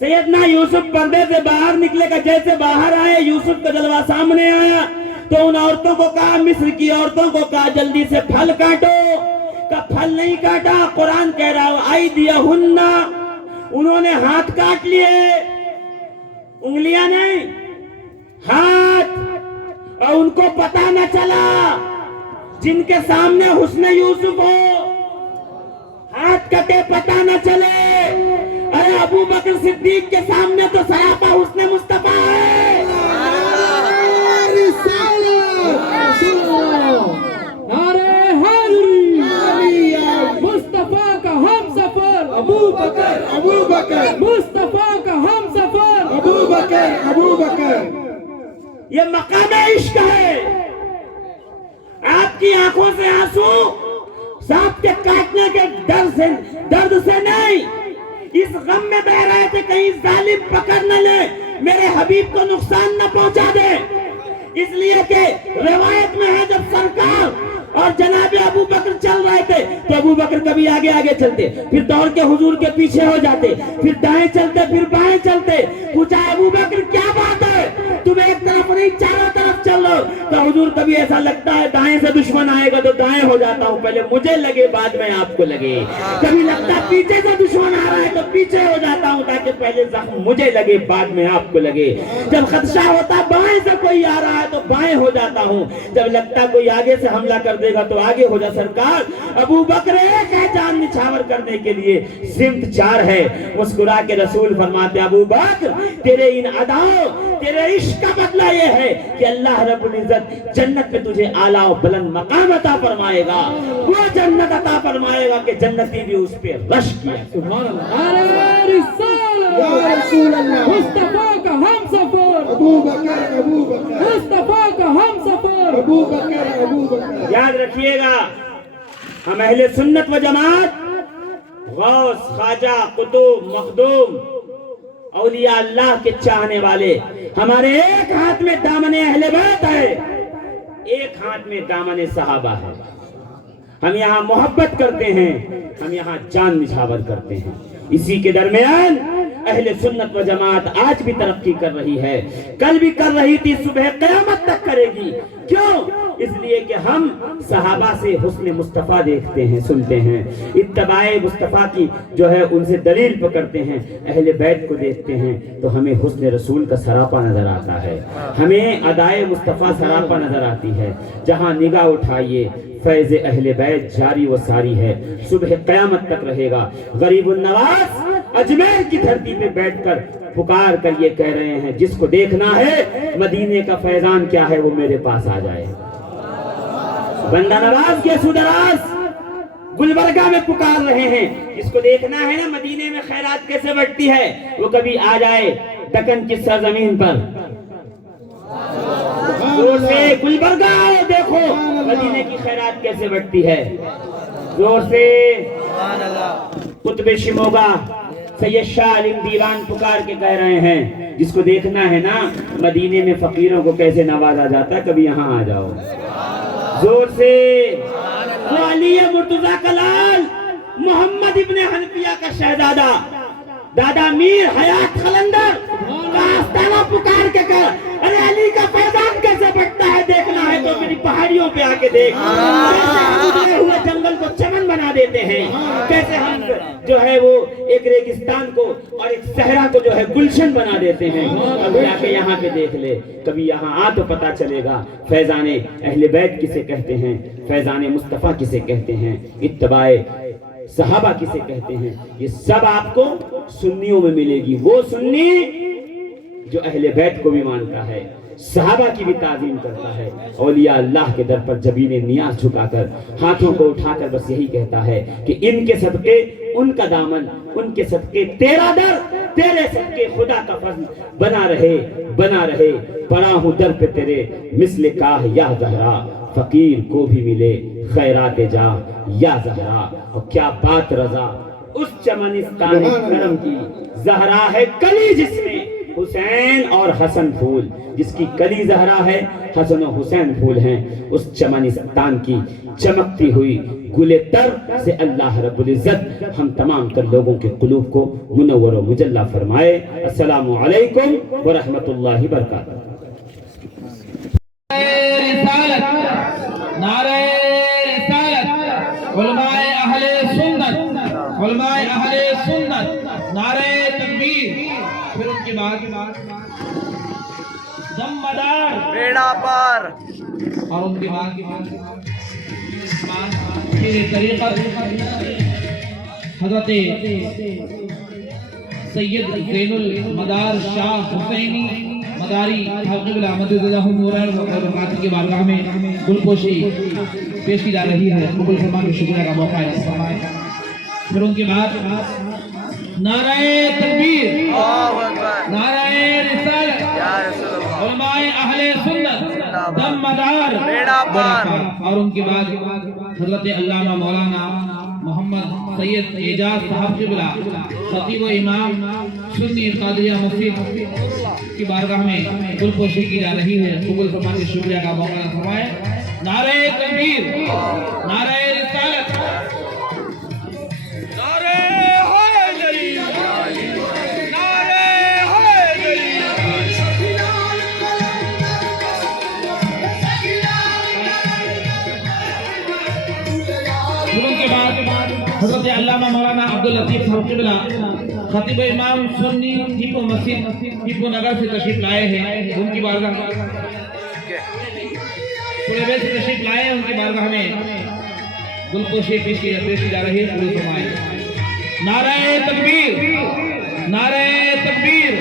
سیدنا یوسف پردے سے باہر نکلے گا، جیسے باہر آئے یوسف کا جلوہ سامنے آیا تو ان عورتوں کو کہا، مصر کی عورتوں کو کہا جلدی سے پھل کاٹو، کہ پھل نہیں کاٹا، قرآن کہہ رہا ہو آئی دیا ہننا، انہوں نے ہاتھ کاٹ لیے، انگلیاں نہیں، ہاتھ، اور ان کو پتہ نہ چلا، جن کے سامنے حسن یوسف ہو ہاتھ کٹے پتہ نہ چلے۔ ارے ابو بکر صدیق کے سامنے تو سراپا حسن مصطفیٰ ہے۔ نعرہ حیدری، مصطفیٰ کا ہم سفر ابو بکر، ابو بکر، مصطفیٰ کا ہم سفر ابو بکر، ابو بکر، یہ مقام عشق ہے۔ آپ کی آنکھوں سے آنسو سانپ کے کاٹنے کے درد سے نہیں، اس غم میں بہ رہے تھے کہیں ظالم پکڑ نہ لے، میرے حبیب کو نقصان نہ پہنچا دے، اس لیے کہ روایت میں ہے جب سرکار اور جناب ابو بکر چل رہے تھے تو ابو بکر کبھی آگے آگے چلتے، پھر دوڑ کے حضور کے پیچھے ہو جاتے، پھر دائیں چلتے پھر بائیں چلتے۔ پوچھا ابو بکر کیا بات ہے، تم ایک طرف نہیں چاروں طرف چل رہے ہو؟ تو حضور کبھی ایسا لگتا ہے دائیں سے دشمن آئے گا تو دائیں ہو جاتا ہوں، پہلے مجھے لگے بعد میں آپ کو لگے، کبھی لگتا ہے پیچھے سے دشمن آ رہا ہے تو پیچھے ہو جاتا ہوں تاکہ پہلے زخم مجھے لگے بعد میں آپ کو لگے، جب خدشہ ہوتا بائیں سے کوئی آ رہا ہے تو بائیں ہو جاتا ہوں، جب لگتا کوئی آگے سے حملہ کر دے گا تو آگے ہو جا۔ سرکار ابو بکر ایک ہے جان نچھاور کرنے کے لیے، سمت چار ہے۔ مسکرا کے رسول فرماتے ابو بکر تیرے ان اداؤں، تیرے عشق کا بدلہ یہ ہے کہ اللہ رب العزت جنت میں تجھے اعلیٰ و بلند مقام عطا فرمائے گا، وہ جنت عطا فرمائے گا کہ جنتی بھی اس پہ رش کیا۔ سبحان اللہ، نعرہ رسالت، یا رسول اللہ، مصطفیٰ کا ہم سفر ابو بکر، ابو بکر، مصطفیٰ کا ہم سفر ابو بکر، ابو بکر۔ یاد رکھیے گا ہم اہل سنت و جماعت، غوث، خواجہ، قطب، مخدوم، اولیاء اللہ کے چاہنے والے، ہمارے ایک ہاتھ میں دامن اہل بیت ہے، ایک ہاتھ میں دامن صحابہ ہے۔ ہم یہاں محبت کرتے ہیں، ہم یہاں جان نچھاور کرتے ہیں۔ اسی کے درمیان اہل سنت و جماعت آج بھی ترقی کر رہی ہے، کل بھی کر رہی تھی، صبح قیامت تک کرے گی۔ کیوں؟ اس لیے کہ ہم صحابہ سے حسن مصطفیٰ دیکھتے ہیں، سنتے ہیں، اتباع مصطفیٰ کی جو ہے ان سے دلیل پکڑتے ہیں، اہل بیت کو دیکھتے ہیں تو ہمیں حسن رسول کا سراپا نظر آتا ہے، ہمیں ادائے مصطفیٰ سراپا نظر آتی ہے۔ جہاں نگاہ اٹھائیے فیض اہل بیت جاری و ساری ہے، صبح قیامت تک رہے گا۔ غریب النواز اجمیر کی دھرتی پہ بیٹھ کر پکار کر یہ کہہ رہے ہیں، جس کو دیکھنا ہے مدینے کا فیضان کیا ہے وہ میرے پاس آ جائے۔ بندہ نواز کے سودراز گلبرگہ میں پکار رہے ہیں، جس کو دیکھنا ہے نا مدینے میں خیرات کیسے بڑھتی ہے وہ کبھی آ جائے دکن کی سرزمین پر۔ زور سے گلبرگہ آؤ، دیکھو مدینے کی خیرات کیسے بڑھتی ہے۔ زور سے قطب شموگا سید شاہ علیم دیوان پکار کے کہہ رہے ہیں، جس کو دیکھنا ہے نا مدینے میں فقیروں کو کیسے نوازا جاتا ہے کبھی یہاں آ جاؤ۔ زور سے وہ علی مرتضیٰ کا لال، محمد ابن حنفیہ کا شہزادہ، دادا میر حیات خلندر کا آستانہ پکار کے کہا، ارے علی کا فیضان کیسے بڑھتا ہے، دیکھنا ہے تو میری پہاڑیوں پہ آ کے دیکھ، کیسے ہم گزرے ہوئے جنگل کو چمن بنا دیتے ہیں، کیسے ہم جو ہے وہ ایک ریگستان کو اور ایک صحرا کو جو ہے گلشن بنا دیتے ہیں۔ کبھی آ کے یہاں پہ دیکھ لے، کبھی یہاں آ تو پتا چلے گا فیضان اہل بیت کسے کہتے ہیں، فیضان مصطفیٰ کسے کہتے ہیں، اتباع صحابہ کسے کہتے ہیں۔ یہ سب آپ کو سنیوں میں ملے گی، وہ سنی جو اہل بیت کو بھی مانتا ہے، صحابہ کی بھی تعظیم کرتا ہے، اولیاء اللہ کے در پر جبین نیاز جھکا کر ہاتھوں کو اٹھا کر بس یہی کہتا ہے کہ ان کے صدقے ان کا دامن، ان کے صدقے تیرا در، تیرے صدقے خدا کا فضل بنا رہے، بنا رہے۔ پڑا ہوں در پہ تیرے مثل کاہ یا زہرا، فقیر کو بھی ملے خیرات جا یا زہرا۔ اور کیا بات رضا اس چمنستان کرم کی، زہرا ہے کلی جس میں حسین اور حسن پھول، جس کی کلی زہرا ہے حسن و حسین پھول ہیں، اس چمنستان کی چمکتی ہوئی گل تر سے اللہ رب العزت ہم تمام تر لوگوں کے قلوب کو منور و مجلہ فرمائے۔ السلام علیکم ورحمۃ اللہ وبرکاتہ۔ نعرہ رسالت، علماء اہل سنت، علماء اہل سنت، نعرہ تکبیر، پھر ان کے بعد دم مدار بیڑا پار، اور ان کے بعد پھر طریقت حضرت سید زین المدار شاہ حسینی مداری قبلہ مدد اللہ نوران اور برکات کی بارگاہ میں گل پوشی پیش کی جا رہی ہے۔ قبول فرمان کے شکریہ کا موقع ہے۔ پھر ان کے بعد نعرہ تکبیر، نعرہ رسالت، علماء اہل سنت، دم مدار، بیڑا پار، اور ان کے بعد حضرت علامہ مولانا محمد سید اعجاز صاحب قبلہ خطیب و امام سنی قادریہ مسجد کی بارگاہ میں گل پوشی کی جا رہی ہے۔ قبول فرمان کے شکریہ کا موقع فرمائے۔ نعرہ تکبیر، نعرہ رسالت، حضرت علامہ مولانا عبداللطیف صاحب قبلہ خطیب امام سنی ہیپو مسجد ہیپو نگر سے تشریف لائے ہیں، ان کی بارگاہ پورے سے تشریف لائے ہیں، ان کی بارگاہ میں گل پوشی پیش کی جا رہی ہے۔ نعرہ تکبیر، نعرہ تکبیر،